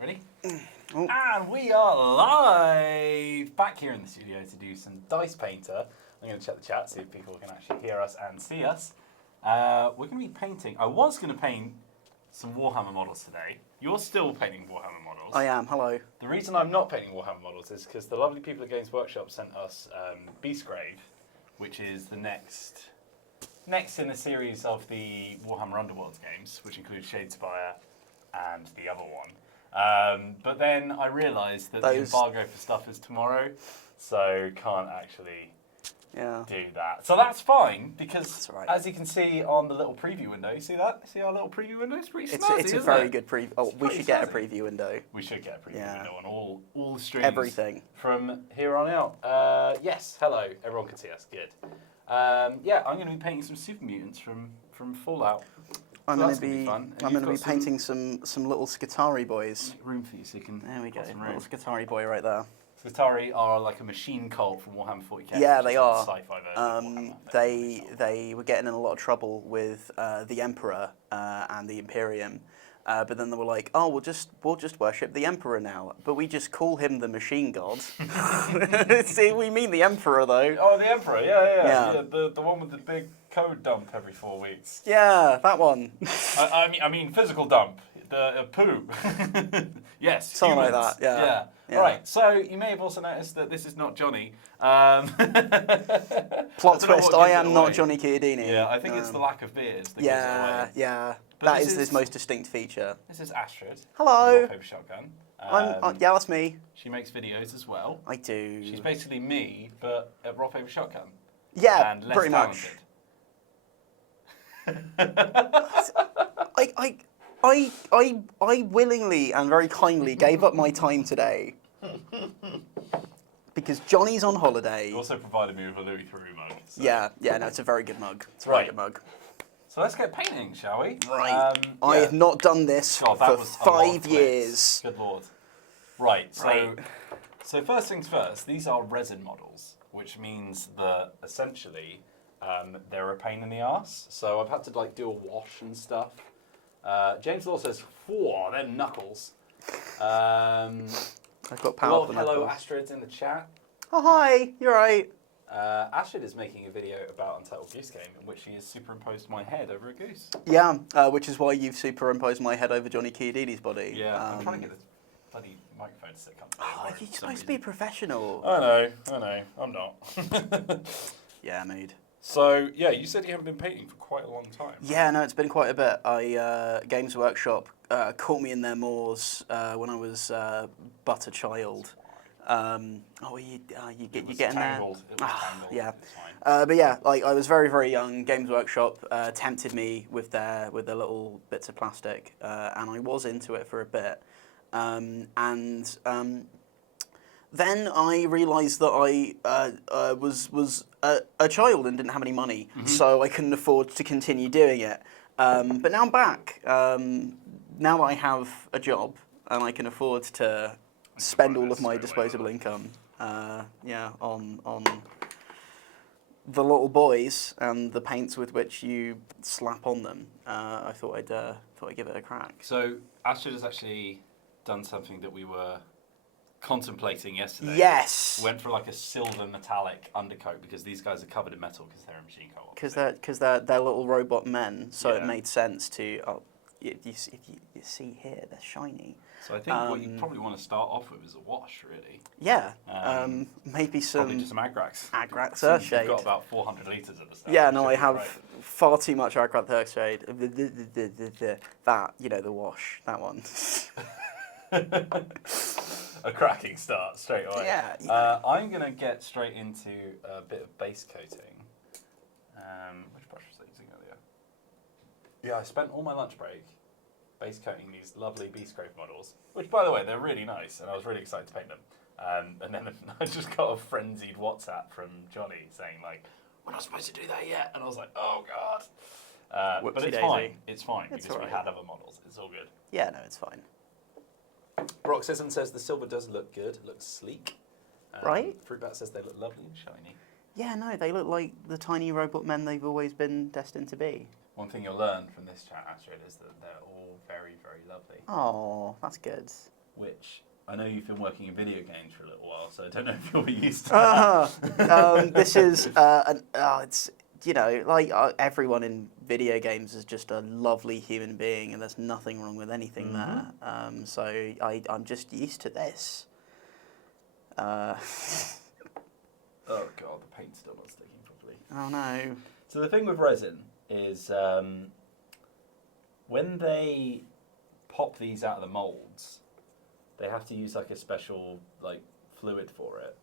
Ready? Oh. And we are live back here in the studio to do some Dicepainter. I'm going to check the chat, see if people can actually hear us and see us. We're going to be painting. I was going to paint some Warhammer models today. You're still painting Warhammer models. I am, hello. The reason I'm not painting Warhammer models is because the lovely people at Games Workshop sent us Beastgrave, which is the next in the series of the Warhammer Underworlds games, which includes Shadespire and the other one. But then I realised that the embargo for stuff is tomorrow, so can't actually do that. So that's fine, because as you can see on the little preview window, you see that? See our little preview window? It's pretty snazzy, It's a very good preview. Oh, we should get a preview window. We should get a preview window on all the streams. Everything. From here on out. Yes, hello. Everyone can see us. Good. Yeah, I'm going to be painting some Super Mutants from Fallout. I'm going to be painting some little Skitari boys. Make room for you so you can. There we go. Little Skitari boy right there. Skitari are like a machine cult from Warhammer 40k. Yeah, they are. They were getting in a lot of trouble with the Emperor and the Imperium. But then they were like, "Oh, we'll just worship the Emperor now." But we just call him the Machine God. See, we mean the Emperor though. Oh, the Emperor, yeah. The one with the big code dump every 4 weeks. Yeah, that one. I mean physical dump, the poo. Yes, something humans. like that. Yeah. All right. So you may have also noticed that this is not Johnny. Plot twist: I am not Johnny Chiodini. Yeah, I think it's the lack of beard. That gives it away. Yeah. That is his most distinct feature. This is Astrid. Hello. Paper Shotgun. Yeah, that's me. She makes videos as well. I do. She's basically me, but at Rock Paper Shotgun. Yeah, and less pretty talented. much. I willingly and very kindly gave up my time today because Johnny's on holiday. You also provided me with a Louis Theroux mug. So. Yeah, no, it's a very good mug. It's a very good mug. So let's get painting, shall we? Right. I have not done this for 5 years. Good lord. Right. So first things first. These are resin models, which means that essentially they're a pain in the arse. So I've had to do a wash and stuff. James Law says, "Whoa, they're knuckles." I've got powerful knuckles. Hello, Astrid in the chat. Oh hi, you're right. Astrid is making a video about Untitled Goose Game in which she has superimposed my head over a goose. Yeah, which is why you've superimposed my head over Johnny Chiodini's body. Yeah, I'm trying to get this bloody microphone to sit comfortably. Oh, you're supposed to be professional. I know, I'm not. Yeah, mood. So, yeah, you said you haven't been painting for quite a long time. Yeah, no, it's been quite a bit. Games Workshop caught me in their maws when I was but a child. You get in there. Tangled. It was tangled. Yeah, it's fine. but yeah, I was very, very young. Games Workshop tempted me with their little bits of plastic, and I was into it for a bit. Then I realised that I was a child and didn't have any money, so I couldn't afford to continue doing it. But now I'm back. Now that I have a job and I can afford to spend all of my disposable income, on the little boys and the paints with which you slap on them, I thought I'd give it a crack. So Astrid has actually done something that we were contemplating yesterday. Yes. Went for a silver metallic undercoat because these guys are covered in metal because they're a machine co-op. Because they're little robot men, so it made sense to. If you see here, they're shiny. So I think what you probably want to start off with is a wash, really. Yeah. Maybe some. Probably just some Agrax. Agrax Earthshade. You've got about 400 litres of the stuff. Yeah, no, I have far too much Agrax Earthshade. That, the wash, that one. A cracking start straight away. Yeah. I'm going to get straight into a bit of base coating. Which brush was I using earlier? Yeah, I spent all my lunch break base coating these lovely Beastgrave models, which, by the way, they're really nice, and I was really excited to paint them. And then I just got a frenzied WhatsApp from Johnny saying, we're not supposed to do that yet. And I was like, oh, God. But it's fine. It's fine because we had other models. It's all good. Yeah, no, it's fine. Broxism says the silver does look good. It looks sleek. Right. Fruitbat says they look lovely and shiny. Yeah, no, they look like the tiny robot men they've always been destined to be. One thing you'll learn from this chat, Astrid, is that they're all very, very lovely. Oh, that's good. which I know you've been working in video games for a little while, so I don't know if you'll be used to that. This is it's like everyone in video games is just a lovely human being, and there's nothing wrong with anything there. So I'm just used to this. Oh god, the paint's still not sticking properly. Oh no. So the thing with resin is when they pop these out of the molds, they have to use like a special like fluid for it.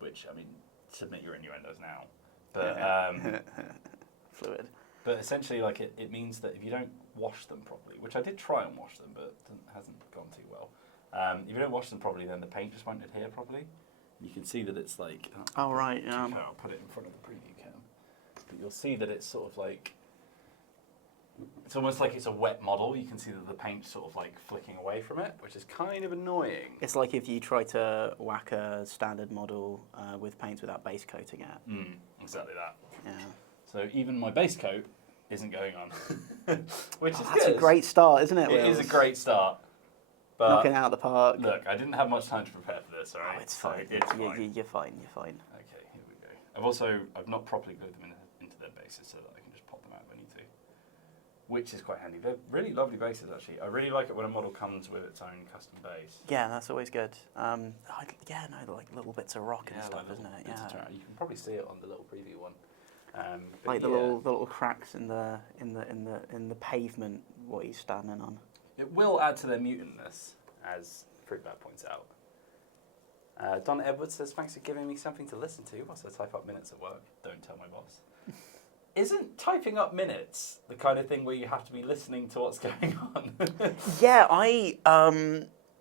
Which, I mean, submit your innuendos now. But fluid. But essentially, like it means that if you don't wash them properly, which I did try and wash them, but hasn't gone too well. If you don't wash them properly, then the paint just won't adhere properly. You can see that it's like. Oh right, yeah. I'll put it in front of the preview cam. But you'll see that it's sort of like. It's almost like it's a wet model. You can see that the paint's sort of like flicking away from it, which is kind of annoying. It's like if you try to whack a standard model with paints without base coating it. Exactly that. Yeah. So even my base coat isn't going on, which is That's good. a great start, isn't it, Will? It is a great start. But knocking it out of the park. Look, I didn't have much time to prepare for this, alright? Oh, it's fine. So it's fine. You're fine. You're fine. Okay, here we go. I've not properly glued them into their bases so that I can just pop them out if I need to. Which is quite handy. They're really lovely bases, actually. I really like it when a model comes with its own custom base. Yeah, that's always good. Like little bits of rock and stuff, isn't it? Yeah. You can probably see it on the little preview one. Like the little cracks in the pavement what he's standing on. It will add to their mutantness, as Fruitbat points out. Don Edwards says, thanks for giving me something to listen to whilst I type up minutes at work. Don't tell my boss. Isn't typing up minutes the kind of thing where you have to be listening to what's going on? Yeah,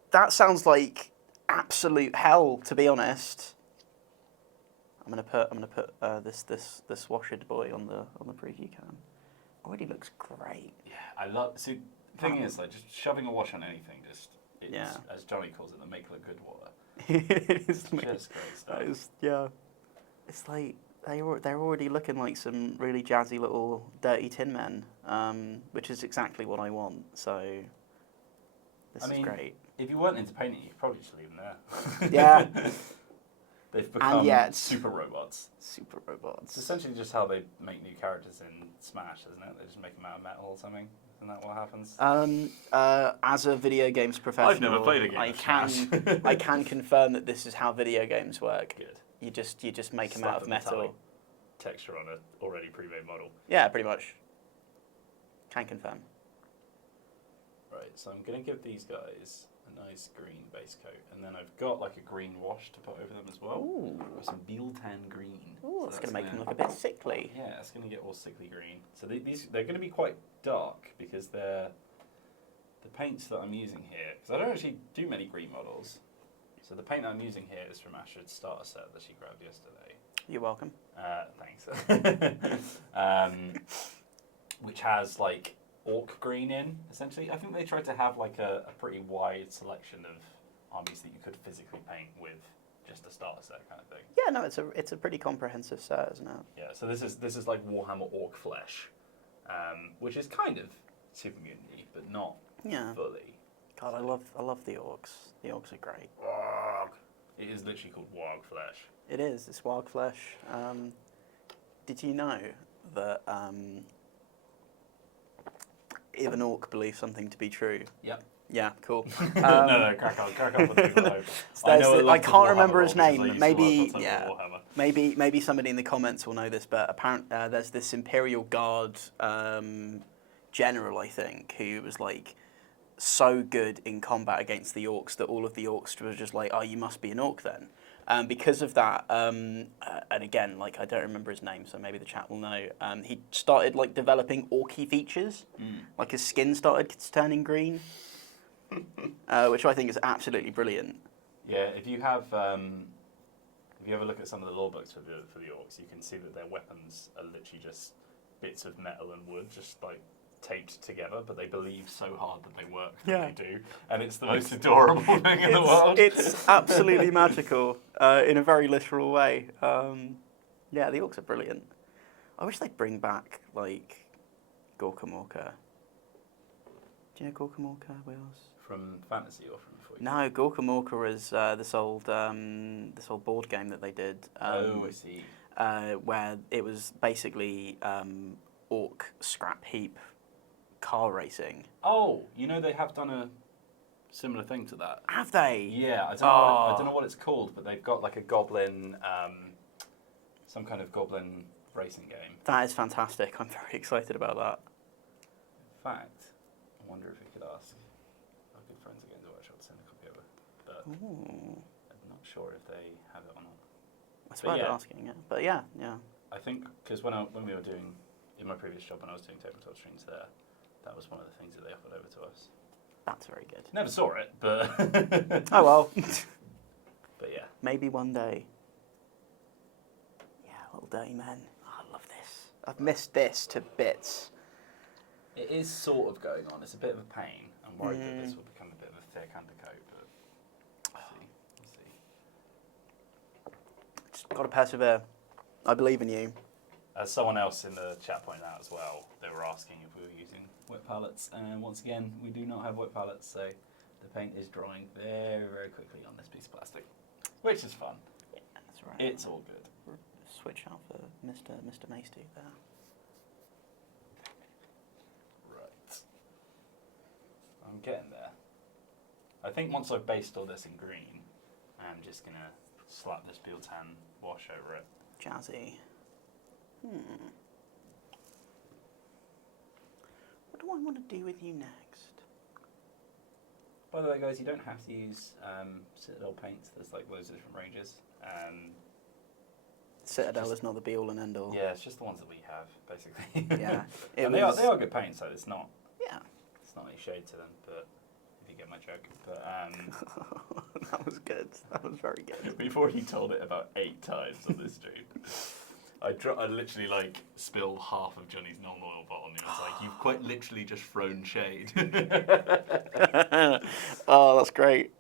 that sounds like absolute hell, to be honest. I'm gonna put this washed boy on the preview cam. Already looks great. Yeah, I love. See, the thing is, like, just shoving a wash on anything, as Johnny calls it, the make look good water. It's just great stuff. It's like they're already looking like some really jazzy little dirty tin men, which is exactly what I want. So this is great. If you weren't into painting, you could probably just leave them there. Yeah. They've become super robots. Super robots. It's essentially just how they make new characters in Smash, isn't it? They just make them out of metal or something. Isn't that what happens? As a video games professional, I've never played a game I can confirm that this is how video games work. Good. You just make them out of metal. Texture on an already pre-made model. Yeah, pretty much. Can confirm. Right, so I'm going to give these guys a nice green base coat, and then I've got like a green wash to put over them as well. Ooh. With some Biltan green. Ooh, that's going to make them look a bit sickly. Yeah, it's going to get all sickly green. So they're going to be quite dark because they're the paints that I'm using here. Because I don't actually do many green models. So the paint I'm using here is from Astrid's starter set that she grabbed yesterday. You're welcome. Thanks. Which has like orc green in, essentially. I think they tried to have like a pretty wide selection of armies that you could physically paint with just a starter set kind of thing. Yeah, no, it's a pretty comprehensive set, isn't it? Yeah, so this is like Warhammer Orc Flesh, which is kind of Super Mutant-y, but not fully. God, I love the orcs. The orcs are great. Warg. It is literally called Warg Flesh. It is. It's Warg Flesh. Did you know that if an orc believes something to be true? Yep. Yeah, cool. No, crack on with the I can't remember his name. Maybe maybe maybe somebody in the comments will know this, but apparently there's this Imperial Guard general, I think, who was like so good in combat against the orcs that all of the orcs were just like, oh, you must be an orc then. Because of that, and again, like I don't remember his name, so maybe the chat will know. He started like developing orky features, like his skin started turning green, which I think is absolutely brilliant. Yeah, if you have if you ever look at some of the lore books for the orcs, you can see that their weapons are literally just bits of metal and wood, just like taped together, but they believe so hard that they work that they do, and it's the most adorable thing in the world. It's absolutely magical in a very literal way. Yeah, the orcs are brilliant. I wish they'd bring back like Gorka Morka. Do you know Gorka Morka wheels? From Fantasy or from before? No, Gorka Morka is this old board game that they did. Oh, I see. Where it was basically orc scrap heap car racing. Oh, they have done a similar thing to that. Have they? Yeah, I don't know what it's called, but they've got like a goblin, some kind of goblin racing game. That is fantastic. I'm very excited about that. In fact, I wonder if we could ask our good friends at Games Workshop to send a copy over. But I'm not sure if they have it or not. That's why I'm asking, yeah. But yeah. I think, because when we were doing, in my previous job, when I was doing tabletop streams there, that was one of the things that they offered over to us. That's very good. Never saw it, but... Oh, well. But yeah. Maybe one day. Yeah, little dirty men. Oh, I love this. I've missed this to bits. It is sort of going on. It's a bit of a pain. I'm worried that this will become a bit of a thick undercoat, but we'll see. Just got to persevere. I believe in you. As someone else in the chat pointed out as well, they were asking if we were using wet palettes, and once again, we do not have wet palettes, so the paint is drying very, very quickly on this piece of plastic, which is fun. Yeah, that's right. It's all good. Switch out for Mr. Macy there. Right. I'm getting there. I think once I've based all this in green, I'm just going to slap this Build-Tan wash over it. Jazzy. What do I want to do with you next? By the way, guys, you don't have to use Citadel paints. There's like loads of different ranges. Citadel is not the be-all and end-all. Yeah, it's just the ones that we have, basically. Yeah, and they are good paints, so it's not. Yeah. It's not any shade to them, but if you get my joke. But that was good. That was very good. We've already told it about 8 times on this stream. I literally like spilled half of Johnny's non-oil bottle, and he was like, "You've quite literally just thrown shade." Oh, that's great.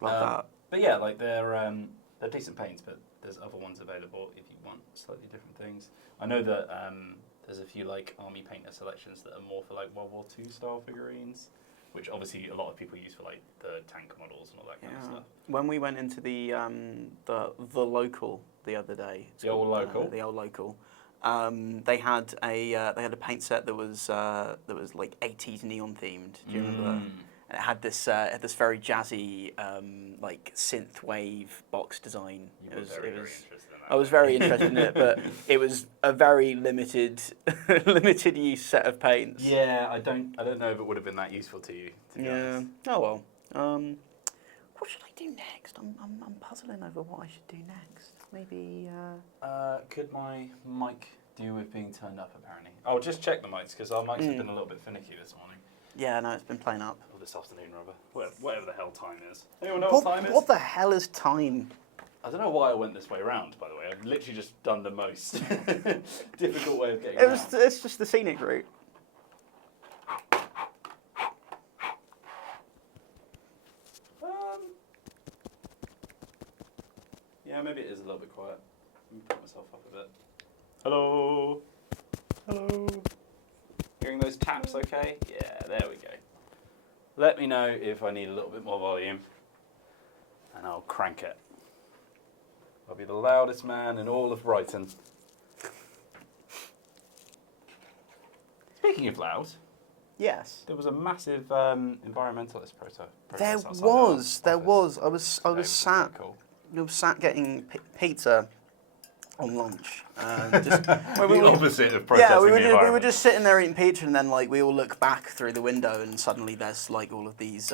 Love that. But yeah, like they're decent paints, but there's other ones available if you want slightly different things. I know that there's a few like army painter selections that are more for like World War II style figurines, which obviously a lot of people use for like the tank models and all that kind of stuff. When we went into the local the other day, The old local, they had a paint set that was like 80s neon themed. Do you remember? And it had this very jazzy like synth wave box design. Very interested in that. I was very interested in it, but it was a very limited use set of paints. Yeah, I don't know if it would have been that useful to you. To be honest. Oh well. What should I do next? I'm puzzling over what I should do next. Maybe. Could my mic do with being turned up? Apparently. I'll just check the mics because our mics have been a little bit finicky this morning. Yeah, no, it's been playing up. Or this afternoon, rather. Whatever the hell time is. Anyone know what time is? What the hell is time? I don't know why I went this way around, by the way. I've literally just done the most difficult way of getting It's just the scenic route. Yeah, maybe it is a little bit quiet. Let me put myself up a bit. Hello? Hello. Hearing those taps okay? Yeah, there we go. Let me know if I need a little bit more volume, and I'll crank it. I'll be the loudest man in all of Brighton. Speaking of loud, Yes. there was a massive environmentalist protest. There outside our was. office. I was sat. Cool. I was sat getting pizza on lunch. Just, The opposite of protesting yeah, we the were environment. just sitting there eating pizza, and then like we all look back through the window, and suddenly there's like all of these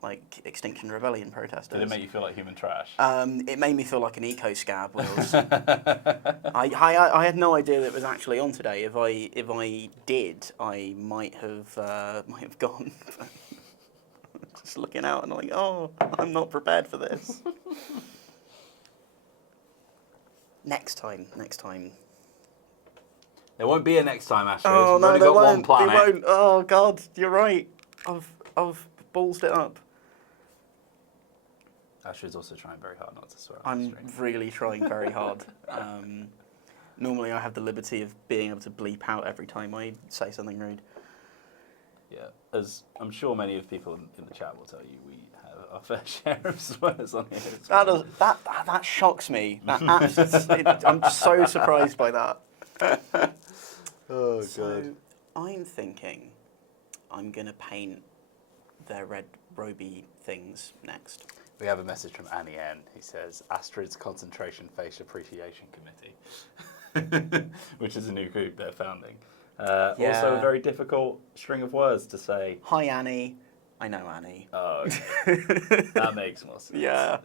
like Extinction Rebellion protesters. Did it make you feel like human trash? It made me feel like an eco scab. I had no idea that it was actually on today. If I did, I might have gone. Just looking out and like, oh, I'm not prepared for this. Next time. There won't be a next time, Astrid. Oh We've no, only there got won't. one planet. They won't. Oh God, you're right. I've ballsed it up. Astrid's also trying very hard not to swear. I'm really trying very hard. Normally, I have the liberty of being able to bleep out every time I say something rude. Yeah, as I'm sure many of people in the chat will tell you, we have our fair share of swears on here. That shocks me. I'm so surprised by that. Oh, So God. I'm thinking I'm gonna paint their red roby things next. We have a message from Annie N. He says, Astrid's Concentration Face Appreciation Committee, which is a new group they're founding. Also a very difficult string of words to say. Hi, Annie. I know Annie. Oh, okay. That makes more sense. Yeah.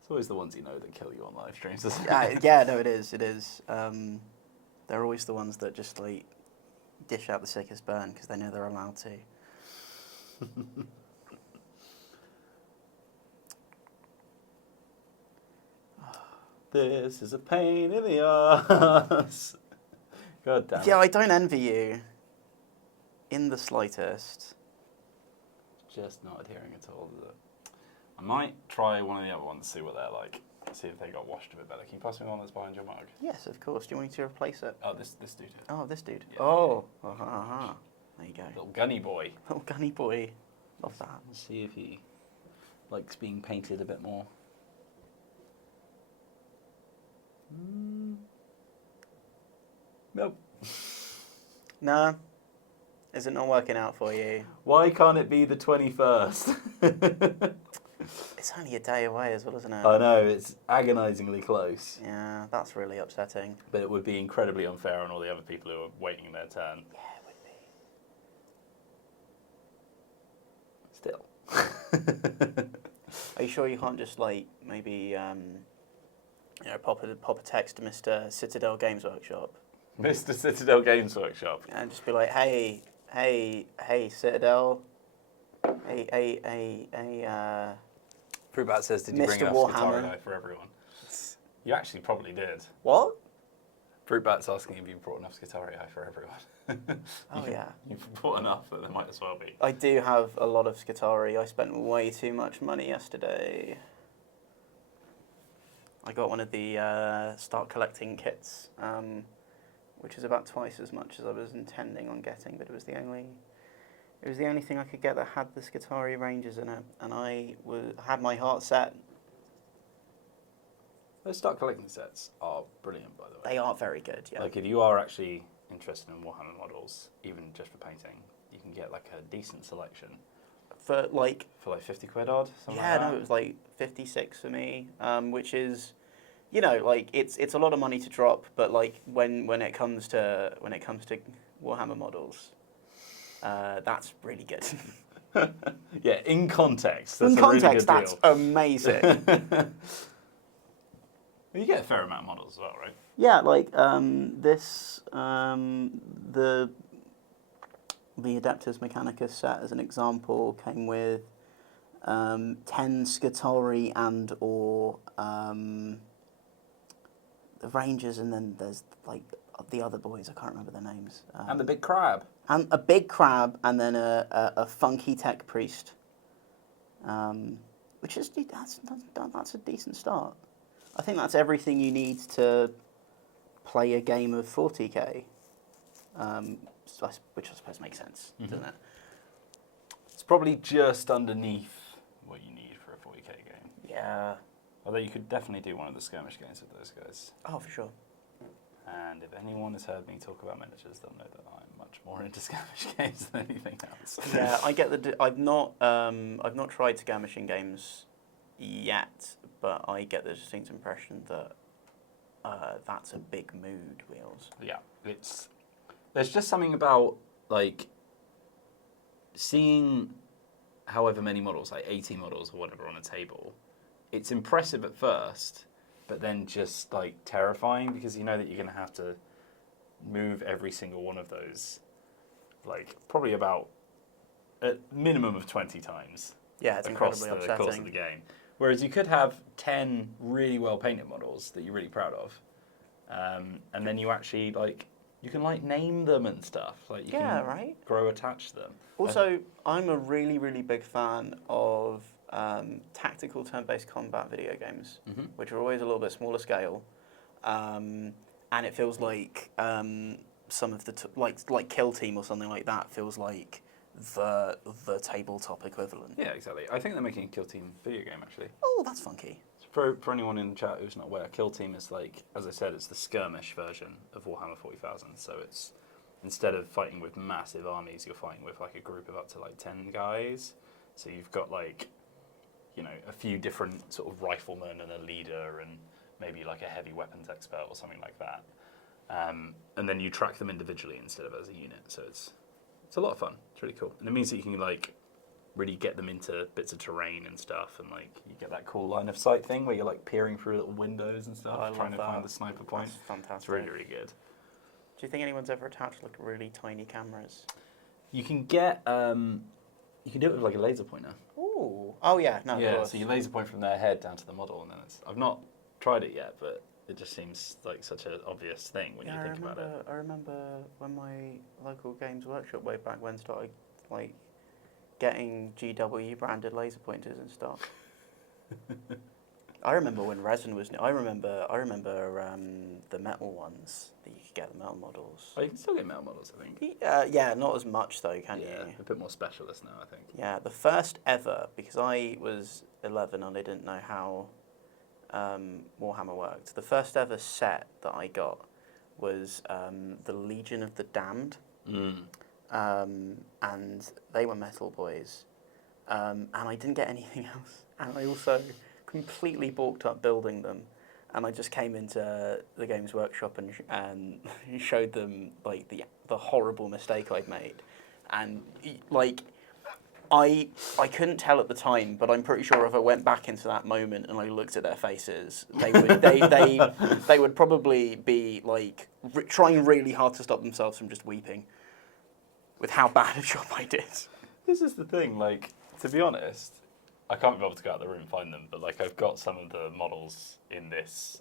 It's always the ones you know that kill you on live streams, isn't Yeah, it? yeah, no, it is. It is. They're always the ones that just like dish out the sickest burn because they know they're allowed to. This is a pain in the ass. God damn it. Yeah, I don't envy you in the slightest. Just not adhering at all, is it? I might try one of the other ones, see what they're like. See if they got washed a bit better. Can you pass me one that's behind your mug? Yes, of course. Do you want me to replace it? Oh, this dude. Oh, this dude. Yeah. Oh, uh-huh. There you go. Little gunny boy. Little gunny boy. Love that. Let's see if he likes being painted a bit more. Nope. No. Is it not working out for you? Why can't it be the 21st? It's only a day away as well, isn't it? I know, it's agonisingly close. Yeah, that's really upsetting. But it would be incredibly unfair on all the other people who are waiting their turn. Yeah, it would be. Still. Are you sure you can't just like maybe pop a text to Mr. Citadel Games Workshop Mr. Citadel Games Workshop. and just be like, hey Citadel, hey. Fruitbat says, did you bring Mr. enough Warhammer. Skitarii for everyone? You actually probably did. What? Fruitbat's asking if you brought enough Skitarii for everyone. Oh yeah. You've brought enough that there might as well be. I do have a lot of Skitarii. I spent way too much money yesterday. I got one of the start collecting kits, which is about twice as much as I was intending on getting, but it was the only thing I could get that had the Skitarii ranges in it, and I had my heart set. Those start collecting sets are brilliant, by the way. They are very good, yeah. Like, if you are actually interested in Warhammer models, even just for painting, you can get like a decent selection. For like 50 quid odd? Something yeah, like no, that. it was like 56 for me, which is, you know, like it's a lot of money to drop, but like when it comes to Warhammer models, that's really good. Yeah, in context, that's In a really context, good that's deal. amazing. You get a fair amount of models as well, right? Yeah, like the Adeptus Mechanicus set, as an example, came with 10 Skitarii and or the Rangers, and then there's like the other boys. I can't remember their names. And the big crab. And a big crab, and then a funky tech priest, which is that's a decent start. I think that's everything you need to play a game of 40k, which I suppose makes sense, doesn't it? It's probably just underneath what you need for a 40k game. Yeah. Although you could definitely do one of the skirmish games with those guys. Oh, for sure. And if anyone has heard me talk about miniatures, they'll know that I'm much more into skirmish games than anything else. Yeah, I get I've not tried skirmishing games yet, but I get the distinct impression that that's a big mood, Wheels. Yeah, there's just something about like seeing however many models, like 80 models or whatever on a table. It's impressive at first, but then just like terrifying because you know that you're going to have to move every single one of those, like probably about a minimum of 20 times. Yeah, it's across incredibly the course upsetting. of the game. Whereas you could have 10 really well painted models that you're really proud of, and then you actually like you can like name them and stuff. Like you can right. grow attached to them. Also, I'm a really, really big fan of tactical turn-based combat video games, which are always a little bit smaller scale, and it feels like some of the like Kill Team or something like that feels like the tabletop equivalent. Yeah, exactly. I think they're making a Kill Team video game actually. Oh, that's funky. For anyone in the chat who's not aware, Kill Team is like, as I said, it's the skirmish version of Warhammer 40,000. So it's instead of fighting with massive armies, you're fighting with like a group of up to like 10 guys. So you've got like, you know, a few different sort of riflemen and a leader and maybe like a heavy weapons expert or something like that. And then you track them individually instead of as a unit. So it's a lot of fun. It's really cool. And it means that you can like really get them into bits of terrain and stuff, and like you get that cool line of sight thing where you're like peering through little windows and stuff, trying to find the sniper point. That's fantastic. It's really, really good. Do you think anyone's ever attached like really tiny cameras? You can get you can do it with like a laser pointer. Ooh. Oh yeah, no. Yeah, of course. so you laser point from their head down to the model, and then I've not tried it yet, but it just seems like such an obvious thing when you think about it. I remember when my local Games Workshop way back when started like getting GW branded laser pointers and stuff. I remember when resin was new. I remember the metal ones that you could get, the metal models. Oh, you can still get metal models, I think. Yeah, not as much though, can you? A bit more specialist now, I think. Yeah, the first ever, because I was 11 and I didn't know how Warhammer worked. The first ever set that I got was the Legion of the Damned. And they were metal boys. And I didn't get anything else. And I also completely balked up building them. And I just came into the Games Workshop and showed them like the horrible mistake I'd made. And like I couldn't tell at the time, but I'm pretty sure if I went back into that moment and I looked at their faces, they would they would probably be like trying really hard to stop themselves from just weeping with how bad a job I did. This is the thing, like, to be honest, I can't be bothered to go out of the room and find them, but like I've got some of the models in this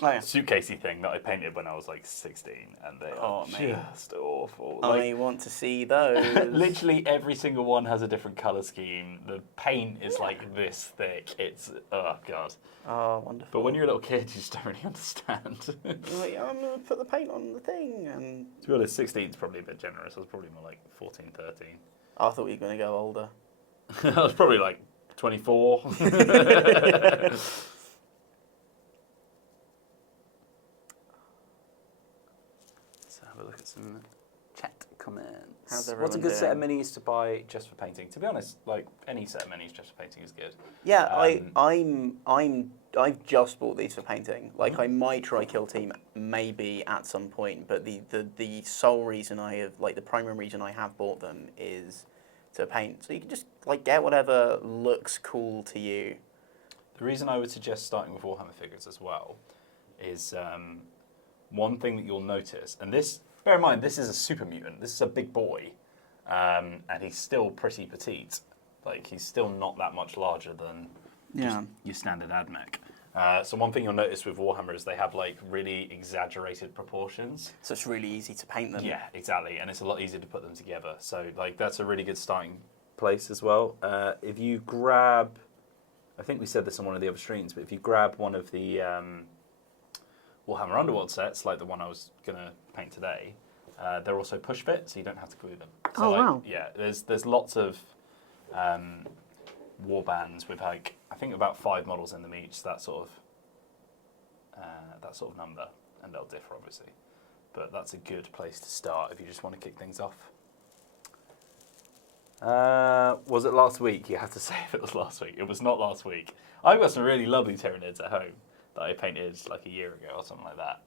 suitcasey thing that I painted when I was like 16, and they are just awful. Like, I want to see those. Literally every single one has a different colour scheme. The paint is like this thick. It's, oh god. Oh, wonderful. But when you're a little kid, you just don't really understand. Like, I'm going to put the paint on the thing. And to be honest, 16 is probably a bit generous. I was probably more like 14, 13. I thought you were going to go older. I was probably like 24. Have a look at some chat comments. What's a good set of minis to buy just for painting? To be honest, like any set of minis just for painting is good. Yeah, I've just bought these for painting. Like I might try Kill Team maybe at some point, but the sole reason I have, like the primary reason I have bought them is to paint. So you can just like get whatever looks cool to you. The reason I would suggest starting with Warhammer figures as well is one thing that you'll notice, and this, bear in mind, this is a super mutant. This is a big boy, and he's still pretty petite. Like, he's still not that much larger than your standard AdMech. So one thing you'll notice with Warhammer is they have, like, really exaggerated proportions. So it's really easy to paint them. Yeah, exactly, and it's a lot easier to put them together. So, like, that's a really good starting place as well. If you grab, I think we said this on one of the other streams, but if you grab one of the Warhammer Underworld sets, like the one I was going to paint today, they're also push fit, so you don't have to glue them. So wow. Yeah, there's lots of war bands with like, I think about 5 models in them each, that sort of number, and they'll differ obviously. But that's a good place to start if you just want to kick things off. Was it last week? You have to say if it was last week. It was not last week. I've got some really lovely Tyranids at home that I painted like a year ago or something like that.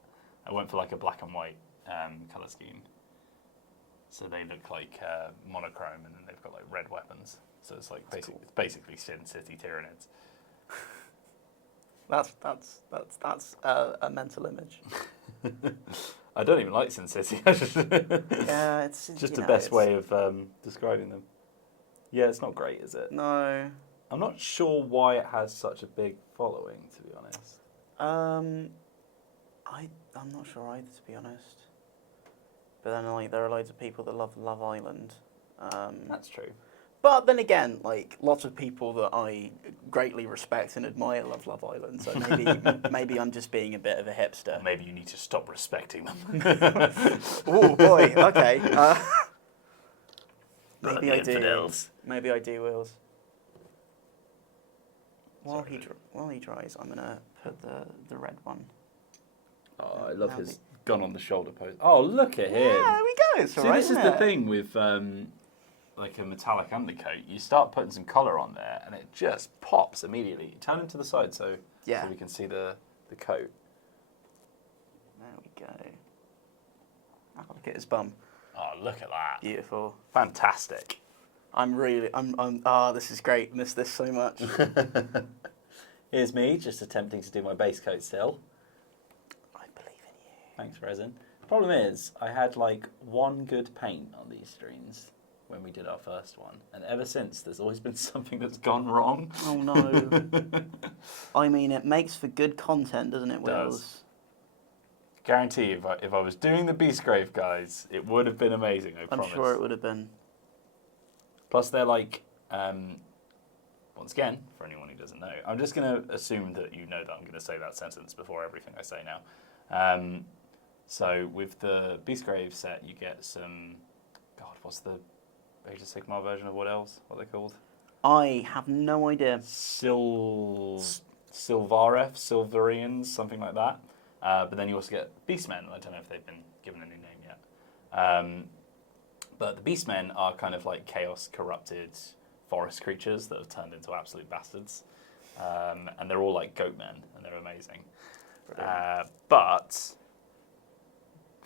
I went for like a black and white colour scheme. So they look like monochrome, and then they've got like red weapons. So it's like it's basically Sin City Tyranids. That's a mental image. I don't even like Sin City. Yeah, it's just the best way of describing them. Yeah, it's not great, is it? No. I'm not sure why it has such a big following, to be honest. I'm not sure either, to be honest. But then, like, there are loads of people that love Love Island. That's true. But then again, like lots of people that I greatly respect and admire love Love Island, so maybe I'm just being a bit of a hipster. Maybe you need to stop respecting them. Oh boy, okay. Maybe I do. Infidels. Maybe I do, Wills. While he dries, I'm gonna put the red one. Oh, I love Now his gun on the shoulder pose. Oh, look at him. Yeah, there we go. It's See, alright, this is isn't the it? thing with like a metallic undercoat. You start putting some colour on there, and it just pops immediately. Turn him to the side so we can see the coat. There we go. Oh, look at his bum. Oh, look at that. Beautiful. Fantastic. This is great. Miss this so much. Here's me just attempting to do my base coat still. I believe in you. Thanks, Resin. Problem is, I had like one good paint on these screens when we did our first one, and ever since there's always been something that's gone wrong. Oh no. I mean, it makes for good content, doesn't it, Wills? Does. Guarantee if I was doing the Beastgrave guys, it would have been amazing, I promise. I'm sure it would have been. Plus they're like, once again, for anyone who doesn't know, I'm just going to assume that you know that I'm going to say that sentence before everything I say now. So with the Beastgrave set, you get some, God, what's the Age of Sigmar version of what else? What are they called? I have no idea. Silvarians, something like that. But then you also get Beastmen. I don't know if they've been given a new name yet. But the Beastmen are kind of like chaos corrupted forest creatures that have turned into absolute bastards. And they're all like goat men, and they're amazing. But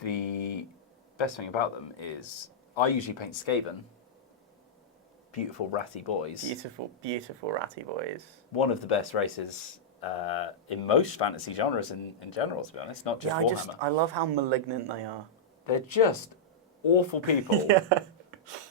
the best thing about them is I usually paint Skaven. Beautiful ratty boys. Beautiful, beautiful ratty boys. One of the best races in most fantasy genres in general, to be honest, not just Warhammer. I love how malignant they are. They're just awful people.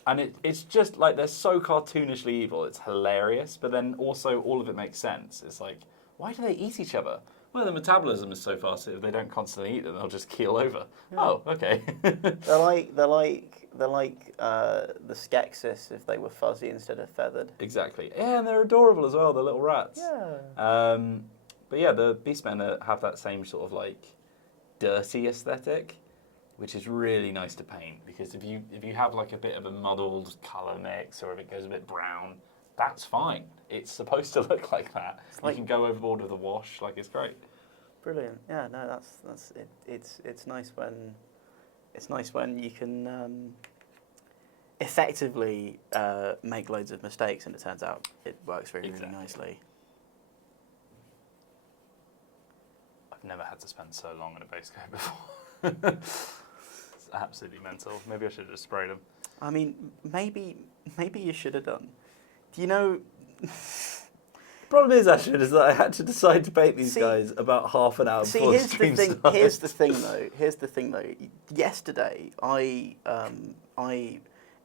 And it's just like they're so cartoonishly evil, it's hilarious, but then also all of it makes sense. It's like, why do they eat each other? Well, their metabolism is so fast that if they don't constantly eat them, they'll just keel over. Yeah. Oh, okay. They're like the Skeksis if they were fuzzy instead of feathered. Exactly. Yeah, and they're adorable as well, the little rats. Yeah. But yeah, the Beastmen have that same sort of like dirty aesthetic, which is really nice to paint, because if you have like a bit of a muddled colour mix, or if it goes a bit brown, that's fine. It's supposed to look like that. You can go overboard with the wash, like it's great. Brilliant. Yeah, no, that's it. It's nice when you can effectively make loads of mistakes, and it turns out it works really nicely. I've never had to spend so long on a base coat before. It's absolutely mental. Maybe I should have just sprayed them. I mean, maybe you should have done. Do you know? The problem is, Astrid, is that I had to decide to paint these guys about half an hour before the stream started. Here's the thing, though. Yesterday, I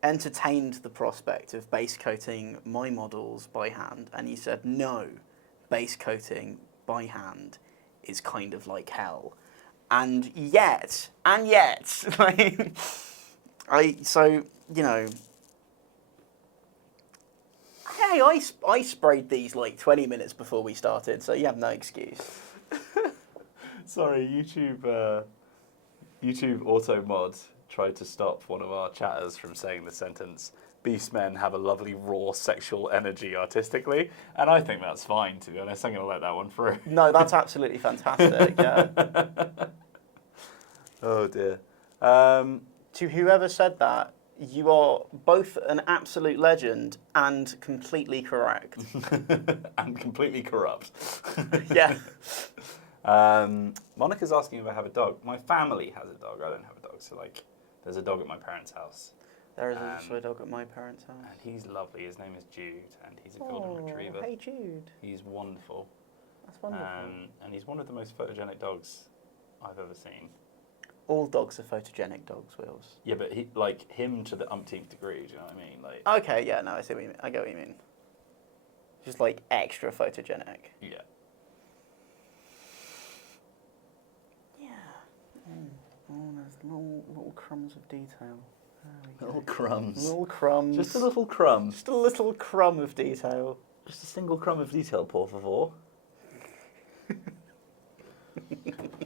entertained the prospect of base coating my models by hand, and you said no, base coating by hand is kind of like hell. And yet, like, hey, I sprayed these like 20 minutes before we started, so you have no excuse. Sorry, YouTube Auto Mod tried to stop one of our chatters from saying the sentence, "Beastmen have a lovely raw sexual energy artistically," and I think that's fine, to be honest. I'm going to let that one through. No, that's absolutely fantastic, yeah. Oh dear. To whoever said that, you are both an absolute legend and completely correct. And completely corrupt. Yeah. Monica's asking if I have a dog. My family has a dog. I don't have a dog. So, like, there's a dog at my parents' house. There is also a dog at my parents' house. And he's lovely. His name is Jude, and he's a golden retriever. Hey, Jude. He's wonderful. That's wonderful. And he's one of the most photogenic dogs I've ever seen. All dogs are photogenic dogs, Wills. Yeah, but him to the umpteenth degree, do you know what I mean? Like, okay, yeah, no, I see what you mean. I get what you mean. Just like extra photogenic. Yeah. Yeah. Oh, there's little crumbs of detail. Little crumbs. Little crumbs. Just a little crumb. Just a little crumb of detail. Just a single crumb of detail, por favor.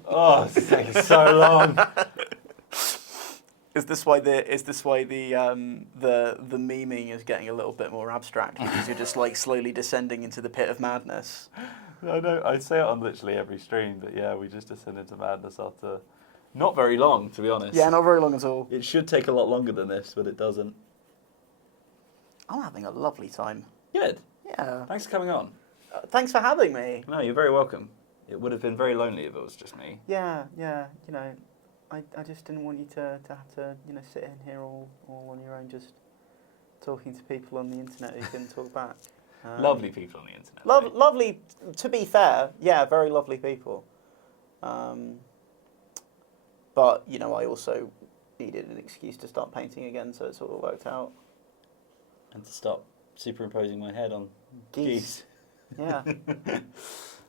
Oh, it's taking so long. Is this why the memeing is getting a little bit more abstract because you're just like slowly descending into the pit of madness? I know, I say it on literally every stream, but yeah, we just descend into madness after not very long, to be honest. Yeah, not very long at all. It should take a lot longer than this, but it doesn't. I'm having a lovely time. Good. Yeah. Thanks for coming on. Thanks for having me. No, you're very welcome. It would have been very lonely if it was just me. Yeah. You know, I just didn't want you to have to sit in here all on your own, just talking to people on the internet who couldn't talk back. Lovely people on the internet. Lovely. To be fair, yeah, very lovely people. But I also needed an excuse to start painting again, so it sort of worked out. And to stop superimposing my head on geese. Yeah.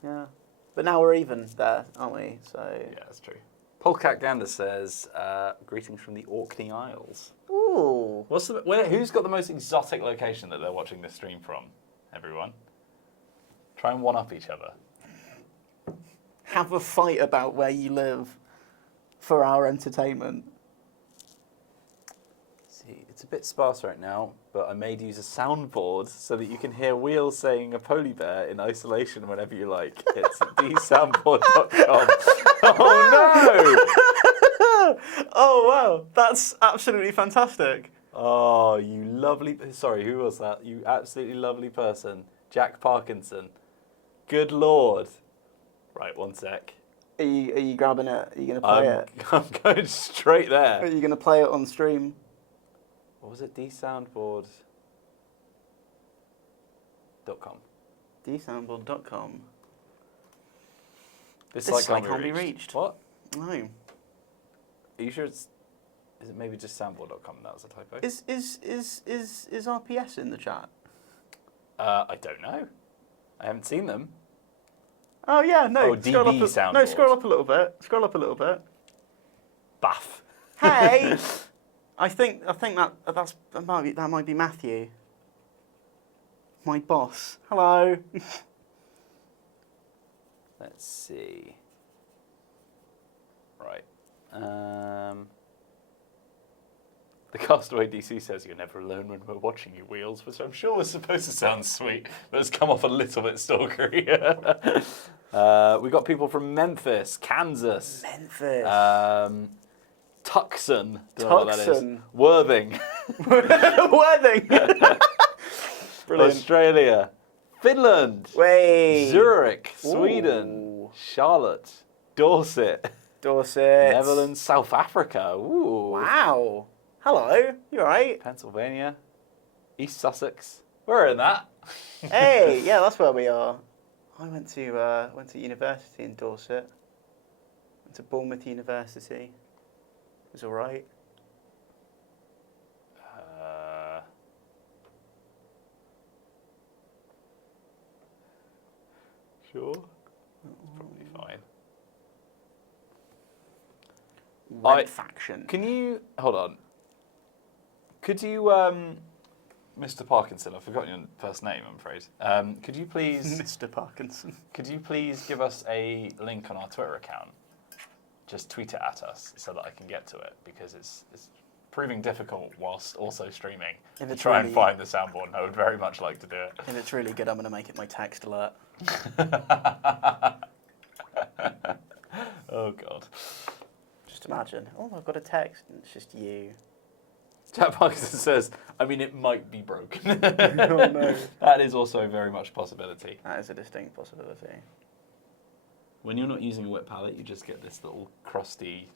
Yeah. But now we're even there, aren't we? So. Yeah, that's true. Polcat Gander says, greetings from the Orkney Isles. Ooh. Who's got the most exotic location that they're watching this stream from? Everyone. Try and one-up each other. Have a fight about where you live for our entertainment. See, it's a bit sparse right now, but I made use a soundboard so that you can hear Wheels saying a poly bear in isolation whenever you like. It's at dsoundboard.com. Oh no! Oh wow, that's absolutely fantastic. Oh, you lovely... Sorry, who was that? You absolutely lovely person. Jack Parkinson. Good Lord. Right, one sec. Are you grabbing it? Are you going to play it? I'm going straight there. Are you going to play it on stream? What was it? dsoundboard.com. dsoundboard.com. This site can't be reached. What? No. Are you sure it's... Is it maybe just soundboard.com? That was a typo. Is RPS in the chat? I don't know. I haven't seen them. Oh yeah, no. Oh, DB soundboard. No, scroll up a little bit. Scroll up a little bit. Baff. Hey, I think that might be Matthew, my boss. Hello. Let's see. Right. The Castaway DC says you're never alone when we're watching you, Wheels, which I'm sure was supposed to sound sweet, but it's come off a little bit stalkery. We got people from Memphis, Kansas. Memphis. Tucson. Don't know what that is. Tucson. Worthing. Worthing. Brilliant. Australia. Finland. Way. Zurich. Sweden. Ooh. Charlotte. Dorset. Dorset. Netherlands. South Africa. Ooh. Wow. Hello. You alright? Pennsylvania. East Sussex. We're in that. Hey, yeah, that's where we are. I went to university in Dorset. Went to Bournemouth University. It was alright. Sure. Probably fine. Red faction. Can you hold on? Could you, Mr. Parkinson? I've forgotten your first name. I'm afraid. Could you please, Mr. Parkinson? Could you please give us a link on our Twitter account? Just tweet it at us so that I can get to it because it's proving difficult whilst also streaming to try and find the soundboard. And I would very much like to do it. If it's really good, I'm going to make it my text alert. Oh God. Just imagine. Oh, I've got a text and it's just you. Jack Parkinson says, I mean, it might be broken. Oh no. That is also very much a possibility. That is a distinct possibility. When you're not using a wet palette, you just get this little crusty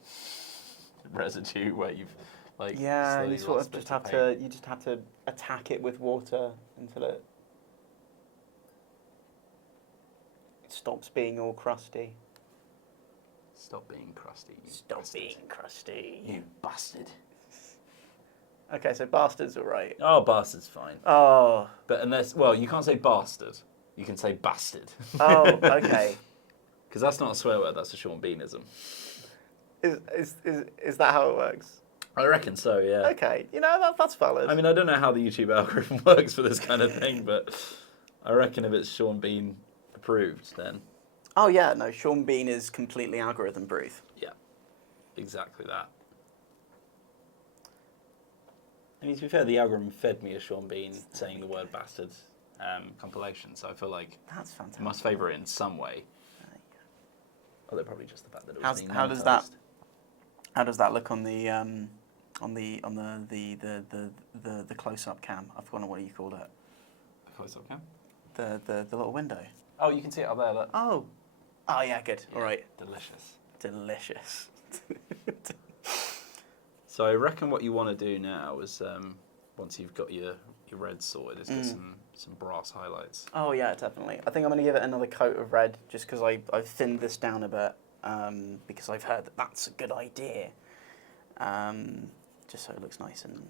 residue where you've like Yeah, slowly you sort lost of just bits of have paint. to. You just have to attack it with water until it stops being all crusty. Stop being crusty. You Stop bastard. being crusty. You bastard. Okay, so bastard's alright. Oh, bastard's fine. Oh. But unless, well, you can't say bastard. You can say bastard. Oh, okay. Because that's not a swear word, that's a Sean Beanism. Is that how it works? I reckon so, yeah. Okay, that's valid. I mean, I don't know how the YouTube algorithm works for this kind of thing, but I reckon if it's Sean Bean approved, then oh yeah, no, Sean Bean is completely algorithm proof. yeah, exactly that. I mean, to be fair, the algorithm fed me a Sean Bean saying the word bastard compilation, so I feel like That's fantastic. I must favour it in some way. Although probably just the fact that it was being How does monetised. How does that look on the close up cam? I've forgotten what you called it. Close up cam? The little window. Oh, you can see it up there. Look. Oh yeah, good. Yeah, All right. delicious. Delicious. So I reckon what you want to do now is once you've got your red sorted, is get some brass highlights. Oh yeah, definitely. I think I'm going to give it another coat of red just because I've thinned this down a bit because I've heard that that's a good idea. Just so it looks nice and...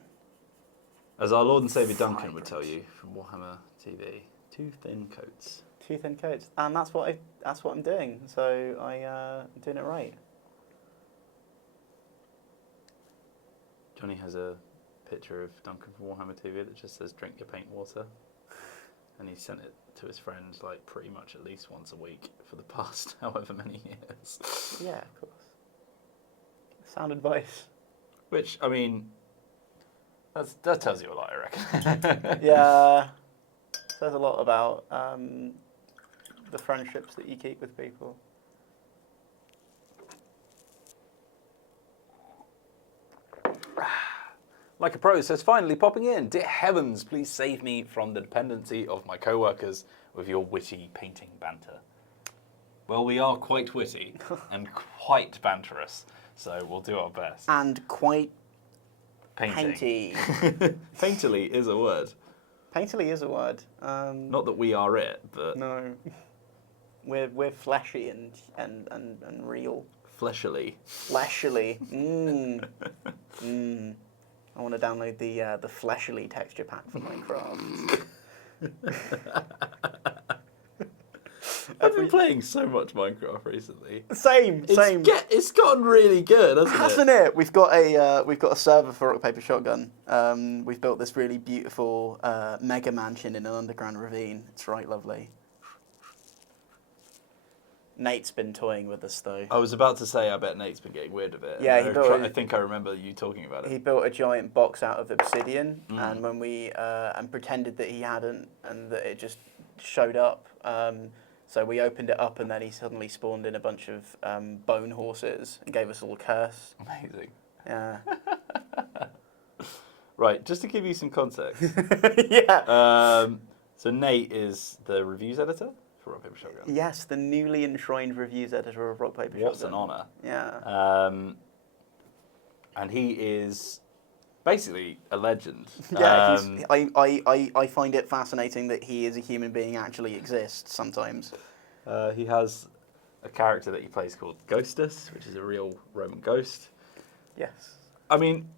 As our Lord and Saviour Duncan would tell you from Warhammer TV, 2 thin coats. 2 thin coats, and that's what I'm doing. So I'm doing it right. Johnny has a picture of Duncan from Warhammer TV that just says "Drink your paint water," and he sent it to his friends like pretty much at least once a week for the past however many years. Yeah, of course. Sound advice. Which, I mean, That tells you a lot, I reckon. Yeah, says a lot about the friendships that you keep with people. like a pro says, finally popping in. Dear heavens, please save me from the dependency of my co-workers with your witty painting banter. Well, we are quite witty and quite banterous, so we'll do our best. And quite Painting. painty. Painterly is a word. Painterly is a word. Not that we are it, but No. We're fleshy and real. fleshily. Fleshly. I want to download the fleshly texture pack for Minecraft. I've been playing so much Minecraft recently. Same. It's gotten really good, hasn't it? We've got a server for Rock Paper Shotgun. We've built this really beautiful mega mansion in an underground ravine. It's right lovely. Nate's been toying with us though. I was about to say, I bet Nate's been getting weird with it. Yeah, I think I remember you talking about it. He built a giant box out of obsidian, and when we and pretended that he hadn't, and that it just showed up. So we opened it up, and then he suddenly spawned in a bunch of bone horses and gave us a little curse. Amazing. Yeah. Right, just to give you some context. Yeah. So Nate is the reviews editor for Rock Paper Shotgun. Yes, the newly enshrined reviews editor of Rock Paper Shotgun. What an honour. Yeah. And he is basically a legend. Yeah, I find it fascinating that he as a human being actually exists sometimes. He has a character that he plays called Ghostus, which is a real Roman ghost. Yes. I mean,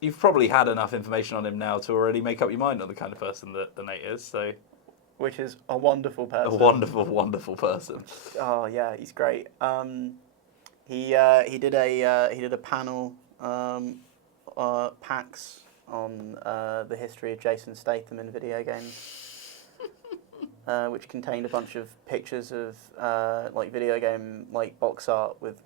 you've probably had enough information on him now to already make up your mind on the kind of person that Nate is. So, Which is a wonderful person. a wonderful, wonderful person. Oh yeah, he's great. He did a panel PAX on the history of Jason Statham in video games, which contained a bunch of pictures of like video game like box art with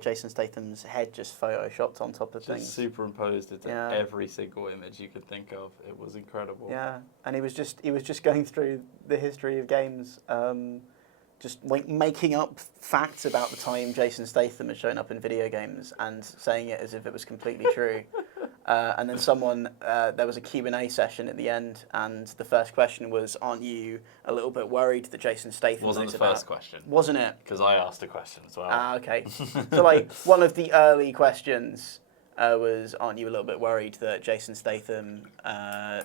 Jason Statham's head just photoshopped on top of things. Just superimposed into every single image you could think of. It was incredible. Yeah, and he was just going through the history of games, just like making up facts about the time Jason Statham had shown up in video games and saying it as if it was completely true. And then there was a Q&A session at the end, and the first question was, "Aren't you a little bit worried that Jason Statham Wasn't knows the about?" first question. Wasn't it? Because I asked a question as well. Ah, okay. So like one of the early questions was, "Aren't you a little bit worried that Jason Statham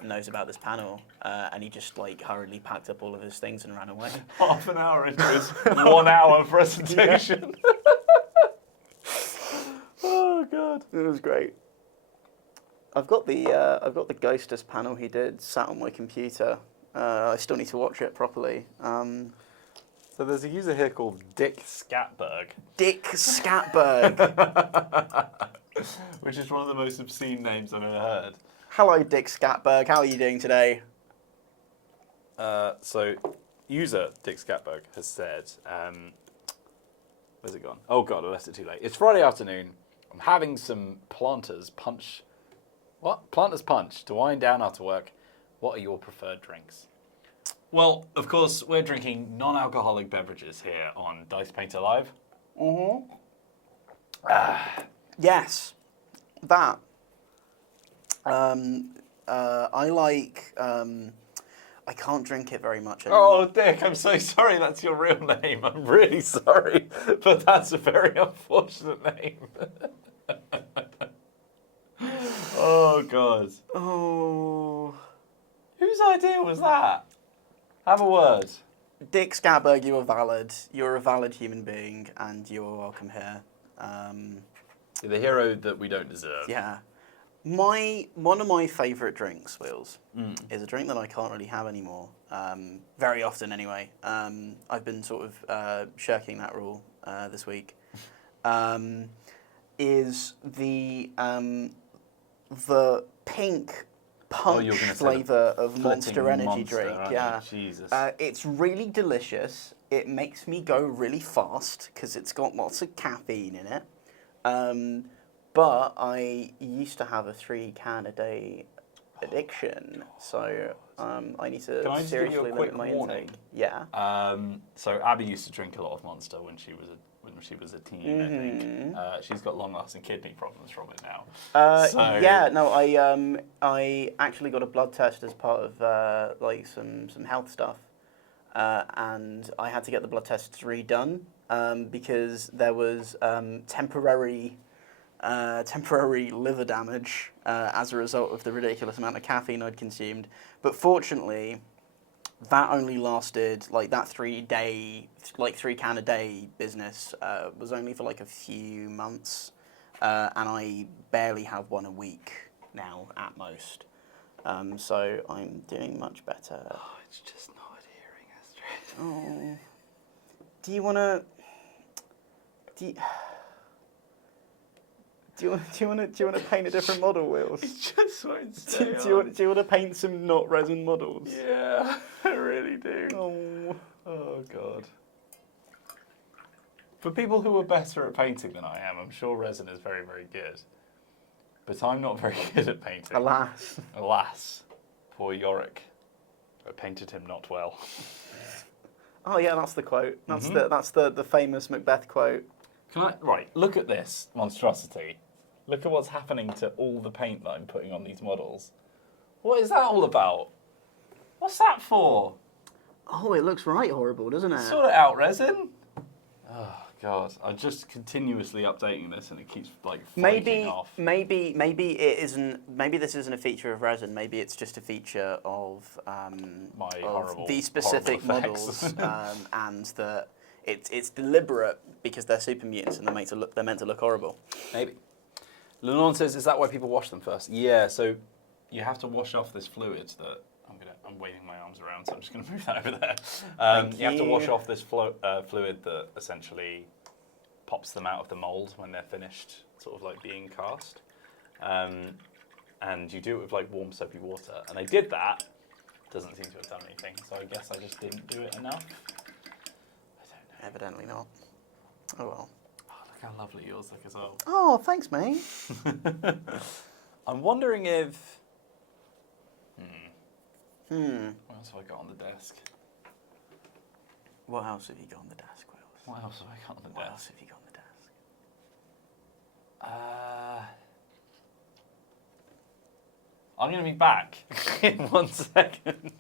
knows about this panel?" And he just like hurriedly packed up all of his things and ran away. Half an hour into his 1 hour presentation. Oh god, it was great. I've got the Ghostus panel he did sat on my computer. I still need to watch it properly. So there's a user here called Dick Scatberg. Dick Scatberg. Which is one of the most obscene names I've ever heard. Hello, Dick Scatberg. How are you doing today? So, user Dick Scatberg has said, where's it gone? Oh God, I left it too late. It's Friday afternoon. I'm having some Planters Punch. What? Planters Punch to wind down after work. What are your preferred drinks? Well, of course, we're drinking non-alcoholic beverages here on Dicepainter Live. Mm-hmm. Yes, that. I like. I can't drink it very much anymore. Oh, Dick, I'm so sorry that's your real name. I'm really sorry, but that's a very unfortunate name. Oh, God. Oh. Whose idea was that? Have a word. Dick Scatberg, you are valid. You're a valid human being, and you're welcome here. You're the hero that we don't deserve. Yeah. One of my favourite drinks, Wheels, is a drink that I can't really have anymore. Very often, anyway. I've been sort of shirking that rule this week. Is the pink punch flavour of Monster Energy drink? Yeah. Jesus. It's really delicious. It makes me go really fast because it's got lots of caffeine in it. But I used to have a 3-can-a-day addiction, so I need to Can I just give you seriously a limit quick my warning? intake. Yeah. So Abby used to drink a lot of Monster when she was a teen, I think. She's got long-lasting kidney problems from it now. Yeah. No. I actually got a blood test as part of like some health stuff, and I had to get the blood tests redone because there was temporary liver damage as a result of the ridiculous amount of caffeine I'd consumed. But fortunately, that only lasted, like that 3-can-a-day business was only for like a few months. And I barely have one a week now at most. So I'm doing much better. Oh, it's just not adhering, Astrid. Oh. Do you want to... Do you want to paint a different model, Wheels? It just won't stay Do you want to paint some not resin models? Yeah, I really do. Oh. Oh, God. For people who are better at painting than I am, I'm sure resin is very, very good. But I'm not very good at painting. Alas. Alas. Poor Yorick. I painted him not well. Oh yeah, that's the quote. That's the famous Macbeth quote. Right, look at this monstrosity. Look at what's happening to all the paint that I'm putting on these models. What is that all about? What's that for? Oh, it looks right horrible, doesn't it? Sort it out, resin. Oh, God. I'm just continuously updating this and it keeps, like, flaking off. Maybe it isn't. Maybe this isn't a feature of resin. Maybe it's just a feature of these specific models, and that it's deliberate because they're super mutants and they're meant to look horrible. Maybe. Lennon says, is that why people wash them first? Yeah, so you have to wash off this fluid that I'm waving my arms around, so I'm just going to move that over there. You have to wash off this fluid that essentially pops them out of the mold when they're finished, sort of like being cast. And you do it with like warm soapy water. And I did that. Doesn't seem to have done anything, so I guess I just didn't do it enough. I don't know. Evidently not. Oh well. Look how lovely yours look as well. Oh, thanks, mate. I'm wondering if... What else have I got on the desk? What else have you got on the desk, Wales? What else have I got on the What desk? else have you got on the desk? I'm going to be back in 1 second.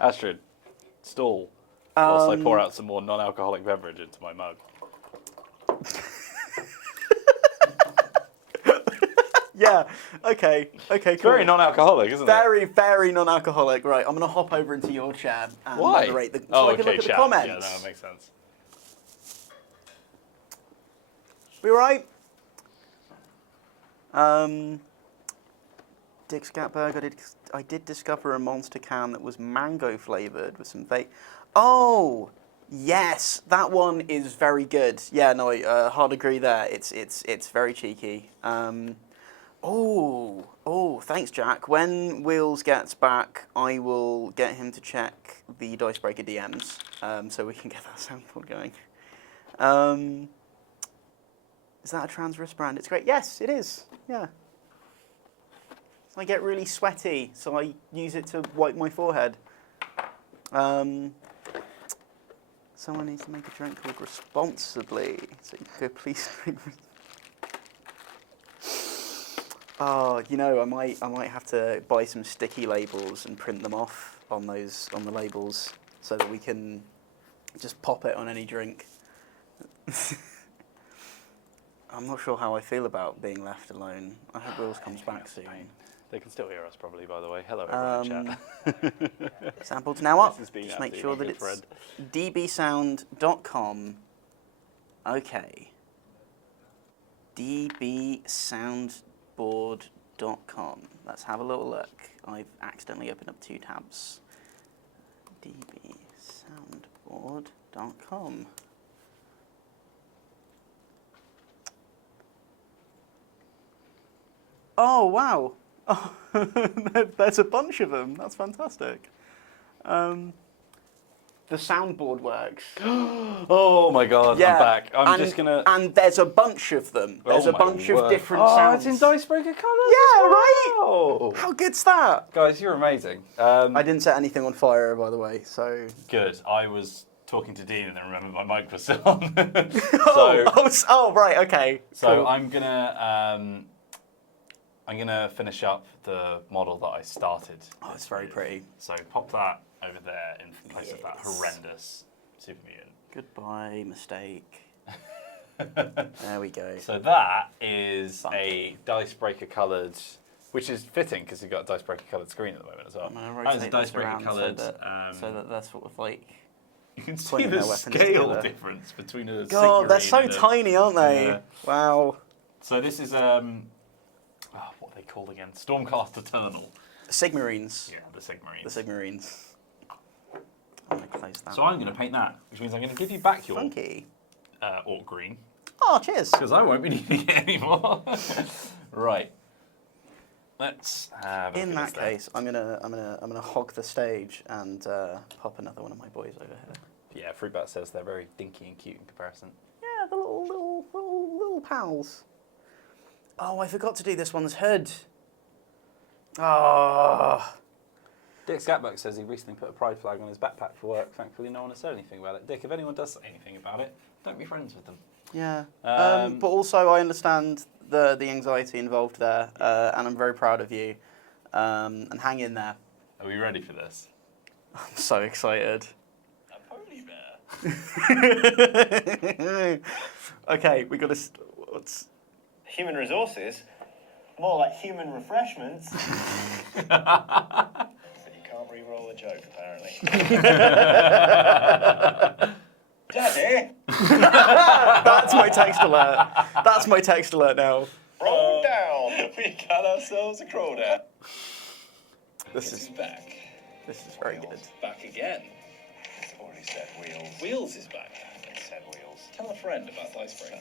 Astrid, stall whilst I pour out some more non-alcoholic beverage into my mug. Yeah. Okay. Okay. Cool. Very non-alcoholic, isn't it? Very, very non-alcoholic. Right. I'm gonna hop over into your chair and moderate the. So I can look at the comments. Yeah, no, that makes sense. We all right? Dick Scatberg, I did discover a monster can that was mango flavoured with some vape. Oh, Yes, that one is very good. Yeah, no, hard agree there. It's very cheeky. Thanks, Jack. When Wheels gets back, I will get him to check the Dicebreaker DMs, so we can get that soundboard going. Is that a trans wristband? It's great. Yes, it is. Yeah. I get really sweaty, so I use it to wipe my forehead. Someone needs to make a drink called responsibly. So you could please drink. Oh, you know, I might have to buy some sticky labels and print them off on the labels so that we can just pop it on any drink. I'm not sure how I feel about being left alone. I hope Wills comes back soon. They can still hear us probably, by the way. Hello, everyone in chat. Samples now up. This has been Just make sure that absolutely it's dbsound.com. Okay. dbsoundboard.com. Let's have a little look. I've accidentally opened up 2 tabs. dbsoundboard.com. Oh, wow. Oh, there's a bunch of them. That's fantastic. The soundboard works. Oh my god, Yeah, I'm back. I'm and, just gonna. And there's a bunch of them. There's Oh a my bunch of word. different Oh, sounds. it's in Dicebreaker colours. Yeah, as right? well. How good's that? Guys, you're amazing. I didn't set anything on fire, by the way, so... Good. I was talking to Dean and then remembered my mic was still on. Right, okay. So cool. I'm gonna finish up the model that I started. Oh, it's very pretty. So pop that over there in place of that Yes. horrendous Super Mutant. Goodbye, mistake. There we go. So that is Funky. a Dicebreaker coloured, which is fitting because you've got a Dicebreaker coloured screen at the moment as well. I'm going to That is a rotate this Dicebreaker around coloured. so that they're sort of like... You can see pointing the their weapons scale together. difference between a God, they're Sigmarine so and a- tiny, aren't they? Yeah. Wow. So this is what are they called again? Stormcast Eternal. Sigmarines. Yeah, the Sigmarines. The Sigmarines. I'm going to close that. So I'm going to paint that, which means I'm going to give you back your Funky. Orc green Oh, cheers. because I won't be needing it anymore. Right. Let's have a In look at that this case, I'm gonna hog the stage and pop another one of my boys over here. then. Yeah, Fruitbat says they're very dinky and cute in comparison. Yeah, the little pals. Oh, I forgot to do this one's hood. Ah. Dick Scatbuck says he recently put a pride flag on his backpack for work. Thankfully, no one has said anything about it. Dick, if anyone does say anything about it, don't be friends with them. Yeah. Um, But also, I understand the anxiety involved there, and I'm very proud of you. And hang in there. Are we ready for this? I'm so excited. A pony bear. Okay, we got to. What's? Human resources? More like human refreshments. So you can't re-roll a joke, apparently. Daddy! That's my text alert. That's my text alert now. Roll down! We got ourselves a crawdad. This He's is back. very good. Wheels back again. It's already said Wheels. Wheels is back. It said Wheels. Tell a friend about Dicebreaker.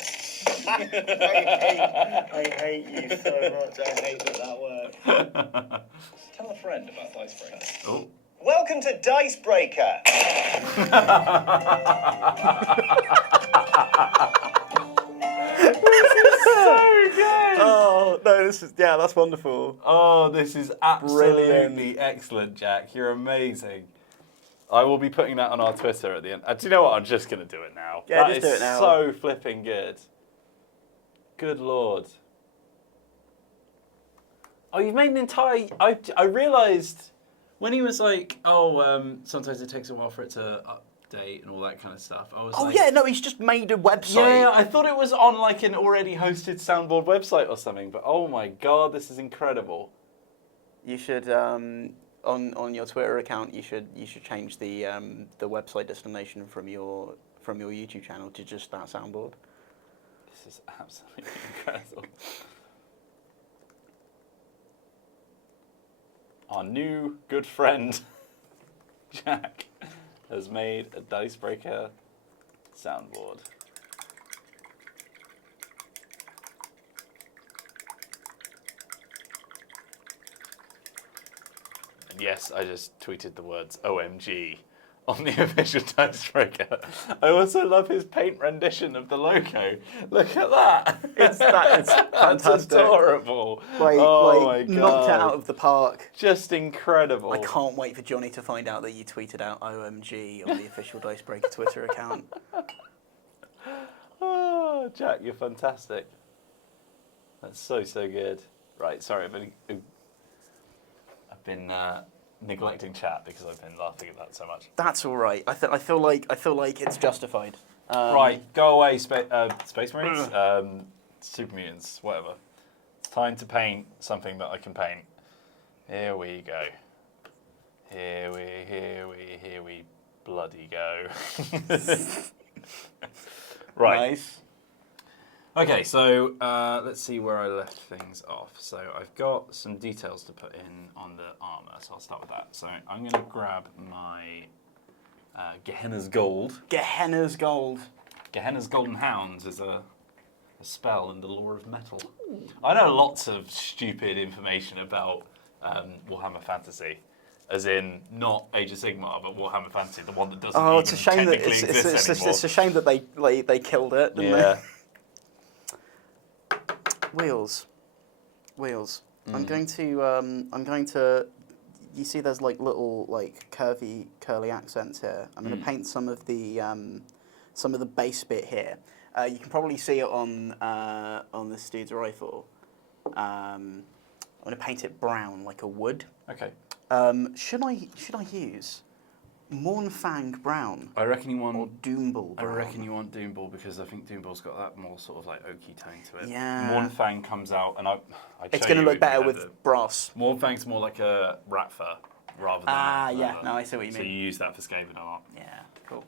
I hate you so much. I hate that worked. Tell a friend about Dicebreaker. Oh. Welcome to Dicebreaker. Oh no, that's wonderful. Oh, this is absolutely Brilliant. excellent, Jack. You're amazing. I will be putting that on our Twitter at the end. Do you know what? I'm just going to do it now. Yeah, That just do is it now. so flipping good. Good lord. Oh, you've made an entire... I realised when he was like, sometimes it takes a while for it to update and all that kind of stuff. I was Oh like, yeah, no, he's just made a website. yeah, I thought it was on like an already hosted soundboard website or something, but oh my god, this is incredible. You should on your Twitter account. You should change the website destination from your YouTube channel to just that soundboard. This is absolutely incredible. Our new good friend, Jack, has made a Dicebreaker soundboard. And yes, I just tweeted the words OMG on the official Dicebreaker. I also love his paint rendition of the logo. Look at that. It's fantastic. That's adorable. Like, oh like my knocked it God. out of the park. Just incredible. I can't wait for Johnny to find out that you tweeted out OMG on the official Dicebreaker Twitter account. Oh, Jack, you're fantastic. That's so good. Right, sorry, I've been neglecting chat because I've been laughing at that so much. That's all right. I feel like it's justified. Right, go away, Space Marines, Super Mutants, whatever. It's time to paint something that I can paint. Here we go. Here we bloody go. Right. Nice. Okay, so let's see where I left things off. So I've got some details to put in on the armor, so I'll start with that. So I'm going to grab my Gehenna's Gold. Gehenna's Gold. Gehenna's Golden Hounds is a spell in the lore of metal. I know lots of stupid information about Warhammer Fantasy, as in not Age of Sigmar, but Warhammer Fantasy, the one that doesn't Oh, even it's a shame that technically exist anymore. it's a shame that they killed it. Didn't Yeah. they? Wheels. I'm going to. You see, there's like little like curly accents here. I'm going to paint some of the base bit here. You can probably see it on this dude's rifle. I'm going to paint it brown like a wood. Okay. Should I use Mournfang brown I reckon you or want. Doomball I brown? reckon you want Doomball because I think Doomball's got that more sort of like oaky tone to it. Yeah. Mournfang comes out, and It's going to look better with brass. Mournfang's more like a rat fur rather than. Yeah. leather. No, I see what you So mean. you use that for scaling art. Yeah. Cool.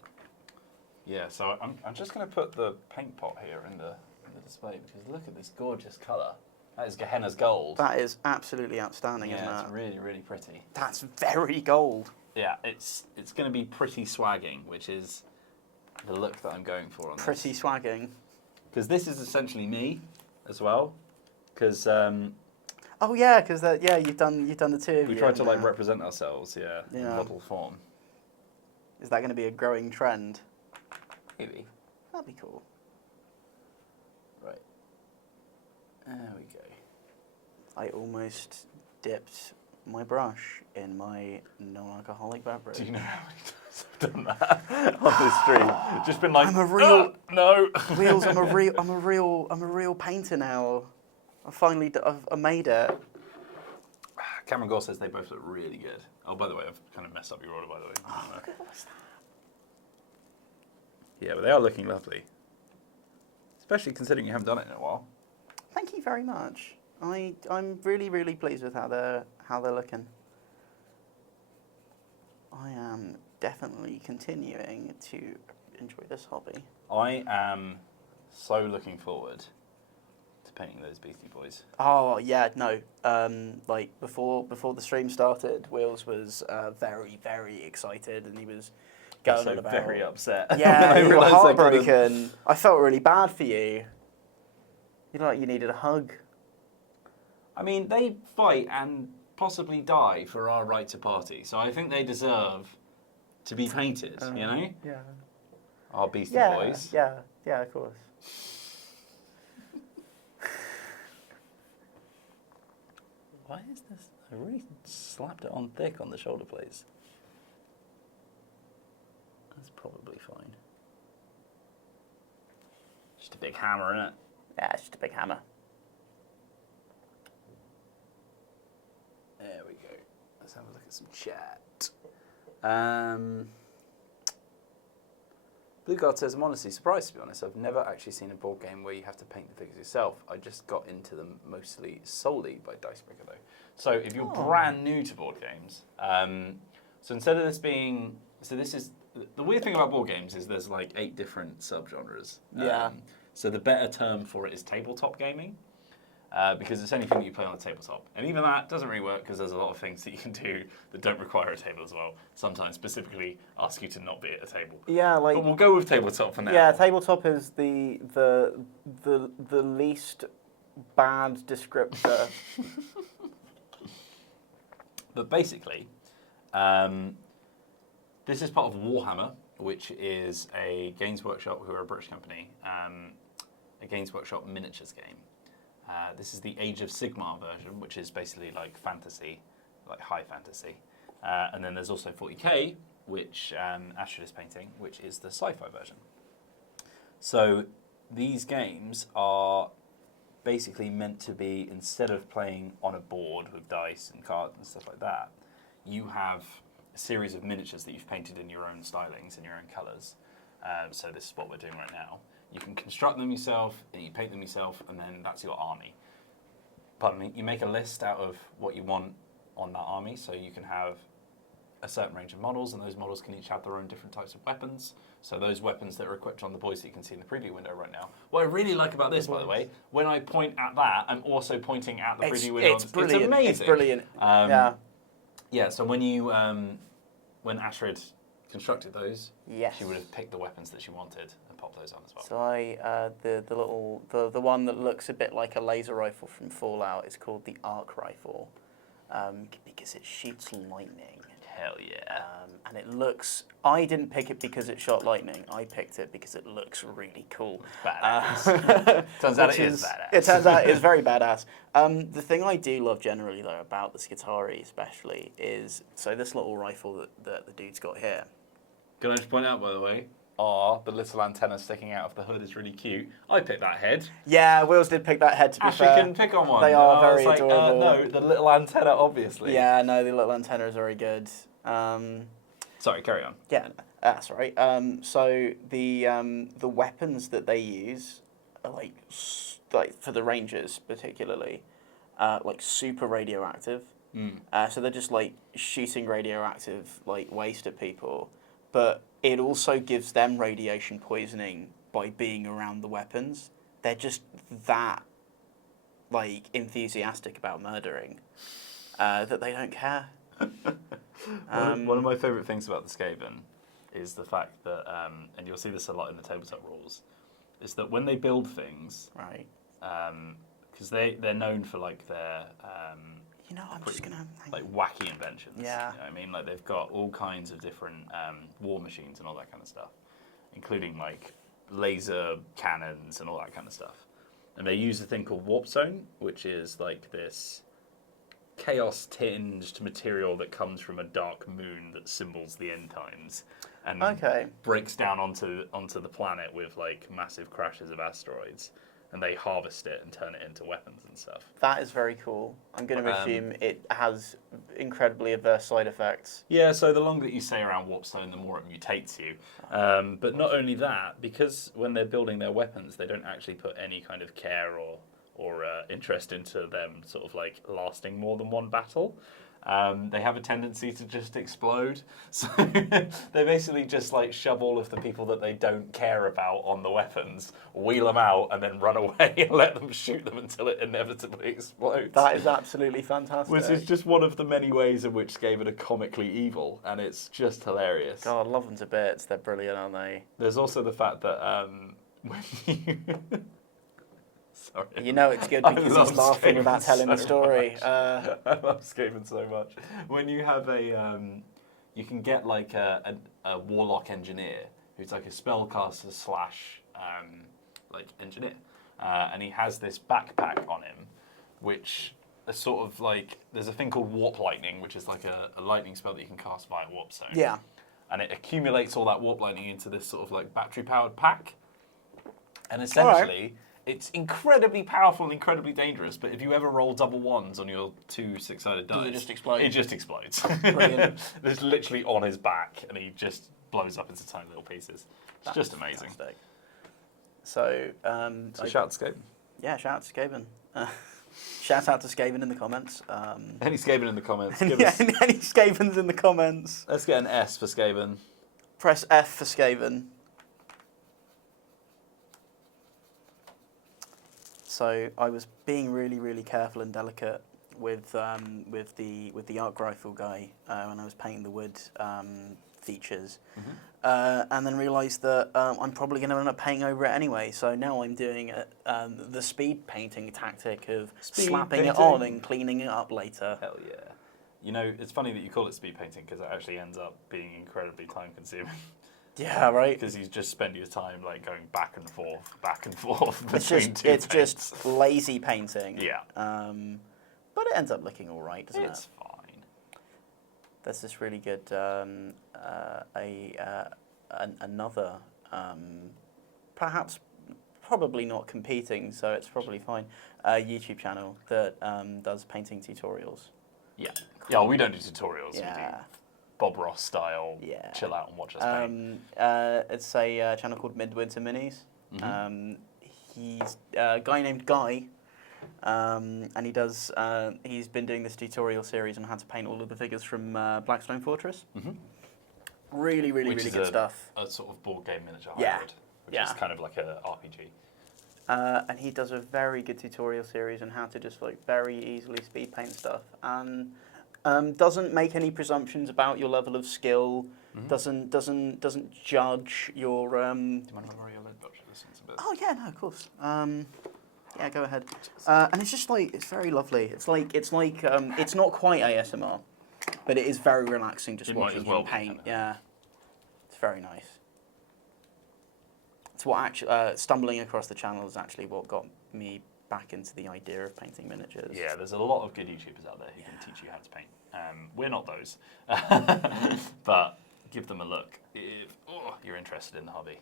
Yeah. So I'm just going to put the paint pot here in the display because look at this gorgeous colour. That is Gehenna's Gold. That is absolutely outstanding, yeah, isn't it's it? really really pretty. That's very gold. Yeah, it's going to be pretty swagging, which is the look that I'm going for on Pretty this. swagging. Because this is essentially me as well. Because Oh yeah, because you've done the two of we you. tried to like and, represent ourselves, in Yeah. model form. Is that going to be a growing trend? Maybe. That'd be cool. Right. There we go. I almost dipped my brush in my non-alcoholic beverage. Do you know how many times I've done that on this stream? Just been like, I'm a real- no. Wheels, I'm a real painter now. I made it. Cameron Gore says they both look really good. Oh, by the way, I've kind of messed up your order, by the way. Oh, look at what's that? Yeah, but they are looking lovely. Especially considering you haven't done it in a while. Thank you very much. I'm really pleased with how they're looking. I am definitely continuing to enjoy this hobby. I am so looking forward to painting those Beastie Boys. Oh yeah, no. Like before the stream started, Wheels was very excited, and he was going So on about very upset. Yeah, I you were realised I couldn't- heartbroken. I felt really bad for you. You know, like you needed a hug. I mean, they fight and possibly die for our right to party, so I think they deserve to be painted, you know? Yeah. Our Beastie Yeah, Boys. yeah, of course. Why is this? I really slapped it on thick on the shoulder blades. That's probably fine. Just a big hammer, innit? Yeah, it's just a big hammer. There we go. Let's have a look at some chat. Blue Guard says, I'm honestly surprised, to be honest. I've never actually seen a board game where you have to paint the figures yourself. I just got into them mostly solely by Dicebreaker, though. So if you're brand new to board games, so instead of this being, this is, the weird thing about board games is there's like 8 different subgenres. Yeah. So the better term for it is tabletop gaming. because it's anything that you play on a tabletop. And even that doesn't really work because there's a lot of things that you can do that don't require a table as well. Sometimes specifically ask you to not be at a table. Yeah, like But we'll go with tabletop for now. yeah, tabletop is the least bad descriptor. But basically, this is part of Warhammer, which is a Games Workshop, who are a British company, a Games Workshop miniatures game. This is the Age of Sigmar version, which is basically like fantasy, like high fantasy. And then there's also 40k, which Astrid is painting, which is the sci-fi version. So these games are basically meant to be, instead of playing on a board with dice and cards and stuff like that, you have a series of miniatures that you've painted in your own stylings, in your own colours. So this is what we're doing right now. You can construct them yourself, and you paint them yourself, and then that's your army. Pardon me, you make a list out of what you want on that army, so you can have a certain range of models, and those models can each have their own different types of weapons. So those weapons that are equipped on the boys that you can see in the preview window right now. What I really like about this, by the way, when I point at that, I'm also pointing at the preview window. It's brilliant. It's amazing. It's brilliant. Yeah, so when you when Astrid constructed those, Yes. she would have picked the weapons that she wanted and popped those on as well. So the one that looks a bit like a laser rifle from Fallout is called the arc rifle, because it shoots lightning. Hell yeah. And it looks. I didn't pick it because it shot lightning. I picked it because it looks really cool. Badass. Turns out it is badass. It turns out it's very badass. The thing I do love generally though about the Skitarii especially is this little rifle that the dude's got here. Can I just point out, by the way, The little antenna sticking out of the hood is really cute. I picked that head. Yeah, Wills did pick that head to be Astrid fair. can pick on one. They are And I very was like, adorable. No, the little antenna, obviously. Yeah, no, the little antenna is very good. Sorry, carry on. Yeah, that's right. So the weapons that they use are like for the Rangers particularly, like super radioactive. So they're just like shooting radioactive like waste at people, but it also gives them radiation poisoning by being around the weapons. They're just that like enthusiastic about murdering that they don't care. One of my favourite things about the Skaven is the fact that, and you'll see this a lot in the tabletop rules, is that when they build things, Right. because they're known for like their I'm just gonna like wacky inventions. Yeah. You know what I mean, like they've got all kinds of different war machines and all that kind of stuff, including like laser cannons and all that kind of stuff. And they use a thing called warp zone, which is like this chaos-tinged material that comes from a dark moon that symbols the end times, and breaks down onto the planet with like massive crashes of asteroids, and they harvest it and turn it into weapons and stuff. That is very cool. I'm going to assume it has incredibly adverse side effects. Yeah, so the longer that you stay around Warpstone, the more it mutates you. But not only that, because when they're building their weapons, they don't actually put any kind of care or interest into them sort of like lasting more than one battle. They have a tendency to just explode. So they basically just like shove all of the people that they don't care about on the weapons, wheel them out, and then run away and let them shoot them until it inevitably explodes. That is absolutely fantastic. Which is just one of the many ways in which Skaven are comically evil, and it's just hilarious. God, I love them to bits. They're brilliant, aren't they? There's also the fact that when you... Sorry. You know it's good because he's laughing Skaven without telling the so story. I love Skaven so much. When you have you can get like a warlock engineer who's like a spellcaster slash like engineer, and he has this backpack on him, which is sort of like there's a thing called warp lightning, which is like a lightning spell that you can cast via warp zone. Yeah. And it accumulates all that warp lightning into this sort of like battery powered pack, and essentially. It's incredibly powerful and incredibly dangerous, but if you ever roll double ones on your 2 six-sided dice, it just explode? It just explodes. Brilliant. It's literally on his back, and he just blows up into tiny little pieces. It's just amazing. Fantastic. So, shout out to Skaven. Yeah, shout out to Skaven. Shout out to Skaven in the comments. Any Skaven in the comments? Give yeah, us, any Skavens in the comments? let's get an S for Skaven. Press F for Skaven. So I was being really, really careful and delicate with the arc rifle guy when I was painting the wood features, and then realised that I'm probably going to end up painting over it anyway. So now I'm doing the speed painting tactic of slapping it on and cleaning it up later. Hell yeah. You know, it's funny that you call it speed painting because it actually ends up being incredibly time consuming. Yeah, right. Because you just spend your time like going back and forth It's between just two it's paints. just lazy painting. Yeah. But it ends up looking all right, doesn't It's it? fine. There's this really good another perhaps probably not competing, so it's probably fine. YouTube channel that does painting tutorials. Yeah. Yeah, well, we don't do tutorials. We do Yeah. Bob Ross style, Yeah. chill out and watch us paint. It's a channel called Midwinter Minis. He's a guy named Guy, and he does. He's been doing this tutorial series on how to paint all of the figures from Blackstone Fortress. Really, really, Which really is good stuff. a sort of board game miniature Yeah. hybrid, which Yeah. is kind of like a RPG. And he does a very good tutorial series on how to just like very easily speed paint stuff, and doesn't make any presumptions about your level of skill. Doesn't judge your. Do you mind if I borrow your lead brush? This one's a bit... Oh yeah, no, of course. Yeah, go ahead. And it's just like it's very lovely. It's not quite ASMR, but it is very relaxing just It might watching as well him be, paint. kind of. Yeah, it's very nice. It's what actually stumbling across the channel is actually what got me back into the idea of painting miniatures. Yeah, there's a lot of good YouTubers out there who can teach you how to paint. We're not those, but give them a look if you're interested in the hobby.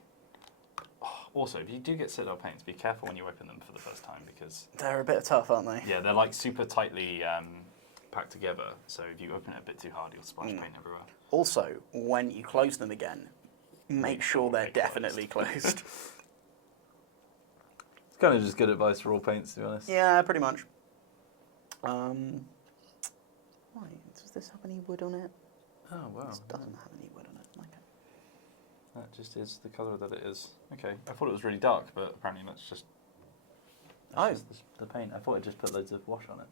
Also, if you do get Citadel paints, be careful when you open them for the first time because They're a bit tough, aren't they? yeah, they're like super tightly packed together. So if you open it a bit too hard, you'll splash paint everywhere. Also, when you close them again, make sure they're definitely closed. It's kind of just good advice for all paints, to be honest. Yeah, pretty much. Right, does this have any wood on it? Oh, wow. This doesn't have any wood on it. Okay. That just is the colour that it is. Okay, I thought it was really dark, but apparently that's just, just the paint. I thought it just put loads of wash on it.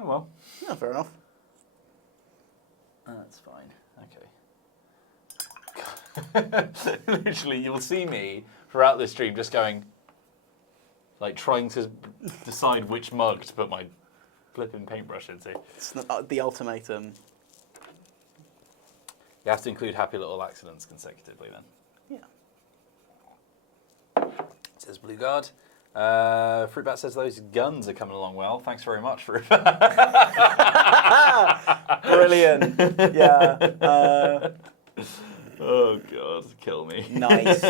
Oh well. Yeah, fair enough. That's fine. Okay. Literally, you'll see me throughout this stream just going, like trying to decide which mug to put my flipping paintbrush into. It's the ultimatum. You have to include happy little accidents consecutively then. Yeah. Says Blue Guard. Fruitbat says those guns are coming along well. Thanks very much, Fruitbat. Brilliant. Yeah. Oh God, kill me. Nice.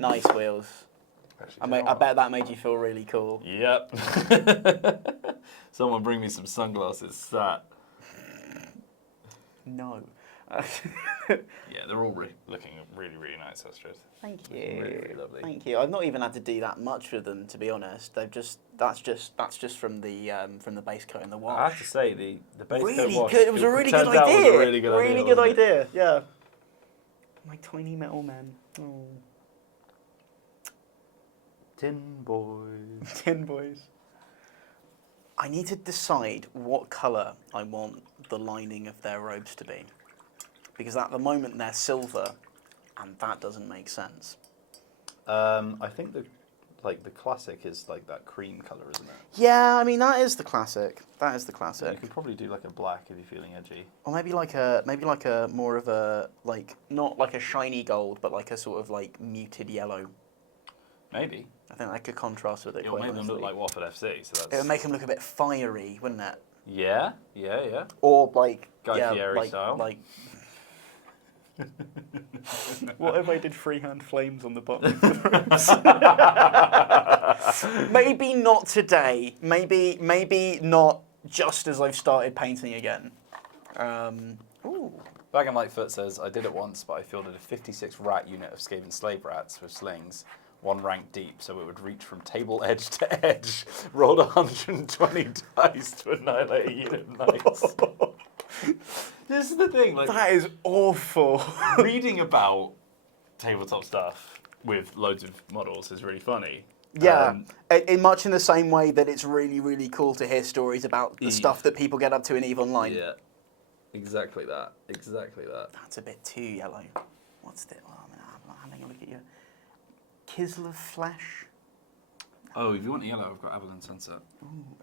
Nice wheels. Actually, I bet that made you feel really cool. Yep. Someone bring me some sunglasses, sat. No. Yeah, they're all looking really, really nice, Astrid. Thank you. Really, really lovely. Thank you. I've not even had to do that much with them, to be honest. That's just from the base coat and the wash. I have to say the base Really coat wash. good. It was a really good turned out was idea. a really good idea. Really good wasn't it? idea. Yeah. My tiny metal men. Oh. Tin boys. Tin boys. I need to decide what colour I want the lining of their robes to be. Because at the moment they're silver, and that doesn't make sense. I think the classic is like that cream colour, isn't it? Yeah, I mean that is the classic. That is the So you classic. could probably do like a black if you're feeling edgy. Or maybe like a more of a not like a shiny gold, but like a sort of like muted yellow. Maybe. I think that could contrast with it. It'll quite make them look nicely. like Watford FC. So It would that's make them look a bit fiery, wouldn't it? yeah. Or like Guy Fieri like, style. Like. What if I did freehand flames on the bottom of the ropes? Maybe not today. Maybe not just as I've started painting again. Ooh. Bag and Lightfoot says, I did it once, but I fielded a 56 rat unit of Skaven slave rats with slings, one rank deep, so it would reach from table edge to edge. Rolled 120 dice to annihilate a unit of knights. This is the thing, like That is awful. reading about tabletop stuff with loads of models is really funny. Yeah, much in the same way that it's really, really cool to hear stories about the Eve. stuff that people get up to in EVE Online. Yeah, exactly that. Exactly that. That's a bit too yellow. What's this? Oh, I'm having a look at you. Kislev Flesh. Oh, if you want yellow, I've got Avalon Sunset.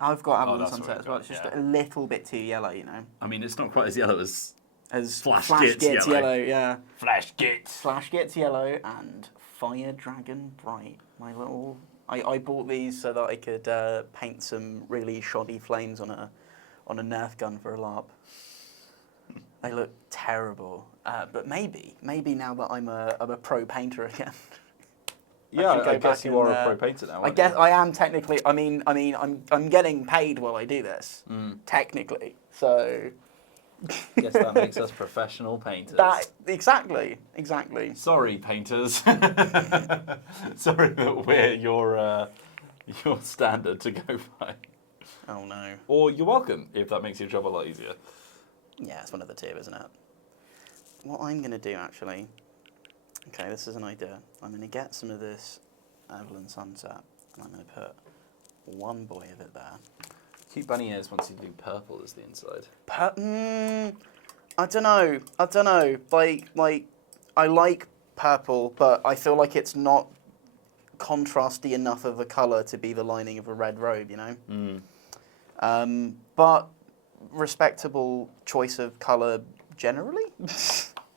I've got Avalon that's what Sunset you've as well. got, It's just yeah. a little bit too yellow, you know. I mean, it's not quite as yellow as Flash gets gets yellow. yeah. Flash Gits. Flash gets yellow and Fire Dragon Bright. My little. I bought these so that I could paint some really shoddy flames on a Nerf gun for a LARP. They look terrible, but maybe now that I'm a pro painter again. Yeah, should go I guess back you are and, a pro painter now. I aren't guess you? I am technically. I mean, I'm getting paid while I do this. Technically, so Guess that makes us professional painters. that exactly. Sorry, painters. Sorry that we're your standard to go by. Oh no. Or you're welcome, if that makes your job a lot easier. Yeah, it's one of the two, isn't it? What I'm going to do, actually... Okay, this is an idea. I'm going to get some of this Avalon Sunset, and I'm going to put one boy of it there. Cute bunny ears once you do purple as the inside. I don't know. Like, I like purple, but I feel like it's not contrasty enough of a colour to be the lining of a red robe, you know? But respectable choice of colour generally.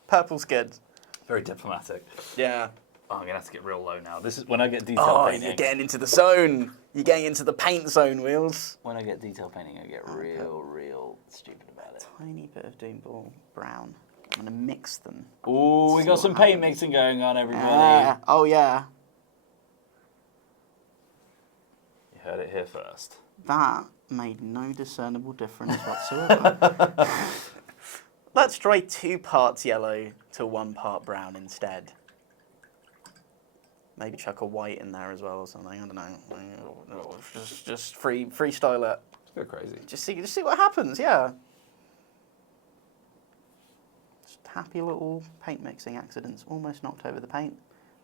Purple's good. Very diplomatic. Yeah. Oh, I'm gonna have to get real low now. This is when I get detail Oh, painting. you're getting into the zone. You're getting into the paint zone, Wheels. When I get detail painting, I get real stupid about it. Tiny bit of Doomball brown. I'm going to mix them. Oh, we See got what some paint happens. mixing going on, everybody. Oh, yeah. You heard it here first. That made no discernible difference whatsoever. Let's try 2 parts yellow to 1 part brown instead. Maybe chuck a white in there as well or something. I don't know. Just freestyle it. Go crazy. Just see what happens. Yeah. Just happy little paint mixing accidents. Almost knocked over the paint.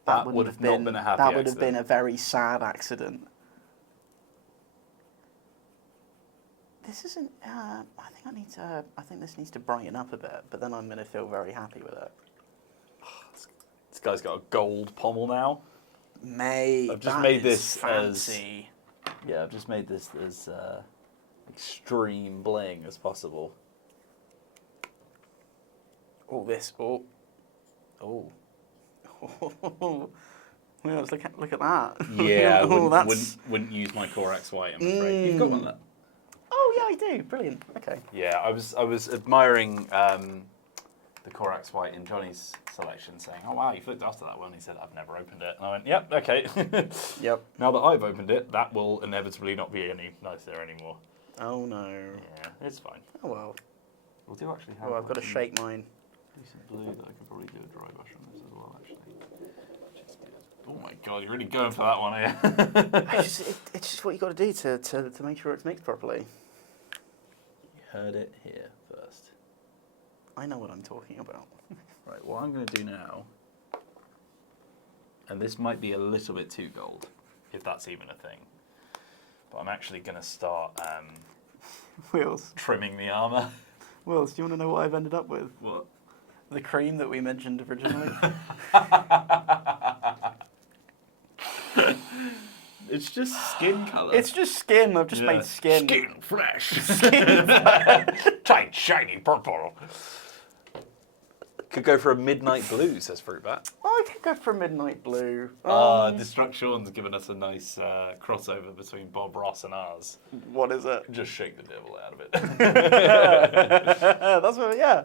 That wouldn't would have not been a happy That would have accident. been a very sad accident. This isn't. I think this needs to brighten up a bit. But then I'm going to feel very happy with it. This guy's got a gold pommel now. Mate, I've just that made is this fancy. Yeah, I've just made this as extreme bling as possible. Oh, this. Oh. Well, let's look at that. Yeah, Oh, I that's. wouldn't use my Corax white, I'm afraid. You've got one there. Oh yeah, I do. Brilliant. Okay. Yeah, I was admiring the Corax white in Johnny's selection, saying, "Oh wow, you've looked after that one." He said, "I've never opened it," and I went, "Yep, okay." Yep. Now that I've opened it, that will inevitably not be any nicer anymore. Oh no. Yeah, it's fine. Oh well. We'll do actually have. Oh, I've got to shake mine. Decent blue that I could probably do a dry brush on this as well, actually. Oh my god, you're really going for that one here. It's just what you got to do to make sure it's mixed properly. You heard it here first. I know what I'm talking about. Right, what I'm going to do now, And this might be a little bit too gold, if that's even a thing. But I'm actually going to start Wheels. trimming the armour. Wheels, do you want to know what I've ended up with? What? The cream that we mentioned originally. It's just skin colour. It's just skin. I've just made skin. Skin fresh. Tight, shiny purple. could go for a midnight blue, says Fruitbat. I could go for midnight blue. Destruction's given us a nice crossover between Bob Ross and ours. What is it? Just shake the devil out of it. That's what. Yeah.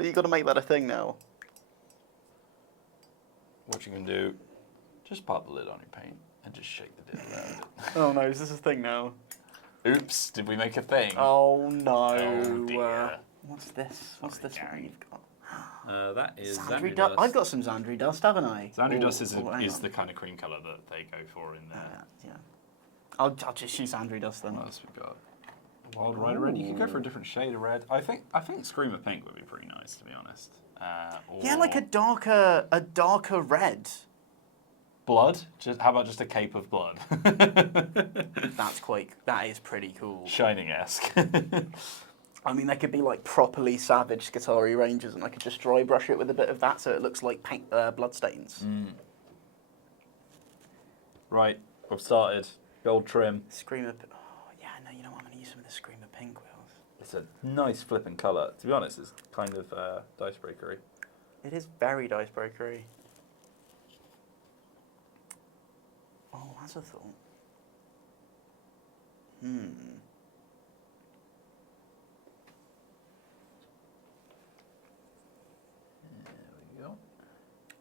You got to make that a thing now. What you can do, just pop the lid on your paint and just shake the devil out of it. Oh no, is this a thing now? Oops, did we make a thing? Oh no. Oh, dear. What's this? What's this one you've got? That is Xandri Xandri dust. dust. I've got some Xandri dust, haven't I? Xandri Oh, dust is hang is on. the kind of cream colour that they go for in there. Yeah. I'll just use Xandri dust then. What else we got? Wild Rider Red. You could go for a different shade of red. I think Screamer Pink would be pretty nice, to be honest. Yeah, like a darker red. blood. How about just a cape of blood? That is pretty cool. Shining-esque. I mean, they could be like properly savage Skitarii Rangers, and I could just dry brush it with a bit of that, so it looks like paint bloodstains. Right, we've started. Gold trim. Screamer. Oh yeah, no, you know what? I'm gonna use some of the Screamer pink wheels. It's a nice flipping colour. To be honest, it's kind of Dicebreaker-y. It is very Dicebreaker-y. Oh, that's a thought. There we go.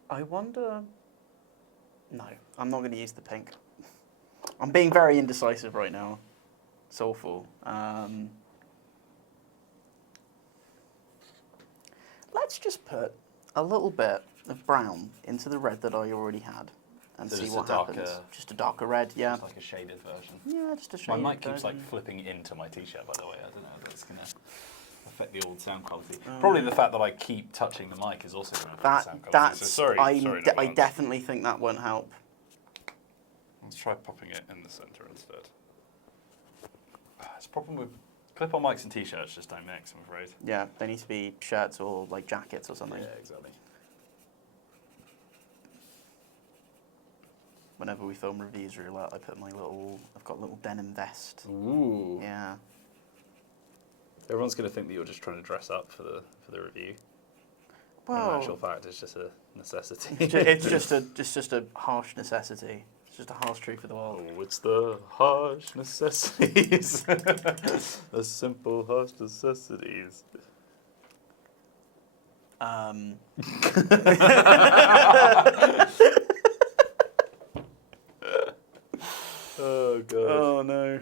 I wonder... No, I'm not going to use the pink. I'm being very indecisive right now. It's awful. Let's just put a little bit of brown into the red that I already had and So see just what a darker- happens. Just a darker red, yeah. It's like a shaded version. Yeah, just a My shade. mic keeps like flipping into my t-shirt, by the way. I don't know if that's going to affect the old sound quality. Probably the fact that I keep touching the mic is also going to affect the sound quality. So sorry, I in I advance. definitely think that won't help. Let's try popping it in the centre instead. It's a problem with clip-on mics and t-shirts just don't mix, I'm afraid. Yeah, they need to be shirts or like jackets or something. Yeah, exactly. Whenever we film reviews roulette, I put I've got a little denim vest. Ooh. Yeah. Everyone's going to think that you're just trying to dress up for the review. Well, In actual fact, it's just a necessity. it's just a harsh necessity. It's just a harsh truth of the world. Oh, it's the harsh necessities. The simple harsh necessities. Oh, God. Oh no.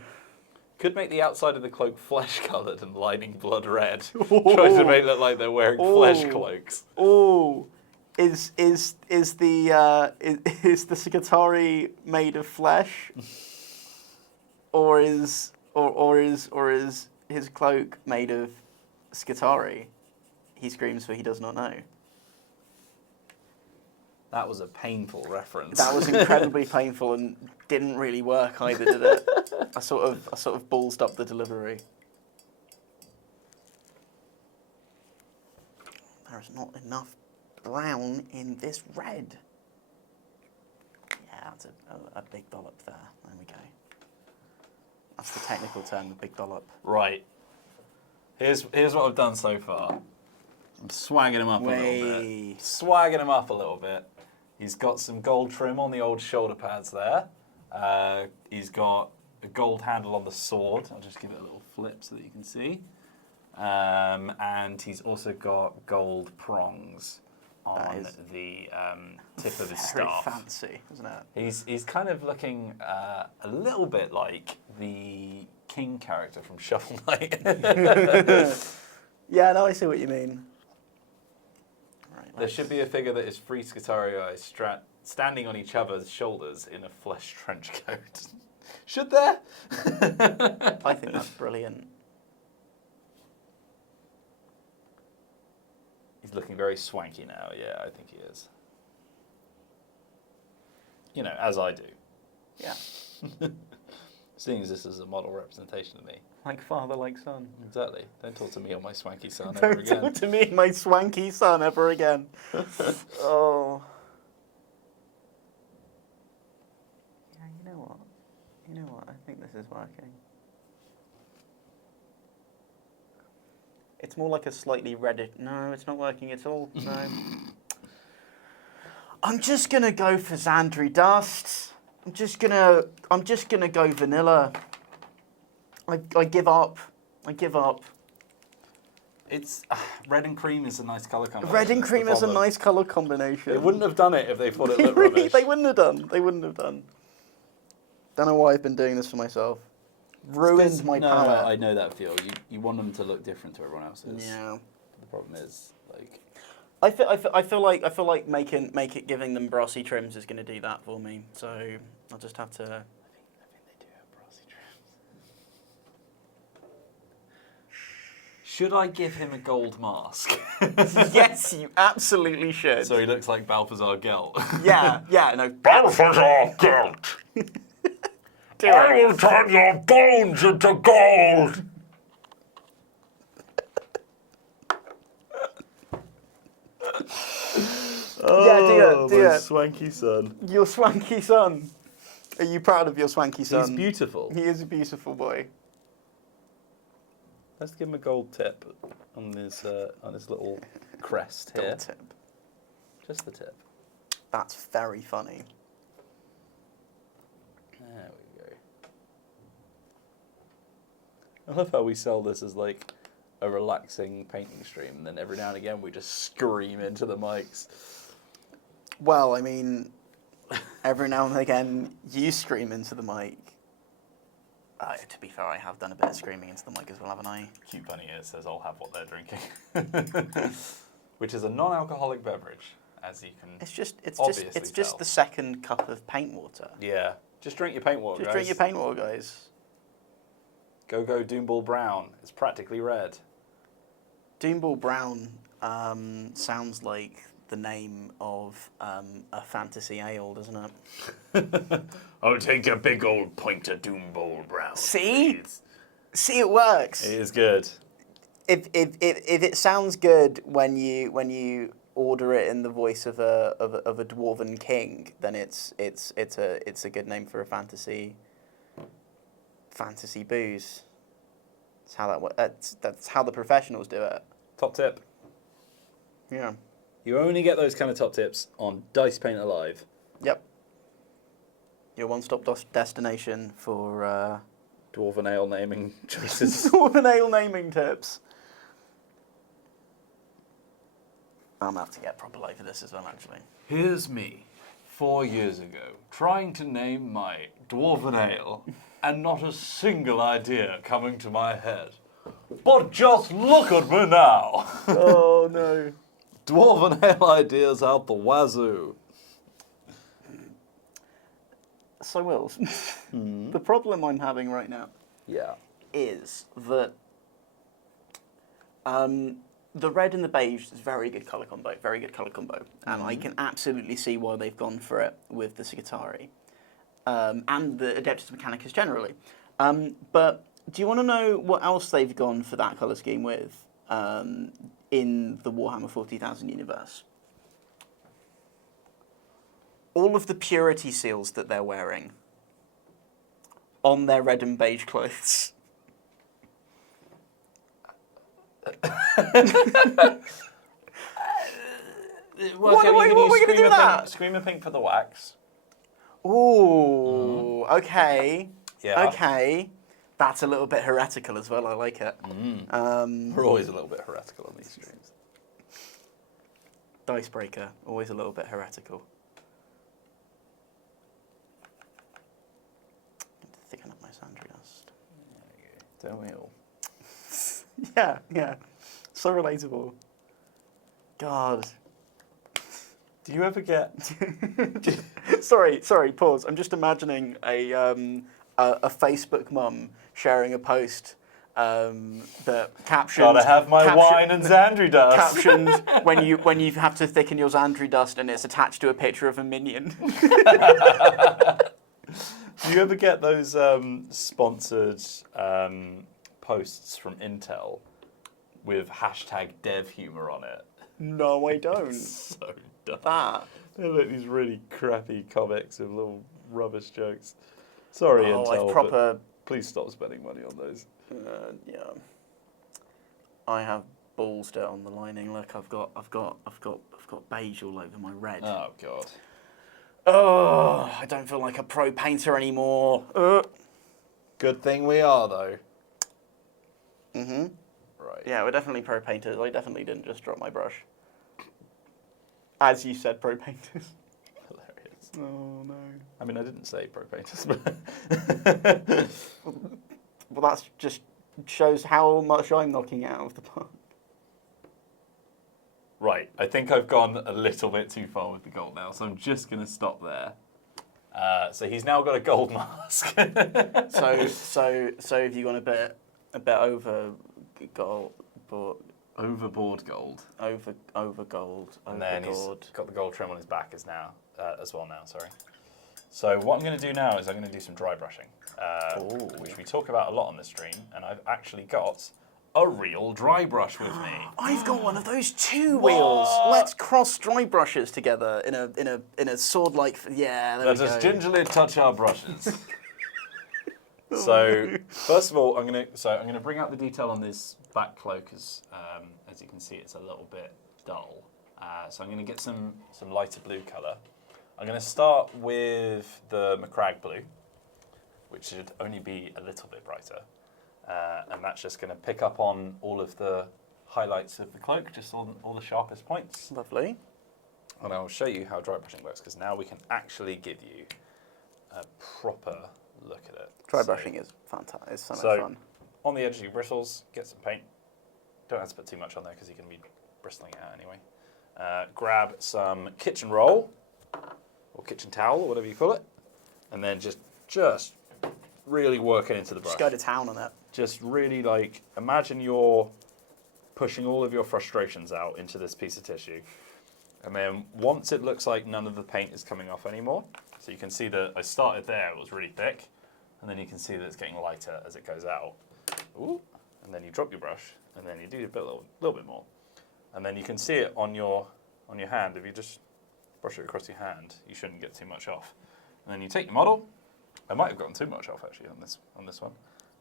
Could make the outside of the cloak flesh-coloured and lining blood red. Try to make it look like they're wearing flesh cloaks. Oh, is the Skitarii made of flesh, or is his cloak made of Skitarii? He screams, for he does not know. That was a painful reference. That was incredibly painful and didn't really work either, did it? I sort of ballsed up the delivery. There's not enough brown in this red. Yeah, that's a big dollop there. There we go. That's the technical term, a big dollop. Right. Here's what I've done so far. I'm swagging him up a little bit. Swagging him up a little bit. He's got some gold trim on the old shoulder pads there. He's got a gold handle on the sword. I'll just give it a little flip so that you can see. And he's also got gold prongs on the tip of his staff. Very fancy, isn't it? He's kind of looking a little bit like the king character from Shovel Knight. Yeah, no, I see what you mean. Right, There should be a figure that is three Skitarii standing on each other's shoulders in a flesh trench coat. Should there? I think that's brilliant. He's looking very swanky now. Yeah, I think he is. You know, as I do. Yeah. Seeing as this is a model representation of me. Like father, like son. Exactly. Don't talk to me or my swanky son ever Don't again. talk to me, my swanky son, ever again. Oh. Yeah, you know what? You know what? I think this is working. It's more like a slightly reddish. No, it's not working at all. No. I'm just gonna go for Xandri Dust. I'm just gonna go vanilla. I give up. I give up. It's red and cream is a nice colour combination. Red and that's the cream is a problem. nice colour combination. They wouldn't have done it if they thought it looked Really, rubbish. they wouldn't have done. They wouldn't have done. Don't know why I've been doing this for myself. Ruined my No, palette. I know that feel. You want them to look different to everyone else's. Yeah. The problem is, like, I feel like giving them brassy trims is going to do that for me. So I'll just have to. I think they do have brassy trims. Should I give him a gold mask? Yes, you absolutely should. So he looks like Balthazar Gelt. Yeah, no. Balthazar Gelt! I will turn your bones into gold! Yeah, do it. Swanky son. Your swanky son. Are you proud of your swanky son? He's beautiful. He is a beautiful boy. Let's give him a gold tip on his little crest here. Gold tip. Just the tip. That's very funny. There we go. I love how we sell this as like a relaxing painting stream, and then every now and again we just scream into the mics. Well, I mean, every now and again you scream into the mic. To be fair, I have done a bit of screaming into the mic as well, haven't I? Cute bunny here says, I'll have what they're drinking. Which is a non-alcoholic beverage, as you can It's just obviously tell. the second cup of paint water. Yeah. Just drink your paint water, Just guys. drink your paint water, guys. Go Doomball Brown. It's practically red. Doomball Brown sounds like the name of a fantasy ale, doesn't it? I'll take a big old pint of Doomball Brown. See? please. See, it works. It is good. If it sounds good when you order it in the voice of a dwarven king, then it's a good name for a fantasy booze. That's how that works. That's how the professionals do it. Top tip. Yeah. You only get those kind of top tips on Dicepainter Live. Yep. Your one-stop destination for Dwarven ale naming choices. dwarven ale naming tips. I'm gonna have to get proper light for this as well, actually. Here's me, 4 years ago, trying to name my Dwarven ale, and not a single idea coming to my head. But just look at me now! Oh no. Dwarven ale ideas out the wazoo. So, Wills, the problem I'm having right now Yeah. is that the red and the beige is very good colour combo, and I can absolutely see why they've gone for it with the Sigatari and the Adeptus Mechanicus generally. But do you want to know what else they've gone for that colour scheme with in the Warhammer 40,000 universe? All of the purity seals that they're wearing on their red and beige clothes. What are we gonna do with that? Screamer pink for the wax. Ooh, okay. Yeah. Okay. That's a little bit heretical as well, I like it. We're always a little bit heretical on these streams. Dicebreaker, always a little bit heretical. Thicken up my sandry dust. Don't we all? Yeah. So relatable. God. Do you ever get... Sorry, pause. I'm just imagining a Facebook mum sharing a post that captioned... Gotta have my wine and Xandri dust. Captioned when you have to thicken your Xandri dust and it's attached to a picture of a minion. Do you ever get those sponsored posts from Intel with hashtag #devhumor on it? No, I don't. So dumb. That. They're like these really crappy comics with little rubbish jokes. Sorry, Intel, I've proper. but please stop spending money on those. Yeah. I have balls dirt on the lining. Look, I've got beige all over my red. Oh god. Oh, I don't feel like a pro painter anymore. Good thing we are though. Mhm. Right. Yeah, we're definitely pro painters. I definitely didn't just drop my brush. As you said, pro painters. Hilarious. Oh no. I mean, I didn't say pro painters, but Well, that just shows how much I'm knocking out of the park. right. I think I've gone a little bit too far with the gold now, so I'm just gonna stop there. So he's now got a gold mask. So have you gone a bit over gold? Overboard gold. Over gold. And then he's Overboard. got the gold trim on his back as well now. Sorry. So what I'm going to do now is I'm going to do some dry brushing, which we talk about a lot on the stream, and I've actually got a real dry brush with me. I've got one of those 2 wheels. Let's cross dry brushes together in a sword-like. Yeah, there Let we us go. gingerly touch our brushes. So first of all, I'm gonna bring out the detail on this back cloak as you can see, it's a little bit dull. So I'm gonna get some lighter blue colour. I'm gonna start with the McCrag blue, which should only be a little bit brighter, and that's just gonna pick up on all of the highlights of the cloak, just all the sharpest points. Lovely. And I'll show you how dry brushing works, because now we can actually give you a proper look at it. Dry brushing is fantastic. It's so much fun. On the edge of your bristles, get some paint. Don't have to put too much on there because you're going to be bristling it out anyway. Grab some kitchen roll or kitchen towel or whatever you call it, and then just really work it into the brush. Just go to town on it. Just really imagine you're pushing all of your frustrations out into this piece of tissue. And then once it looks like none of the paint is coming off anymore, so you can see that I started there, it was really thick, and then you can see that it's getting lighter as it goes out. Ooh. And then you drop your brush, and then you do a little bit more. And then you can see it on your hand. If you just brush it across your hand, you shouldn't get too much off. And then you take your model. I might have gotten too much off actually on this one.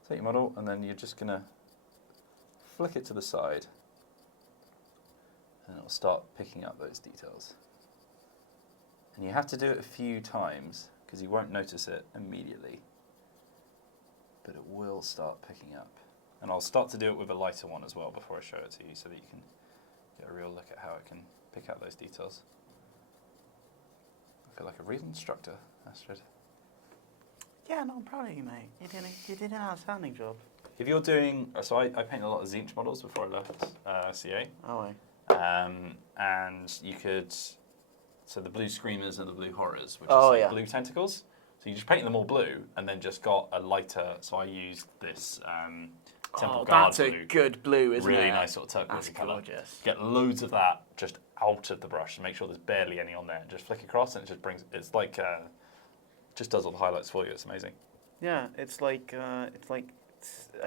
Take your model, and then you're just gonna flick it to the side, and it'll start picking up those details. And you have to do it a few times because you won't notice it immediately, but it will start picking up. And I'll start to do it with a lighter one as well before I show it to you, so that you can get a real look at how it can pick out those details. I feel like a real instructor, Astrid. Yeah, no, I'm proud of you, mate. You did an outstanding job. If you're doing, so I paint a lot of Zinch models before I left CA. Oh, And you could, so the blue screamers and the blue horrors, which Oh, is yeah. blue tentacles. So you just paint them all blue and then just got a lighter, so I used this Temple Guard that's a blue. good blue, isn't it? Really nice sort of turquoise That's colour. gorgeous. Get loads of that just out of the brush and make sure there's barely any on there. Just flick across and it just brings, it's like, just does all the highlights for you. It's amazing. Yeah, it's like a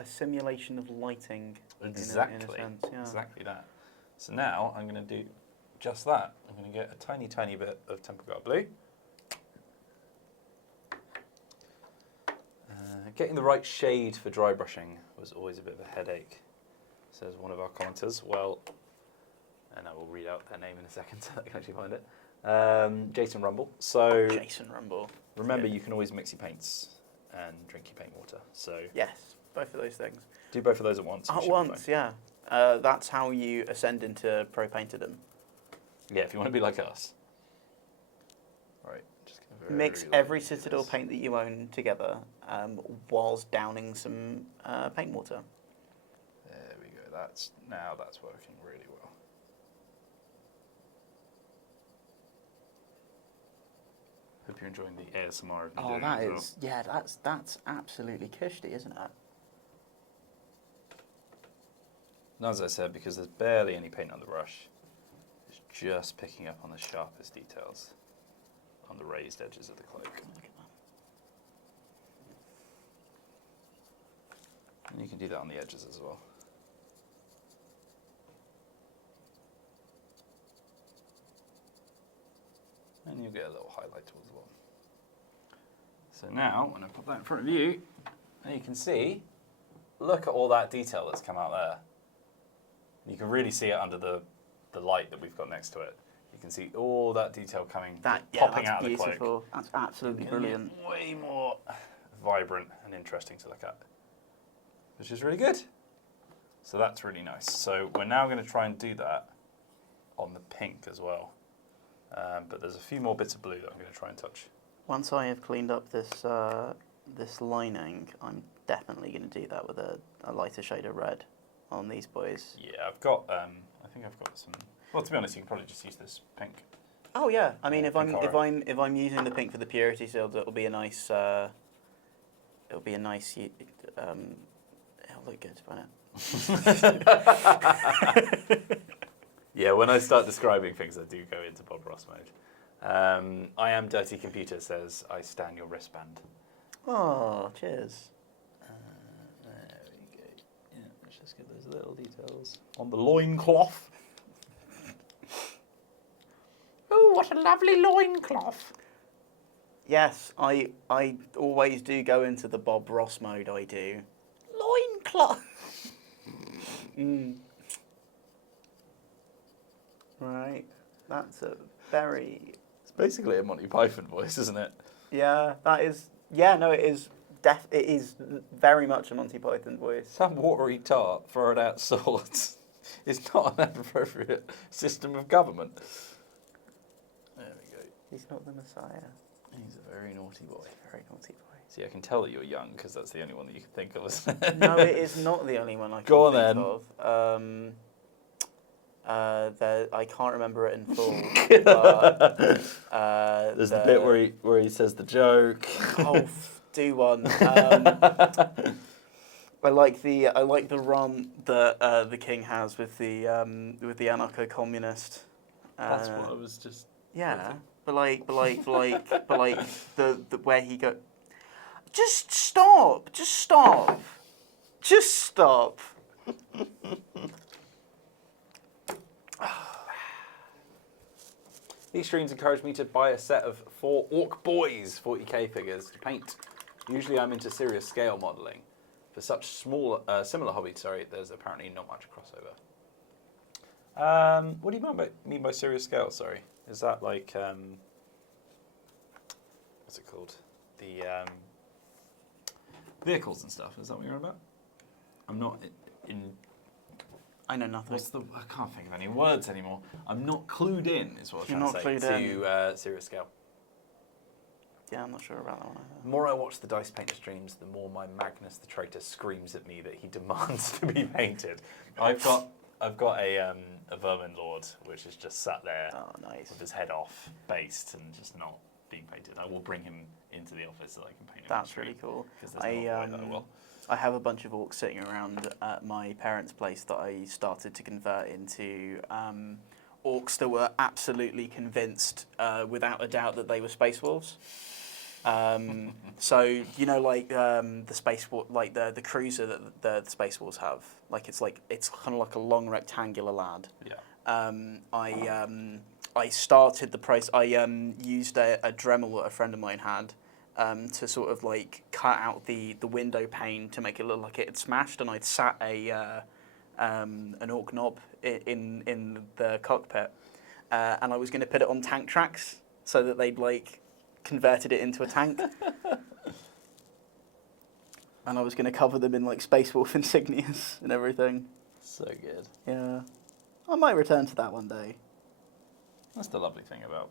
simulation of lighting. Exactly. In a sense, yeah. Exactly that. So now I'm going to do just that. I'm going to get a tiny, tiny bit of Temple Guard blue. Getting the right shade for dry brushing was always a bit of a headache, says one of our commenters. Well, and I will read out their name in a second so I can actually find it. Jason Rumble. So Jason Rumble. remember, you can always mix your paints and drink your paint water. So Yes, both of those things. do both of those at once. and you At should be once, fine. yeah. That's how you ascend into pro painterdom. Yeah, if you want to be like us. Right. Just gonna Mix very every lightly do Citadel this. paint that you own together, whilst downing some paint water. There we go. That's working really well. Hope you're enjoying the ASMR of me Oh, doing that it as well. is, yeah, that's absolutely cushy, isn't it? And as I said, because there's barely any paint on the brush, it's just picking up on the sharpest details on the raised edges of the cloak. Look at that. And you can do that on the edges as well. And you'll get a little highlight towards the bottom. So now, when I put that in front of you, now you can see, look at all that detail that's come out there. You can really see it under the light that we've got next to it. You can see all that detail popping That's out of the cloak. beautiful. That's absolutely Making it brilliant. Way more vibrant and interesting to look at, which is really good. So that's really nice. So we're now going to try and do that on the pink as well. But there's a few more bits of blue that I'm going to try and touch. Once I have cleaned up this this lining, I'm definitely going to do that with a lighter shade of red on these boys. Yeah, I've got. I think I've got some. Well, to be honest, you can probably just use this pink. Oh yeah, I mean, Yeah, if I'm using the pink for the purity seals, it'll be a nice. It'll look good, won't it? Yeah, when I start describing things, I do go into Bob Ross mode. I am Dirty Computer says, I stan your wristband. Oh, cheers. There we go. Yeah, let's just get those little details on the loincloth. Oh, what a lovely loincloth. Yes, I always do go into the Bob Ross mode, I do. Loincloth. Right, that's a very... It's basically a Monty Python voice, isn't it? Yeah, that is... Yeah, no, it is... It is very much a Monty Python voice. Some watery tart throwing out swords is not an appropriate system of government. There we go. He's not the Messiah. He's a very naughty boy. Very naughty boy. See, I can tell that you're young because that's the only one that you can think of, isn't it? No, it is not the only one I can Go on think then. of. I can't remember it in full. But, There's the bit where he says the joke. Oh, do one. I like the run that the king has with the anarcho-communist. That's what I was just. Yeah, but the where he go. Just stop! Just stop! Just stop! These streams encourage me to buy a set of 4 Orc Boys 40k figures to paint. Usually I'm into serious scale modelling. For such small, similar hobbies, there's apparently not much crossover. What do you mean by serious scale, sorry? Is that like, what's it called? The vehicles and stuff, is that what you're on about? I'm not in... I know nothing. I can't think of any words anymore. I'm not clued in, is what I was trying to say, to serious scale. Yeah, I'm not sure about that one. The more I watch the Dicepainter streams, the more my Magnus the Traitor screams at me that he demands to be painted. I've got a Vermin Lord, which is just sat there with his head off, based, and just not being painted. I will bring him into the office so I can paint him. That's really cool. I I have a bunch of orcs sitting around at my parents' place that I started to convert into orcs that were absolutely convinced, without a doubt, that they were Space Wolves. So you know, like the Space Wolf, like the cruiser that the Space Wolves have, it's kind of like a long rectangular lad. Yeah. I started the price. I used a Dremel that a friend of mine had to sort of cut out the window pane to make it look like it had smashed, and I'd sat an orc knob in the cockpit, and I was going to put it on tank tracks so that they'd converted it into a tank. And I was going to cover them in Space Wolf insignias and everything. So good. Yeah. I might return to that one day. That's the lovely thing about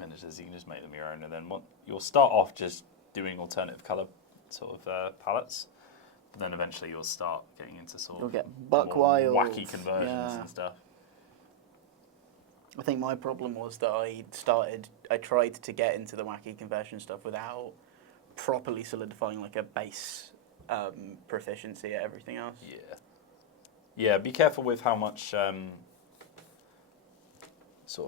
miniatures. You can just make them your own, and then you'll start off just doing alternative colour sort of palettes. But then eventually you'll start getting into sort You'll of get buck more wild. wacky conversions Yeah. and stuff. I think my problem was that I tried to get into the wacky conversion stuff without properly solidifying a base proficiency at everything else. Yeah. Yeah, be careful with how much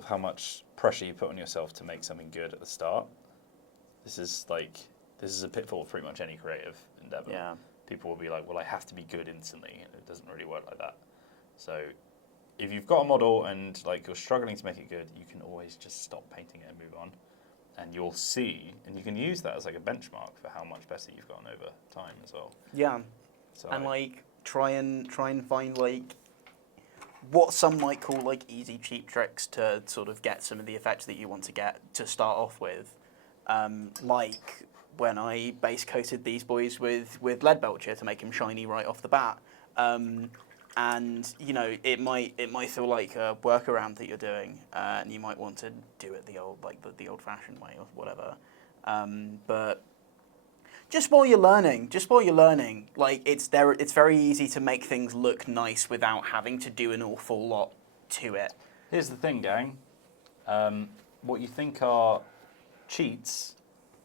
how much pressure you put on yourself to make something good at the start. This is a pitfall of pretty much any creative endeavor. Yeah. People will be like, well, I have to be good instantly, and it doesn't really work like that. So if you've got a model and you're struggling to make it good, you can always just stop painting it and move on. And you'll see, and you can use that as a benchmark for how much better you've gotten over time as well. Yeah. So And try and find what some might call easy cheap tricks to sort of get some of the effects that you want to get to start off with. Like when I base coated these boys with lead belcher to make them shiny right off the bat. And it might feel like a workaround that you're doing, and you might want to do it the old-fashioned way or whatever. But just while you're learning, it's very easy to make things look nice without having to do an awful lot to it. here's the thing, gang. What you think are cheats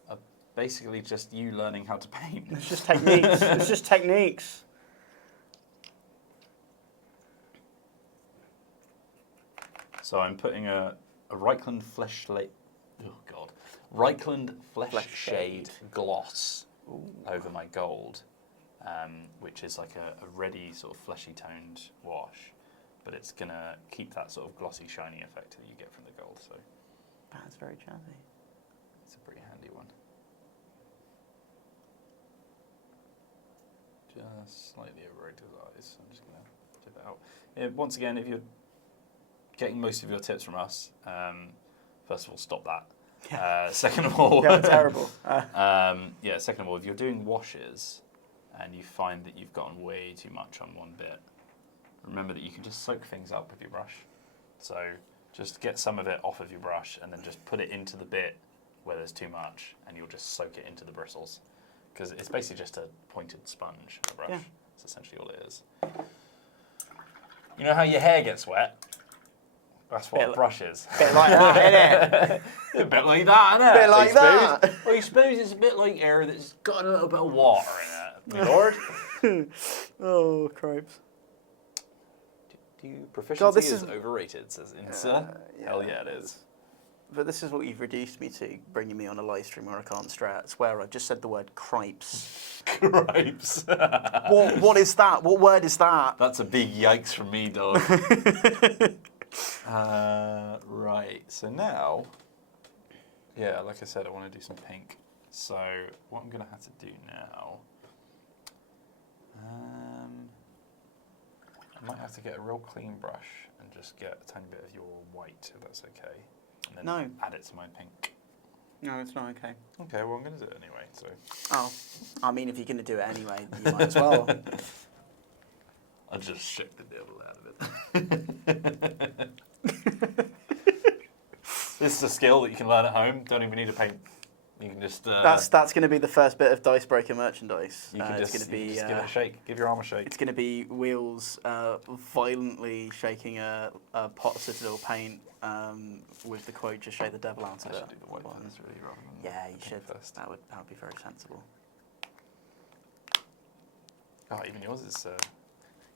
are basically just you learning how to paint. It's just techniques. It's just techniques. So I'm putting a Reichland Reichland Flesh Shade gloss over my gold, which is like a ready sort of fleshy toned wash, but it's gonna keep that sort of glossy shiny effect that you get from the gold. So That's very jazzy. it's a pretty handy one. Just slightly overrated his eyes. I'm just gonna tip it out. Yeah, once again, if you're getting most of your tips from us, first of all, stop that. Second of all, Yeah, terrible. second of all, if you're doing washes and you find that you've gotten way too much on one bit, remember that you can just soak things up with your brush. So just get some of it off of your brush and then just put it into the bit where there's too much, and you'll just soak it into the bristles. Because it's basically just a pointed sponge, a brush. Yeah. That's essentially all it is. You know how your hair gets wet? That's what a brush is. Bit like that, innit? A bit like that, innit? Bit like I suppose. that. Well, I suppose it's a bit like air that's got a little bit of water in it, my lord. Oh, cripes. Do you proficiency God, this is is- overrated, says Insta. yeah. Hell yeah, it is. But this is what you've reduced me to, bringing me on a live stream where I can't swear. I've just said the word cripes. Cripes. What is that? What word is that? That's a big yikes from me, dog. Right, so now, yeah, like I said, I want to do some pink. So what I'm going to have to do now, I might have to get a real clean brush and just get a tiny bit of your white, if that's okay. And then No. add it to my pink. No, it's not okay. Okay, well, I'm going to do it anyway, so. Oh, I mean, if you're going to do it anyway, you might as well. I'll just shake the devil out of it. This is a skill that you can learn at home. Don't even need to paint. You can just. That's going to be the first bit of Dicebreaker merchandise. You can it's just, going to be. just give it a shake. Give your arm a shake. It's going to be Wheels violently shaking a pot of Citadel paint with the quote, "Just shake the devil out of I it." should do the white first, really, rather than Yeah, you the should. pink first. That would be very sensible. Oh, even yours is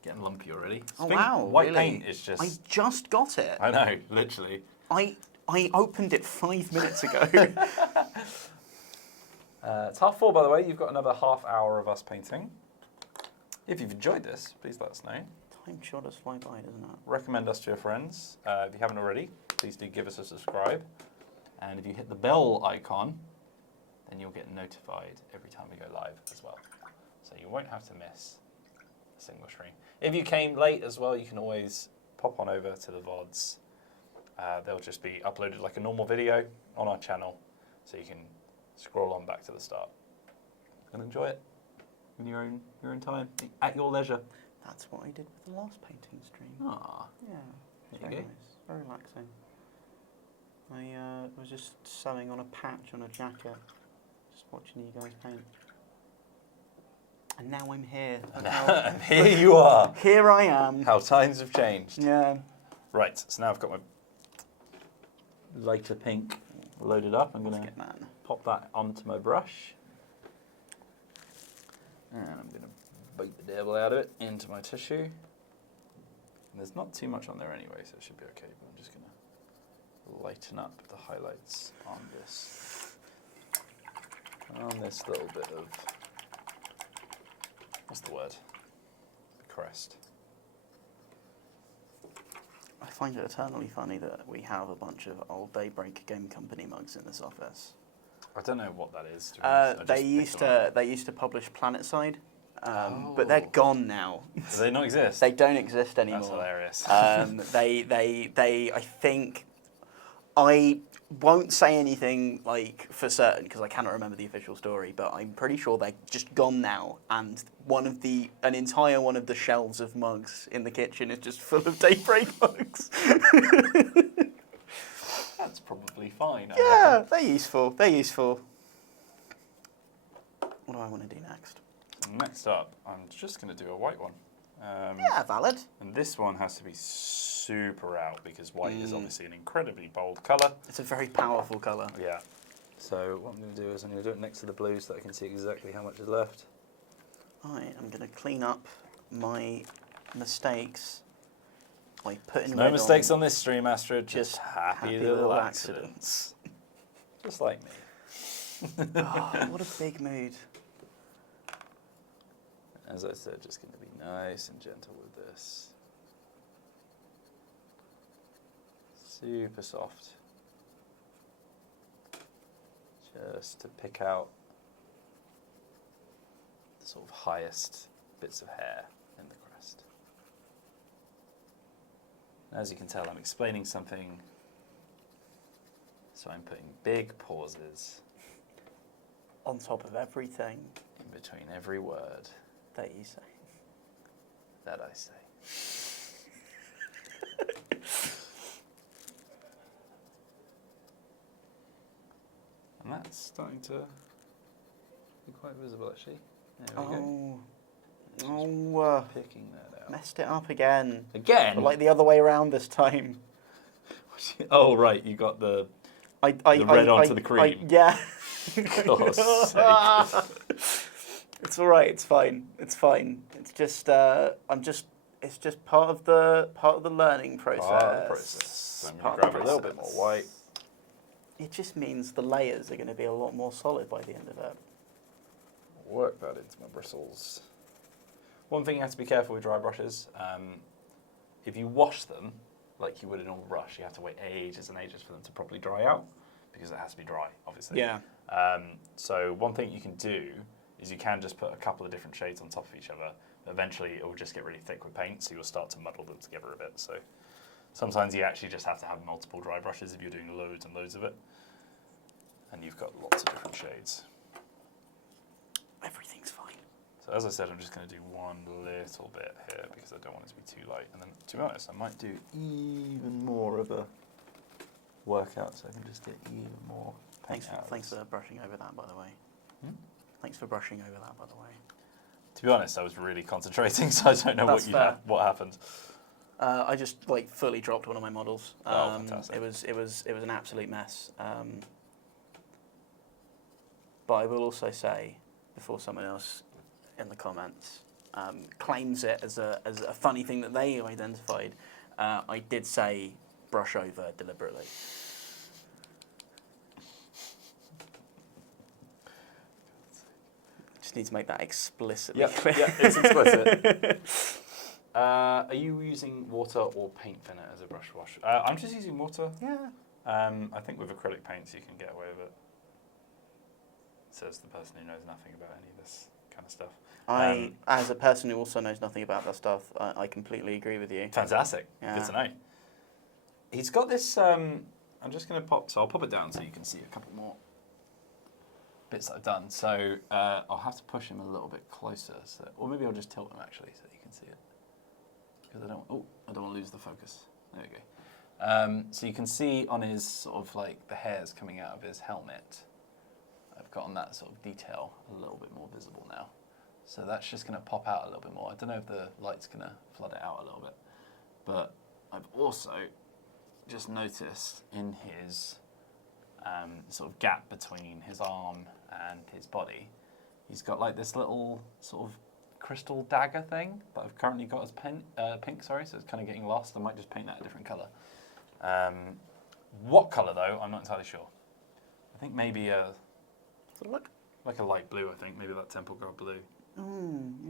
getting lumpy already. Oh Speaking- wow! White really? paint is just. I just got it. I know, literally. I opened it 5 minutes ago. It's 4:30, by the way. You've got another half hour of us painting. If you've enjoyed this, please let us know. Time sure does fly by, doesn't it? Recommend us to your friends. If you haven't already, please do give us a subscribe. And if you hit the bell icon, then you'll get notified every time we go live as well. So you won't have to miss a single stream. If you came late as well, you can always pop on over to the VODs. They'll just be uploaded like a normal video on our channel, so you can scroll on back to the start and enjoy it in your own time, at your leisure. That's what I did with the last painting stream. Ah, Yeah, it's There very you go. nice, very relaxing. I was just sewing on a patch on a jacket, just watching you guys paint. And now I'm here. Look how- and here you are. Here I am. How times have changed. Yeah. Right, so now I've got my lighter pink loaded up. I'm going Let's to get that. pop that onto my brush. And I'm going to bite the devil out of it into my tissue. And there's not too much on there anyway, so it should be okay. But I'm just going to lighten up the highlights on this little bit of, what's the word? The crest. I find it eternally funny that we have a bunch of old Daybreaker Game Company mugs in this office. I don't know what that is. To be honest. I They just picked them up. used to publish Planetside, but they're gone now. Do they not exist? They don't exist That's anymore. hilarious. They I think, I won't say anything like for certain because I cannot remember the official story, but I'm pretty sure they're just gone now. And an entire one of the shelves of mugs in the kitchen is just full of Daybreak mugs. That's probably fine. I Yeah, reckon. they're useful. They're useful. What do I want to do next? Next up, I'm just going to do a white one. Yeah, valid. And this one has to be super out because white is obviously an incredibly bold colour. It's a very powerful colour. Yeah. So what I'm going to do is I'm going to do it next to the blue so that I can see exactly how much is left. Right, I'm going to clean up my mistakes By putting No red mistakes on, on this stream, Astrid. Just happy little accidents. Just like me. Oh, what a big mood. As I said, just going to be nice and gentle with this. Super soft. Just to pick out the sort of highest bits of hair in the crest. As you can tell, I'm explaining something, so I'm putting big pauses On top of everything in between every word that you say. that I say. And that's starting to be quite visible, actually. There we go. Oh, Picking that out. messed it up again. Again? But like the other way around this time. Oh, right, you got the I red onto the cream. Yeah. God's sake. It's all right. It's fine. It's fine. It's just It's just part of the learning process. Part of the process. So I'm going to grab a little bit more white. It just means the layers are going to be a lot more solid by the end of it. Work that into my bristles. One thing you have to be careful with dry brushes, if you wash them like you would a normal brush, you have to wait ages and ages for them to properly dry out because it has to be dry, obviously. Yeah. So one thing you can do is you can just put a couple of different shades on top of each other. Eventually, it will just get really thick with paint, so you'll start to muddle them together a bit. So sometimes you actually just have to have multiple dry brushes if you're doing loads and loads of it. And you've got lots of different shades. Everything's fine. So as I said, I'm just going to do one little bit here because I don't want it to be too light. And then, to be honest, I might do even more of a workout so I can just get even more paint out. Thanks for brushing over that, by the way. Hmm? Thanks for brushing over that, by the way. To be honest, I was really concentrating, so I don't know what happened. I just fully dropped one of my models. Oh, fantastic. It was an absolute mess. But I will also say, before someone else in the comments claims it as a funny thing that they identified, I did say brush over deliberately. Just need to make that explicitly clear. Yeah, it's explicit. Are you using water or paint thinner as a brush wash? I'm just using water. Yeah. I think with acrylic paints you can get away with it. Says the person who knows nothing about any of this kind of stuff. As a person who also knows nothing about that stuff, I completely agree with you. Fantastic. Yeah. Good to know. He's got this. I'm just going to pop. So I'll pop it down so you can see a couple more bits that I've done. So I'll have to push him a little bit closer, or maybe I'll just tilt him actually so you can see it. Because I don't want to lose the focus. There we go. So you can see on his sort of the hairs coming out of his helmet. I've gotten that sort of detail a little bit more visible now. So that's just going to pop out a little bit more. I don't know if the light's going to flood it out a little bit. But I've also just noticed in his sort of gap between his arm and his body, he's got this little sort of crystal dagger thing that I've currently got as pink, so it's kind of getting lost. I might just paint that a different colour. What colour though, I'm not entirely sure. I think maybe like a light blue, I think. Maybe that Temple Guard blue.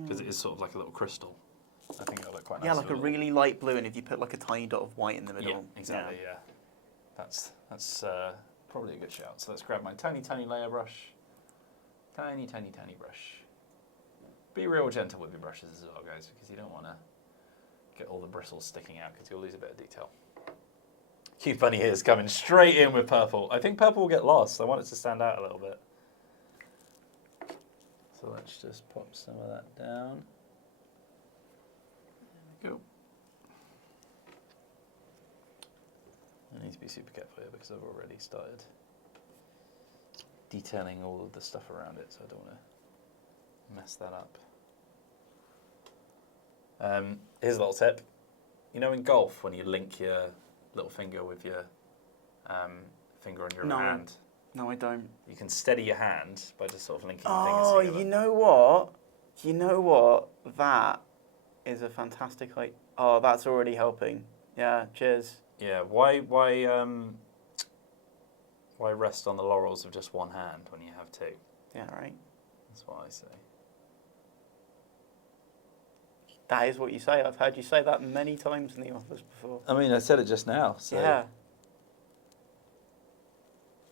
Because it is sort of like a little crystal. I think it'll look quite nice. Yeah, like a really light blue, and if you put a tiny dot of white in the middle. Yeah, exactly, yeah. That's probably a good shout. So let's grab my tiny layer brush. Tiny brush. Be real gentle with your brushes as well, guys, because you don't want to get all the bristles sticking out because you'll lose a bit of detail. Cute bunny here is coming straight in with purple. I think purple will get lost. I want it to stand out a little bit. So let's just pop some of that down. There we go. I need to be super careful here because I've already started detailing all of the stuff around it, so I don't want to mess that up. Here's a little tip. You know in golf when you link your little finger with your finger on your hand? No, I don't. You can steady your hand by just sort of linking your Oh, fingers together. you know what? That is a fantastic Oh, that's already helping. Yeah, cheers. Yeah, why rest on the laurels of just one hand when you have two? Yeah, right. That's what I say. That is what you say. I've heard you say that many times in the office before. I mean, I said it just now, so Yeah.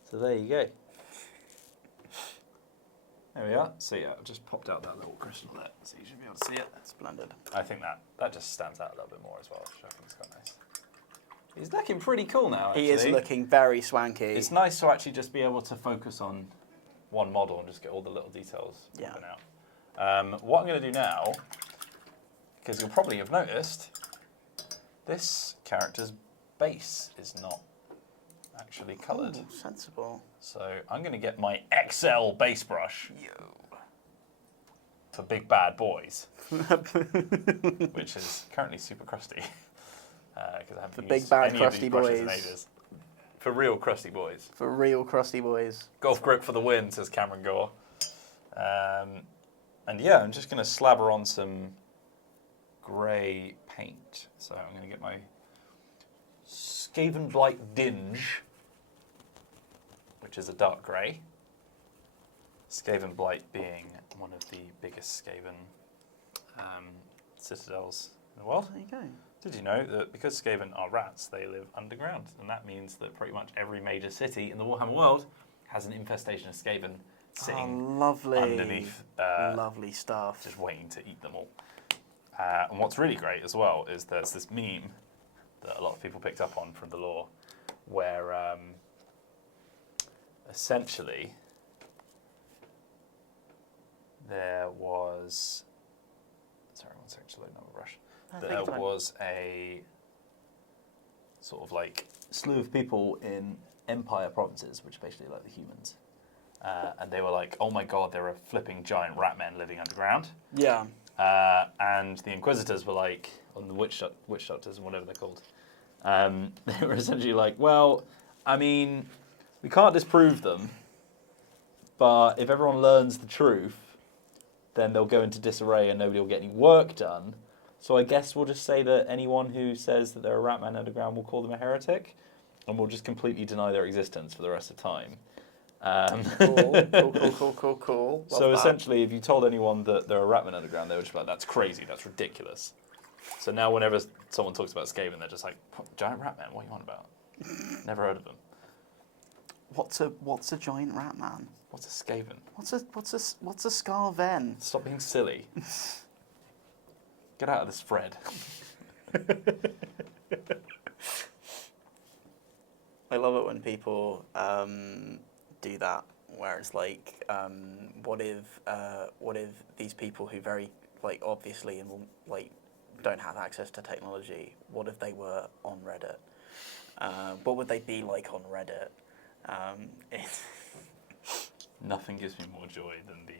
so there you go. There we are. So yeah, I've just popped out that little crystal there, so you should be able to see it. Splendid. I think that just stands out a little bit more as well, which I think is quite nice. He's looking pretty cool now, actually. He is looking very swanky. It's nice to actually just be able to focus on one model and just get all the little details popping out. What I'm going to do now, because you'll probably have noticed, this character's base is not actually coloured. Ooh, sensible. So I'm going to get my XL base brush for big bad boys, which is currently super crusty. Because I haven't For used big bad any crusty of these brushes in boys. ages. For real crusty boys. For real crusty boys. Golf grip for the win, says Cameron Gore. And yeah, I'm just going to slabber on some grey paint. So I'm going to get my Skaven Blight Dinge, which is a dark grey. Skaven Blight being one of the biggest Skaven citadels in the world. There you go. Did you know that because Skaven are rats, they live underground? And that means that pretty much every major city in the Warhammer world has an infestation of Skaven sitting lovely. underneath, Lovely stuff. just waiting to eat them all. And what's really great as well is there's this meme that a lot of people picked up on from the lore, where essentially there was... Sorry, one second, just loading up a brush. There was a sort of like slew of people in Empire provinces, which are basically like the humans. And they were like, oh my god, there are flipping giant rat men living underground. Yeah. And the Inquisitors were like, on the witch doctors and whatever they're called, they were essentially like, well, I mean, we can't disprove them, but if everyone learns the truth, then they'll go into disarray and nobody will get any work done. So I guess we'll just say that anyone who says that they're a rat man underground, will call them a heretic, and we'll just completely deny their existence for the rest of time. Cool. So essentially, if you told anyone that they're a rat man underground, they would just be like, that's crazy, that's ridiculous. So now whenever someone talks about Skaven, they're just like, giant rat man, what are you on about? Never heard of them. What's a giant rat man? What's a Skaven? What's a Scarven? Stop being silly. Get out of this, Fred. I love it when people do that, where it's like, what if these people who very like obviously and like don't have access to technology, what if they were on Reddit? What would they be like on Reddit? Nothing gives me more joy than the,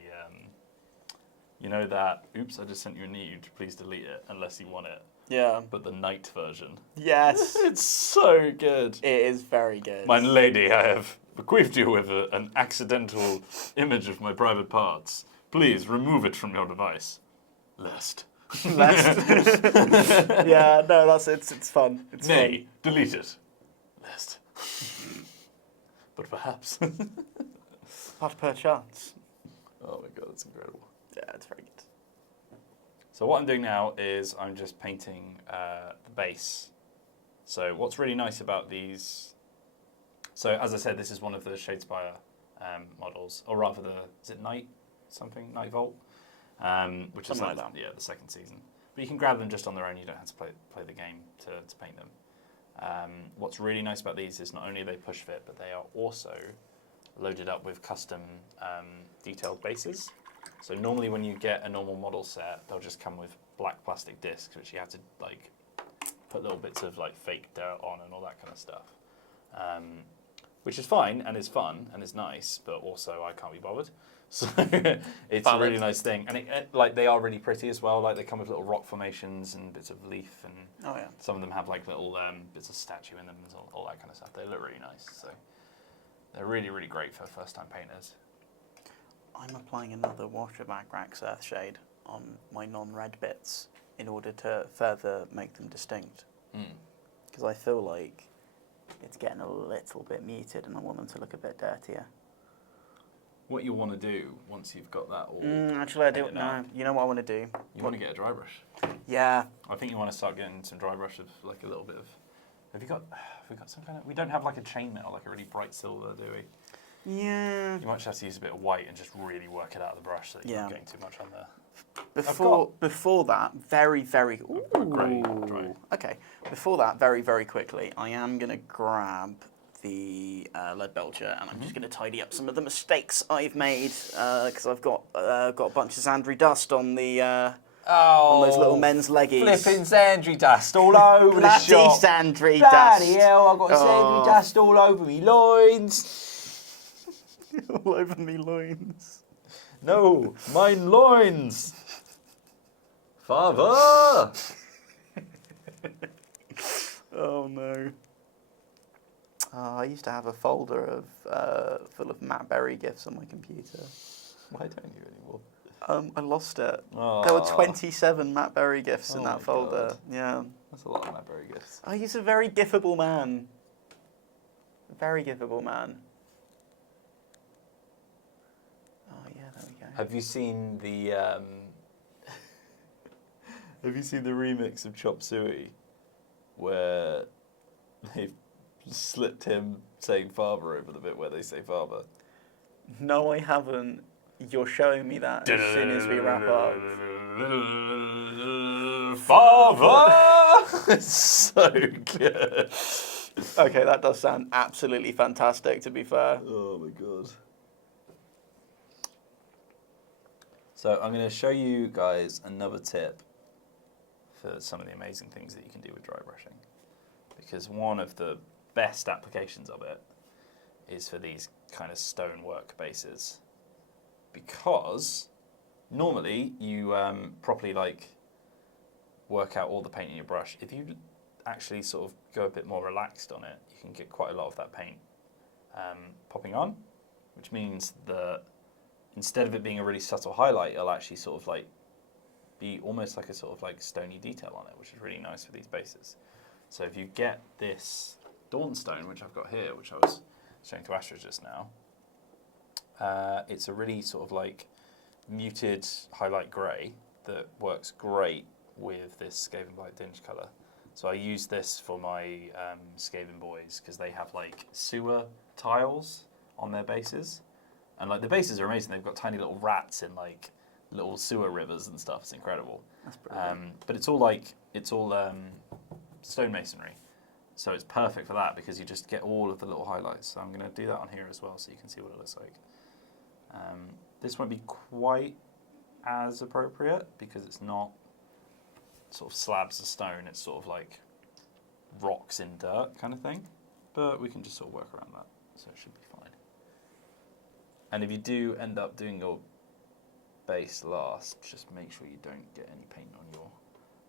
you know that, oops, I just sent you a nude, please delete it, unless you want it. Yeah. But the night version. Yes. It's so good. It is very good. My lady, I have bequeathed you with an accidental image of my private parts. Please remove it from your device. Lest. Yeah, no, it's fun. It's Nay, delete it. Lest. But perhaps. But perchance. Oh my god, that's incredible. Yeah, it's very good. So what I'm doing now is I'm just painting the base. So what's really nice about these... So as I said, this is one of the Shadespire models, or rather is it Night something? Night Vault? Which Something is like that. Yeah, the second season. But you can grab them just on their own, you don't have to play the game to paint them. What's really nice about these is not only are they push fit, but they are also loaded up with custom detailed bases. So normally when you get a normal model set, they'll just come with black plastic discs, which you have to like put little bits of like fake dirt on and all that kind of stuff. Which is fine and is fun and is nice, but also I can't be bothered. So it's a really nice thing, and like they are really pretty as well. Like they come with little rock formations and bits of leaf, and some of them have like little bits of statue in them and all that kind of stuff. They look really nice, so they're really, really great for first-time painters. I'm applying another Waterback Rax Earthshade on my non-red bits in order to further make them distinct. because I feel like it's getting a little bit muted and I want them to look a bit dirtier. What you want to do once you've got that all... Actually, I don't painted know. out, You know what I want to do? You want to get a dry brush. Yeah. I think you want to start getting some dry brush of like a little bit of... Have we got some kind of... We don't have like a chainmail, like a really bright silver, do we? Yeah. You might just have to use a bit of white and just really work it out of the brush so that you're not getting too much on there. Before that, very, very... Ooh. Grey, dry. Okay. Before that, very, very quickly, I am going to grab the lead belcher and I'm just going to tidy up some of the mistakes I've made because I've got a bunch of Xandri dust on the on those little men's leggies. Flipping Xandri dust all over the shop. Xandri Bloody dust. hell, I've got Xandri dust all over me loins. All over me loins. No, mine loins. Father. Oh no. I used to have a folder of full of Matt Berry gifs on my computer. Why don't you anymore? I lost it. Oh. There were 27 Matt Berry gifs in Oh that my folder. God. Yeah. That's a lot of Madberry gifts. Oh, he's a very gifable man. Very gifable man. Oh yeah, there we go. Have you seen the Have you seen the remix of Chop Suey where they've slipped him saying father over the bit where they say father? No, I haven't. You're showing me that as soon as we wrap up. Father! It's so good. Okay, that does sound absolutely fantastic, to be fair. Oh my god. So I'm going to show you guys another tip for some of the amazing things that you can do with dry brushing. Because one of the best applications of it is for these kind of stonework bases. Because normally you properly work out all the paint in your brush. If you actually sort of go a bit more relaxed on it, you can get quite a lot of that paint popping on, which means that instead of it being a really subtle highlight, it'll actually sort of be almost like a sort of stony detail on it, which is really nice for these bases. So if you get this Dawnstone, which I've got here, which I was showing to Astrid just now, it's a really sort of muted highlight grey that works great with this Skaven Blight Dinge colour. So I use this for my Skaven boys because they have sewer tiles on their bases. And the bases are amazing. They've got tiny little rats in little sewer rivers and stuff. It's incredible. That's brilliant. But it's all stonemasonry. So it's perfect for that because you just get all of the little highlights. So I'm going to do that on here as well so you can see what it looks like. This won't be quite as appropriate because it's not sort of slabs of stone. It's sort of rocks in dirt kind of thing. But we can just sort of work around that. So it should be fine. And if you do end up doing your base last, just make sure you don't get any paint on your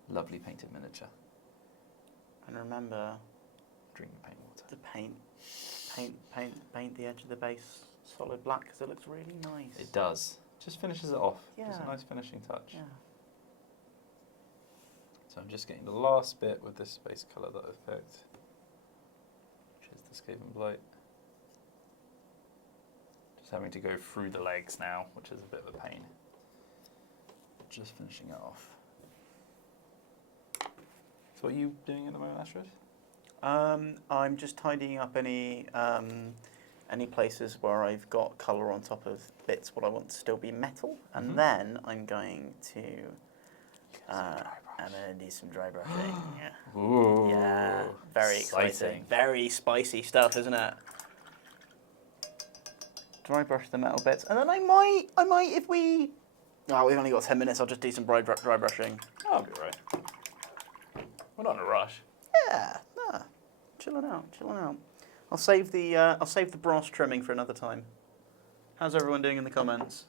lovely painted miniature. And remember, Drink the paint water. to paint the edge of the base solid black because it looks really nice. It does. Just finishes it off. Yeah. It's a nice finishing touch. Yeah. So I'm just getting the last bit with this base colour that I've picked, which is the Skaven Blight. Just having to go through the legs now, which is a bit of a pain. Just finishing it off. So what are you doing at the moment, Astrid? I'm just tidying up any places where I've got colour on top of bits what I want to still be metal, and then I'm going to I'm gonna do some dry brushing. Yeah. Ooh, Yeah, very exciting, very spicy stuff, isn't it? Dry brush the metal bits, and then I might if we. Oh, we've only got 10 minutes. I'll just do some dry brushing. I'll be right. We're not in a rush. Yeah, nah, chilling out. I'll save the brass trimming for another time. How's everyone doing in the comments?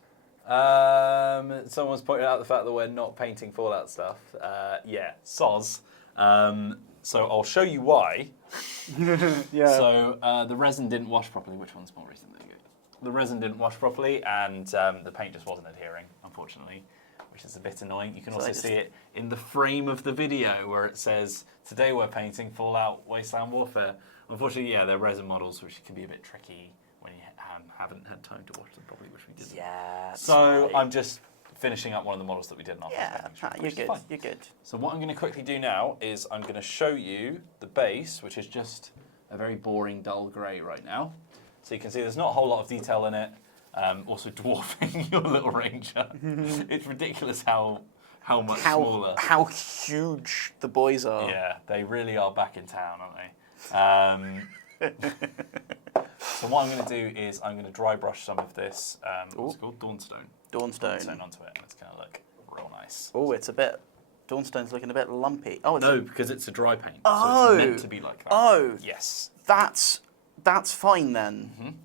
Someone's pointed out the fact that we're not painting Fallout stuff. Yeah, soz. So I'll show you why. Yeah. So the resin didn't wash properly. Which one's more recent? There you go. The resin didn't wash properly, and the paint just wasn't adhering, unfortunately. which is a bit annoying. You can So also I just- see it in the frame of the video where it says, today we're painting Fallout Wasteland Warfare. Unfortunately, yeah, they're resin models, which can be a bit tricky when you haven't had time to watch them properly, which we didn't. Yeah. That's So right. I'm just finishing up one of the models that we did in our Yeah, first painting, you're which is good. fine. You're good. So what I'm going to quickly do now is I'm going to show you the base, which is just a very boring, dull grey right now. So you can see there's not a whole lot of detail in it. Also dwarfing your little ranger. It's ridiculous how much smaller. How huge the boys are. Yeah, they really are back in town, aren't they? So what I'm going to do is I'm going to dry brush some of this, what's it called? Dawnstone. Dawnstone. Onto it, and it's going to look real nice. Oh, it's a bit. Dawnstone's looking a bit lumpy. Oh, it's No, because it's a dry paint, so Oh. it's meant to be like that. Oh, Yes. that's fine then.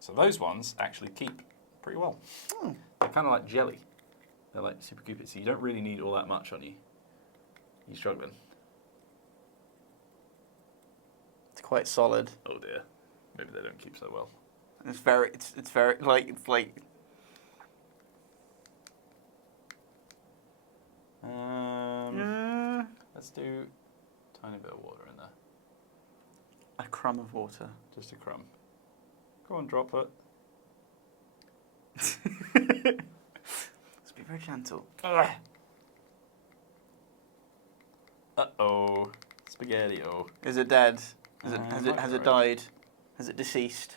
So those ones actually keep pretty well. Oh. They're kind of like jelly. They're like super goopy, so you don't really need all that much on you. You struggling? It's quite solid. Oh dear. Maybe they don't keep so well. It's very. It's very like it's like. Let's do a tiny bit of water in there. A crumb of water. Just a crumb. Go on, drop it. Let's be very gentle. Uh-oh. Spaghetti-o. Is it dead? Has it might has be it right. died? Has it deceased?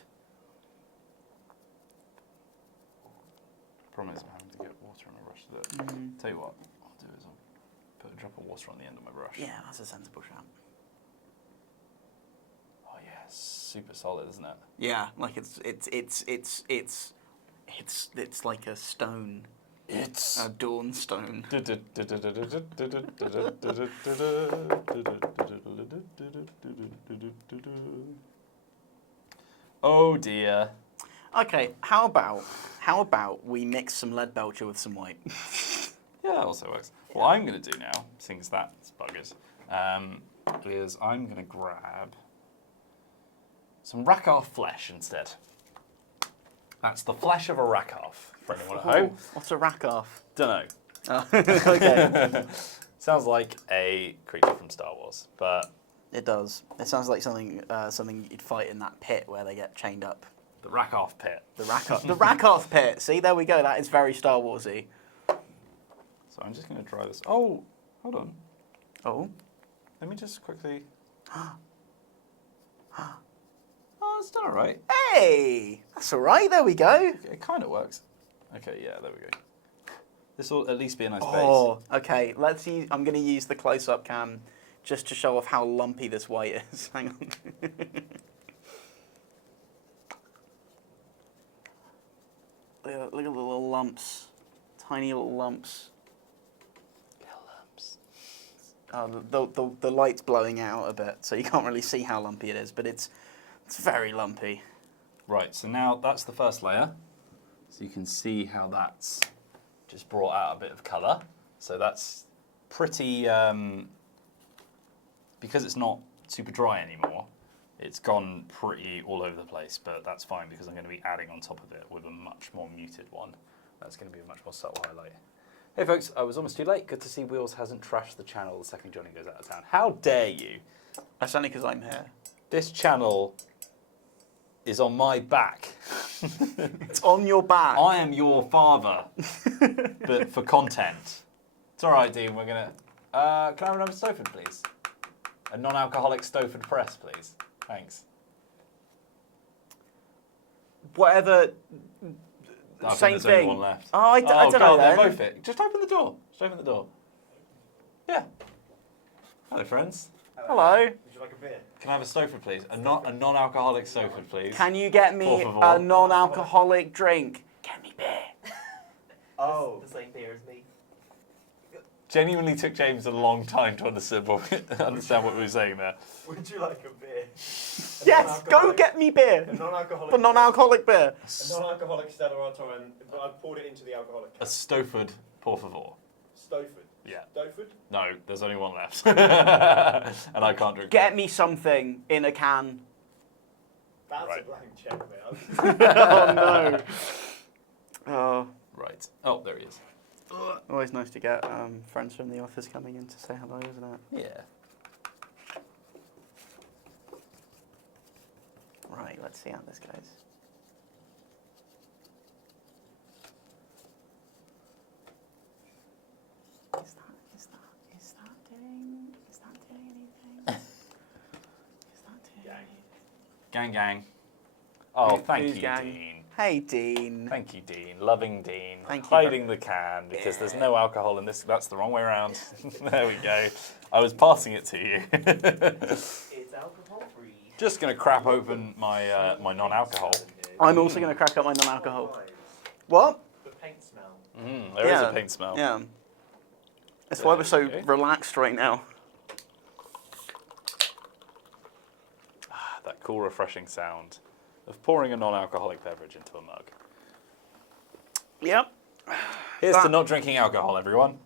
Problem is I'm having to get water on my brush to do it. Tell you what I'll do is I'll put a drop of water on the end of my brush. Yeah, that's a sensible shout. Oh yeah, super solid, isn't it? Yeah, like it's like a stone. It's A dawn stone. Oh dear. Okay, how about we mix some lead belcher with some white? Yeah, that also works. What I'm going to do now, seeing as that's buggered, is I'm going to grab some Rakarth flesh instead. That's the flesh of a Rakarth, for anyone at home. What's a Rakarth? Dunno. Oh, okay. Sounds like a creature from Star Wars, but It does. It sounds like something you'd fight in that pit where they get chained up. the Rakarth pit. The Rakarth pit. See, there we go. That is very Star Warsy. So I'm just going to dry this. Oh, hold on. Oh. Let me just quickly. Oh, it's done all right. Hey, that's all right. There we go. It kind of works. Okay, yeah, there we go. This will at least be a nice Oh, okay. Let's use. I'm going to use the close-up cam just to show off how lumpy this white is. Hang on. Look at the little lumps, tiny little lumps. The light's blowing out a bit, so you can't really see how lumpy it is, but it's very lumpy. Right, so now that's the first layer. So you can see how that's just brought out a bit of colour. So that's pretty, because it's not super dry anymore, it's gone pretty all over the place, but that's fine because I'm going to be adding on top of it with a much more muted one. That's going to be a much more subtle highlight. Hey folks, I was almost too late. Good to see Wheels hasn't trashed the channel the second Johnny goes out of town. How dare you? That's only because I'm here. This channel is on my back. It's on your back. I am your father, but for content. It's all right, Dean. We're gonna. Can I have another Stoford, please? A non-alcoholic Stoford press, please. Thanks. Whatever. I think Same there's only thing. one left. Oh, I don't know God, they're then. both it. Just open the door. Just open the door. Yeah. Hello, friends. Hello. Would you like a beer? Can I have a Stoford, please? A non-alcoholic Stoford, please. Can you get Por me favor. a non-alcoholic drink? Get me beer. Oh. The same beer as me. Genuinely took James a long time to understand what we were saying there. Would you like a beer? Yes, go get me beer. A non-alcoholic. For non-alcoholic beer. A non-alcoholic Stella Artois, and I poured it into the alcoholic. A Stoford, por favor. Stoford. Yeah. Stoford? No, there's only one left. And I can't drink. Get me something in a can. That's Right. a blank check, man. Oh no. Oh. Right. Oh, there he is. Always nice to get friends from the office coming in to say hello, isn't it? Yeah. Right, let's see how this goes. Is that doing anything? Is that doing anything? Gang. Oh, thank Who's you, gang? Dean. Hey, Dean. Thank you, Dean. Loving Dean. Thank you. Hiding the can because there's no alcohol in this. That's the wrong way around. There we go. I was passing it to you. It's alcohol free. Just going to crap open my my non-alcohol. I'm also going to crack up my non-alcohol. What? The paint smell. There is a paint smell. Yeah. That's why we're so Okay. relaxed right now. That cool, refreshing sound of pouring a non-alcoholic beverage into a mug. Yep. Here's to That- not drinking alcohol, everyone.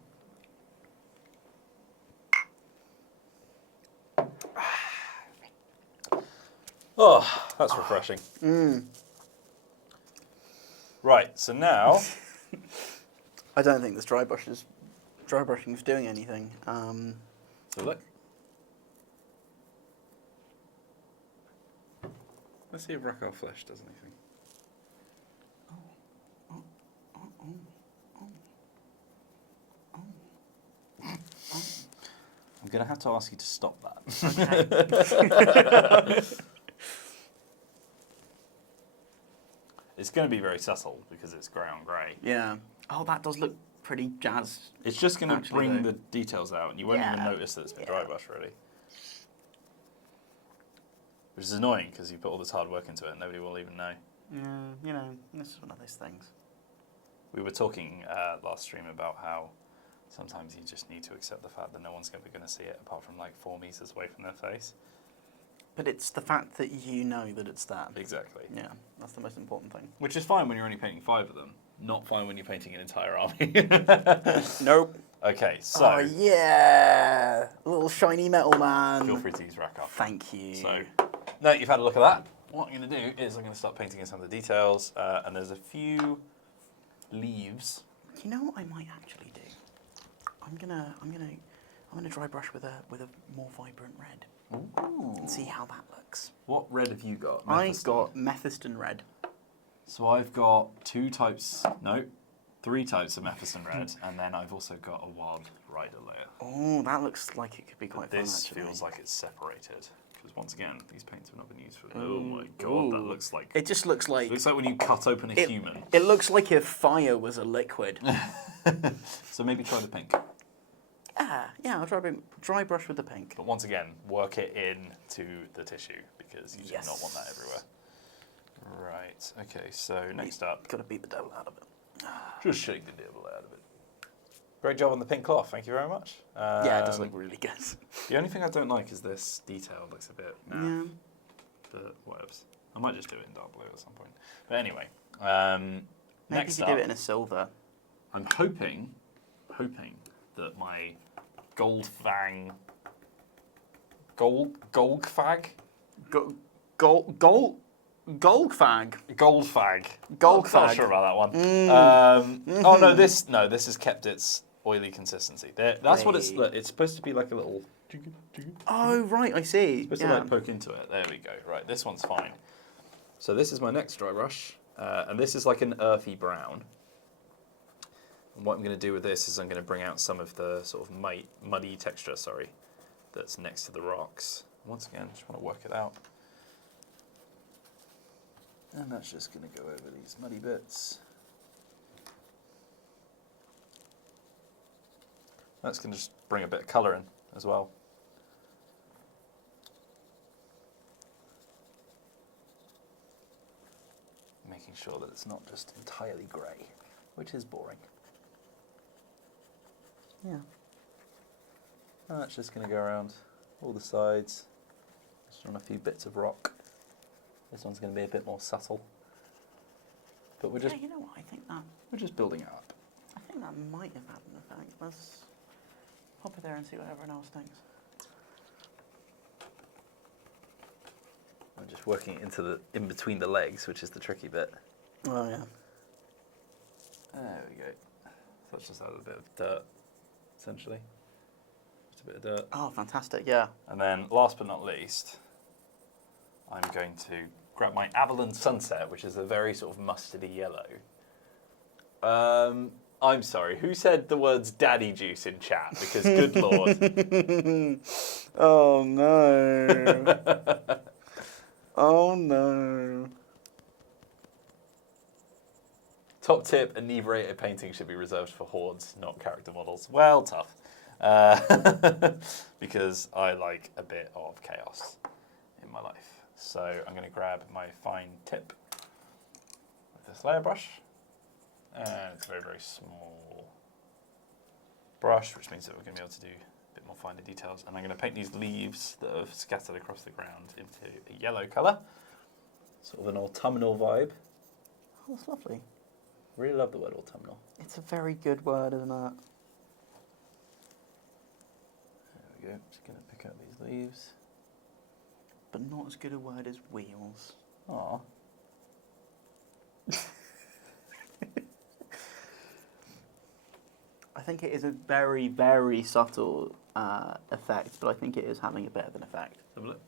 Oh, that's refreshing. Right, so now I don't think this dry brushing is doing anything. so look. Let's see if Raquel Flesh does anything. I'm going to have to ask you to stop that. Okay. It's going to be very subtle because it's grey on grey. Yeah. Oh, that does look pretty jazz. It's just going to Actually, bring though. the details out, and you won't even Yeah. notice that it's been dry brushed, really. Which is annoying because you put all this hard work into it, and nobody will even know. Yeah, you know, this is one of those things. We were talking last stream about how sometimes you just need to accept the fact that no one's ever going to see it apart from like 4 meters away from their face. But it's the fact that you know that it's that. Exactly. Yeah, that's the most important thing. Which is fine when you're only painting 5 of them. Not fine when you're painting an entire army. Nope. Okay, so Oh yeah, little shiny metal man. feel free to use rack up. Thank you. So, now that you've had a look at that, what I'm going to do is I'm going to start painting in some of the details, and there's a few leaves. You know what I might actually do? I'm gonna dry brush with a more vibrant red and see how that looks. What red have you got? I've got Mephiston red. So I've got 3 types of Mephiston red, and then I've also got a Wild Rider layer. Oh, that looks like it could be quite fun. This Actually, feels like it's separated, because once again, these paints have not been used for. Oh my god, that Ooh. looks like. it just looks like It looks like when you cut open a human. It looks like if fire was a liquid. So maybe try the pink. Yeah, I'll dry brush with the pink. But once again, work it into the tissue, because you do Yes. not want that everywhere. Right, okay, so next up, Got to beat the devil out of it. just shake the devil out of it. Great job on the pink cloth, thank you very much. Yeah, it does look really good. The only thing I don't like is this detail, it looks a bit Yeah. but whatever. I might just do it in dark blue at some point. But anyway, Maybe next if you up, do it in a silver. I'm hoping that my Goldfag, Goldfag? Goldfag. Goldfag. Not Goldfag. sure about that one. Oh no, this has kept its oily consistency. That's what it's. Hey. Look, it's supposed to be like a little. Oh right, I see. Supposed to like poke into it. There we go. Right, this one's fine. So this is my next dry brush, and this is like an earthy brown. And what I'm going to do with this is I'm going to bring out some of the sort of muddy texture, that's next to the rocks. Once again, just want to work it out. And that's just going to go over these muddy bits. That's going to just bring a bit of colour in as well. Making sure that it's not just entirely grey, which is boring. Yeah. And that's just going to go around all the sides, just on a few bits of rock. This one's going to be a bit more subtle, but we're just Yeah, you know what? I think building it up. that might have had an effect. Let's hop in there and see what everyone else thinks. I'm just working it into in between the legs, which is the tricky bit. Oh yeah. There we go. So that's just a little bit of dirt, essentially. Just a bit of dirt. Oh, fantastic! Yeah. And then, last but not least, I'm going to grab my Avalon Sunset, which is a very sort of mustardy yellow. I'm sorry, who said the words daddy juice in chat? Because good lord. Oh no. Oh no. Top tip, inebriated painting should be reserved for hordes, not character models. Well, tough. Because I like a bit of chaos in my life. So I'm going to grab my fine tip with this layer brush. And it's a very, very small brush, which means that we're going to be able to do a bit more finer details. And I'm going to paint these leaves that have scattered across the ground into a yellow colour. Sort of an autumnal vibe. Oh, that's lovely. Really love the word autumnal. It's a very good word, isn't it? There we go. Just going to pick out these leaves. But not as good a word as wheels. Aww. I think it is a very, very subtle effect, but I think it is having a bit of an effect. Have a look.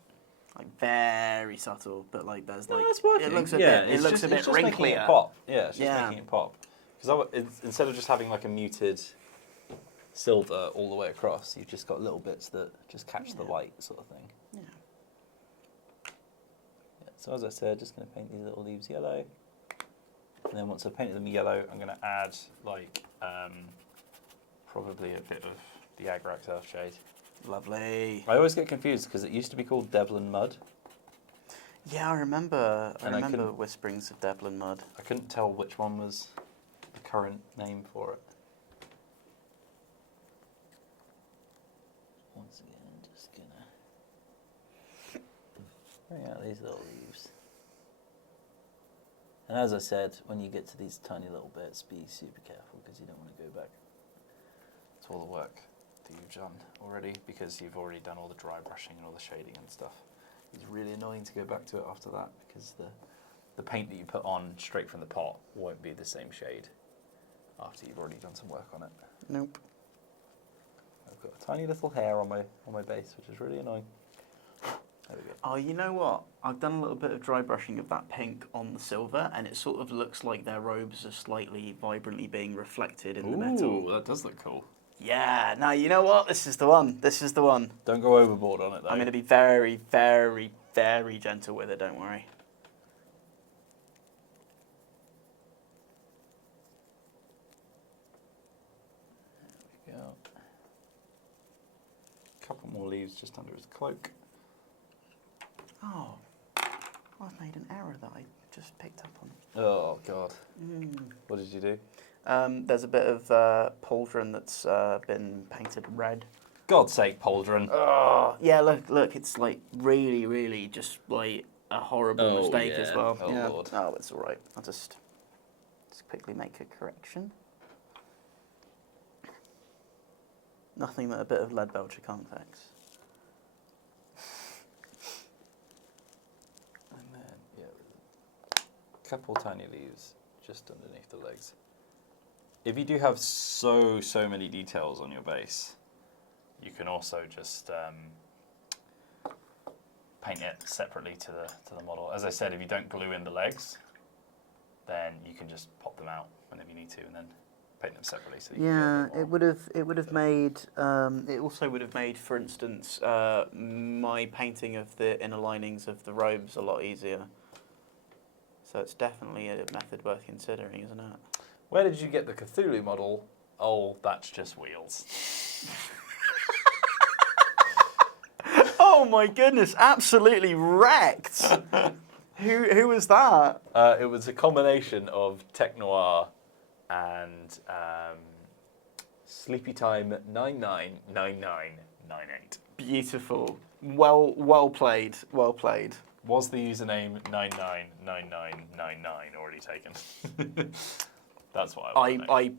Like very subtle, but like there's like it's working. it looks a yeah, bit. It looks a bit it's just making wrinklier. it pop. Yeah, it's just Yeah. making it pop. Because instead of just having like a muted silver all the way across, you've just got little bits that just catch the light, sort of thing. Yeah. Yeah, so as I said, just going to paint these little leaves yellow. And then once I've painted them yellow, I'm going to add like probably a bit of the Agrax Earthshade. Lovely. I always get confused because it used to be called Devlin Mud. Yeah, I remember. I And I remember couldn't- Whisperings of Devlin Mud. I couldn't tell which one was the current name for it. Once again, just gonna bring out these little leaves. And as I said, when you get to these tiny little bits, be super careful because you don't want to go back to all the work that you've done already, because you've already done all the dry brushing and all the shading and stuff. It's really annoying to go back to it after that because the paint that you put on straight from the pot won't be the same shade after you've already done some work on it. Nope. I've got a tiny little hair on my base, which is really annoying. There we go. Oh, you know what? I've done a little bit of dry brushing of that pink on the silver, and it sort of looks like their robes are slightly vibrantly being reflected in the metal. That does look cool. Yeah. Now you know what? This is the one. This is the one. Don't go overboard on it though. I'm going to be very, very, very gentle with it. Don't worry. There we go. Couple more leaves just under his cloak. Oh, I've made an error that I just picked up on. Oh god. What did you do? There's a bit of pauldron that's been painted red. God's sake, Pauldron. Oh, yeah, look, it's like really, really just like a horrible mistake as well. Oh, yeah. Lord. Oh, it's all right. I'll just quickly make a correction. Nothing that a bit of lead belcher can't fix. And then, yeah, a couple tiny leaves just underneath the legs. If you do have so many details on your base, you can also just paint it separately to the model. As I said, if you don't glue in the legs, then you can just pop them out whenever you need to, and then paint them separately. So you Yeah, can get a bit it would have made. It also would have made, for instance, my painting of the inner linings of the robes a lot easier. So it's definitely a method worth considering, isn't it? Where did you get the Cthulhu model? Oh, that's just wheels. Oh my goodness! Absolutely wrecked. Who was that? It was a combination of Tech Noir and Sleepy Time 999998. Beautiful. Well played. Well played. Was the username 999999 already taken? That's what I want to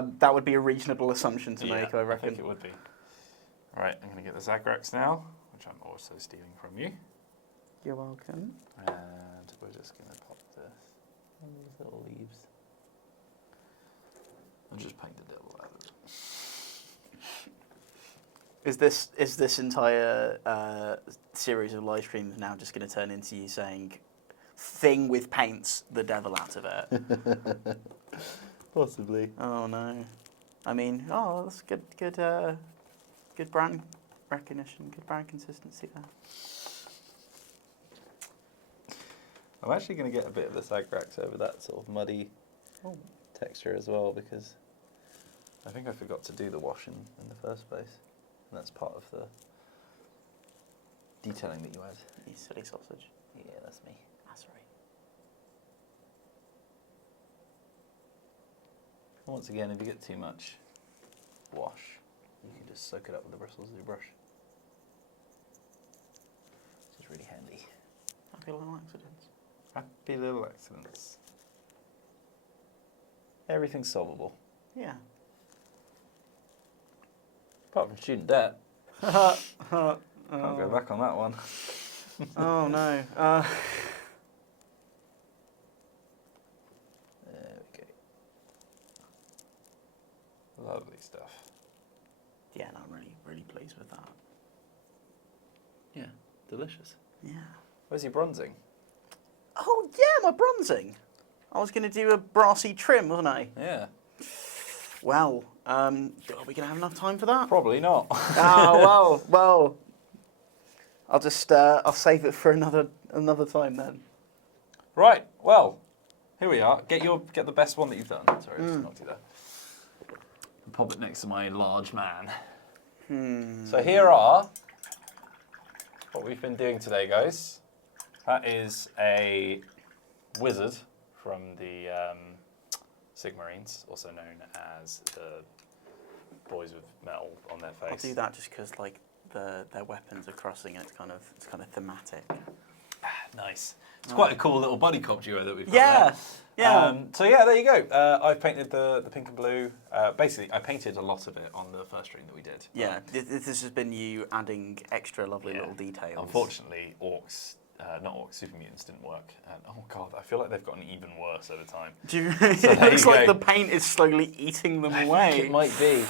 know. That would be a reasonable assumption to make, I I reckon. think it would be. All right, I'm going to get the Zagrax now, which I'm also stealing from you. You're welcome. And we're just going to pop this on these little leaves. I just painted it all out of it. Is this entire series of live streams now just going to turn into you saying "thing with paints the devil out of it"? Possibly. Oh no. I mean, that's good brand recognition, good brand consistency there. I'm actually going to get a bit of the Sagrax over that sort of muddy texture as well, because I think I forgot to do the washing in the first place. And that's part of the detailing that you add. You silly sausage. Yeah, that's me. That's right. Once again, if you get too much wash, you can just soak it up with the bristles of your brush. Which is really handy. Happy little accidents. Happy little accidents. Everything's solvable. Yeah. Apart from student debt. Can't go back on that one. Oh no. There we go. Lovely stuff. Yeah, no, I'm really pleased with that. Yeah, delicious. Yeah. Where's your bronzing? Oh yeah, my bronzing. I was going to do a brassy trim, wasn't I? Yeah. Well, are we going to have enough time for that? Probably not. Oh well. I'll just I'll save it for another time then. Right. Well, here we are. Get the best one that you've done. Sorry, just knocked you there. And pop it next to my large man. So here are what we've been doing today, guys. That is a wizard from the Sigmarines, also known as the boys with metal on their face. I'll do that just because like their weapons are crossing and it's kind of thematic. Nice. It's quite a cool little buddy cop duo that we've got Yeah. there. Yeah. So yeah, there you go. I've painted the pink and blue. Basically, I painted a lot of it on the first stream that we did. Yeah. This has been you adding extra lovely little details. Unfortunately, Super Mutants didn't work. And, oh god, I feel like they've gotten even worse over time. It looks like the paint is slowly eating them away. It might be.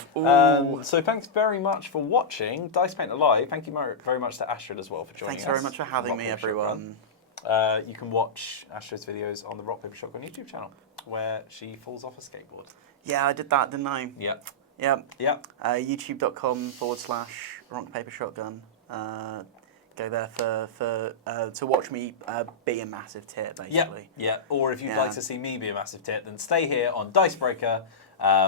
So thanks very much for watching Dicepainter Live. Thank you very much to Astrid as well for joining us. Thanks very much for having me, everyone. You can watch Astrid's videos on the Rock Paper Shotgun YouTube channel, where she falls off a skateboard. Yeah, I did that, didn't I? Yep. Yep. Yep. YouTube.com/Rock Paper Shotgun. Go there to watch me be a massive tit, basically. Yeah. Or if you'd like to see me be a massive tit, then stay here on Dicebreaker,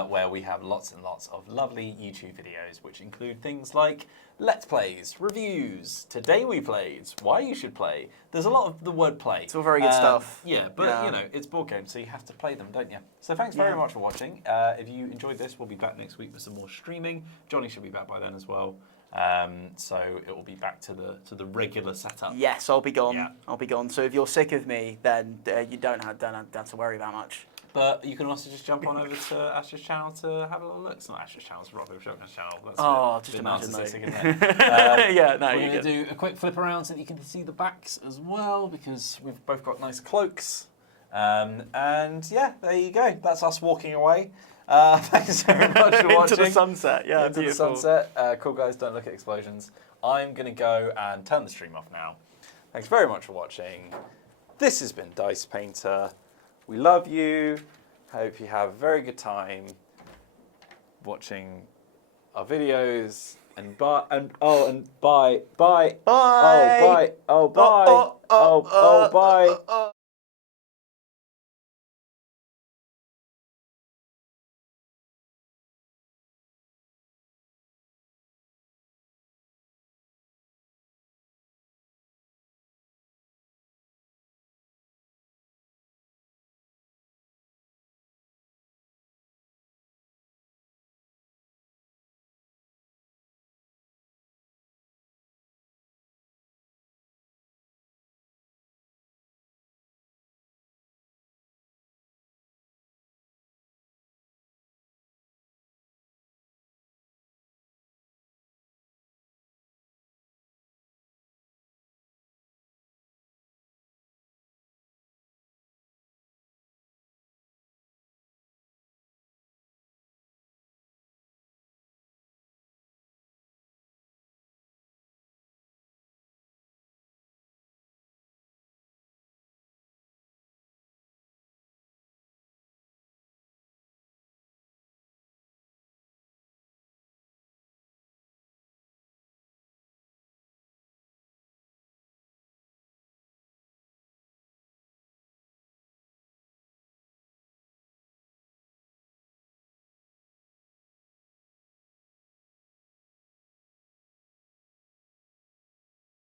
where we have lots and lots of lovely YouTube videos, which include things like Let's Plays, reviews, Today We Played, Why You Should Play. There's a lot of the word play. It's all very good stuff. Yeah, but you know, it's board games, so you have to play them, don't you? So thanks very much for watching. If you enjoyed this, we'll be back next week with some more streaming. Johnny should be back by then as well. So it will be back to the regular setup. Yes, I'll be gone. Yeah. I'll be gone. So if you're sick of me, then you don't have to worry that much. But you can also just jump on over to Astrid's channel to have a little look. It's not Astrid's channel, it's Rock Paper Shotgun's channel. That's just imagine though. narcissistic, isn't it? Yeah, no, we're you're going good. to do a quick flip around so that you can see the backs as well, because we've both got nice cloaks. And yeah, there you go. That's us walking away. Thanks very much for watching. Into the sunset, yeah, Into beautiful. the sunset. Cool guys, don't look at explosions. I'm going to go and turn the stream off now. Thanks very much for watching. This has been Dicepainter. We love you. Hope you have a very good time watching our videos. And bye. Bye. Bye. Oh, bye. Oh, bye. Oh, bye.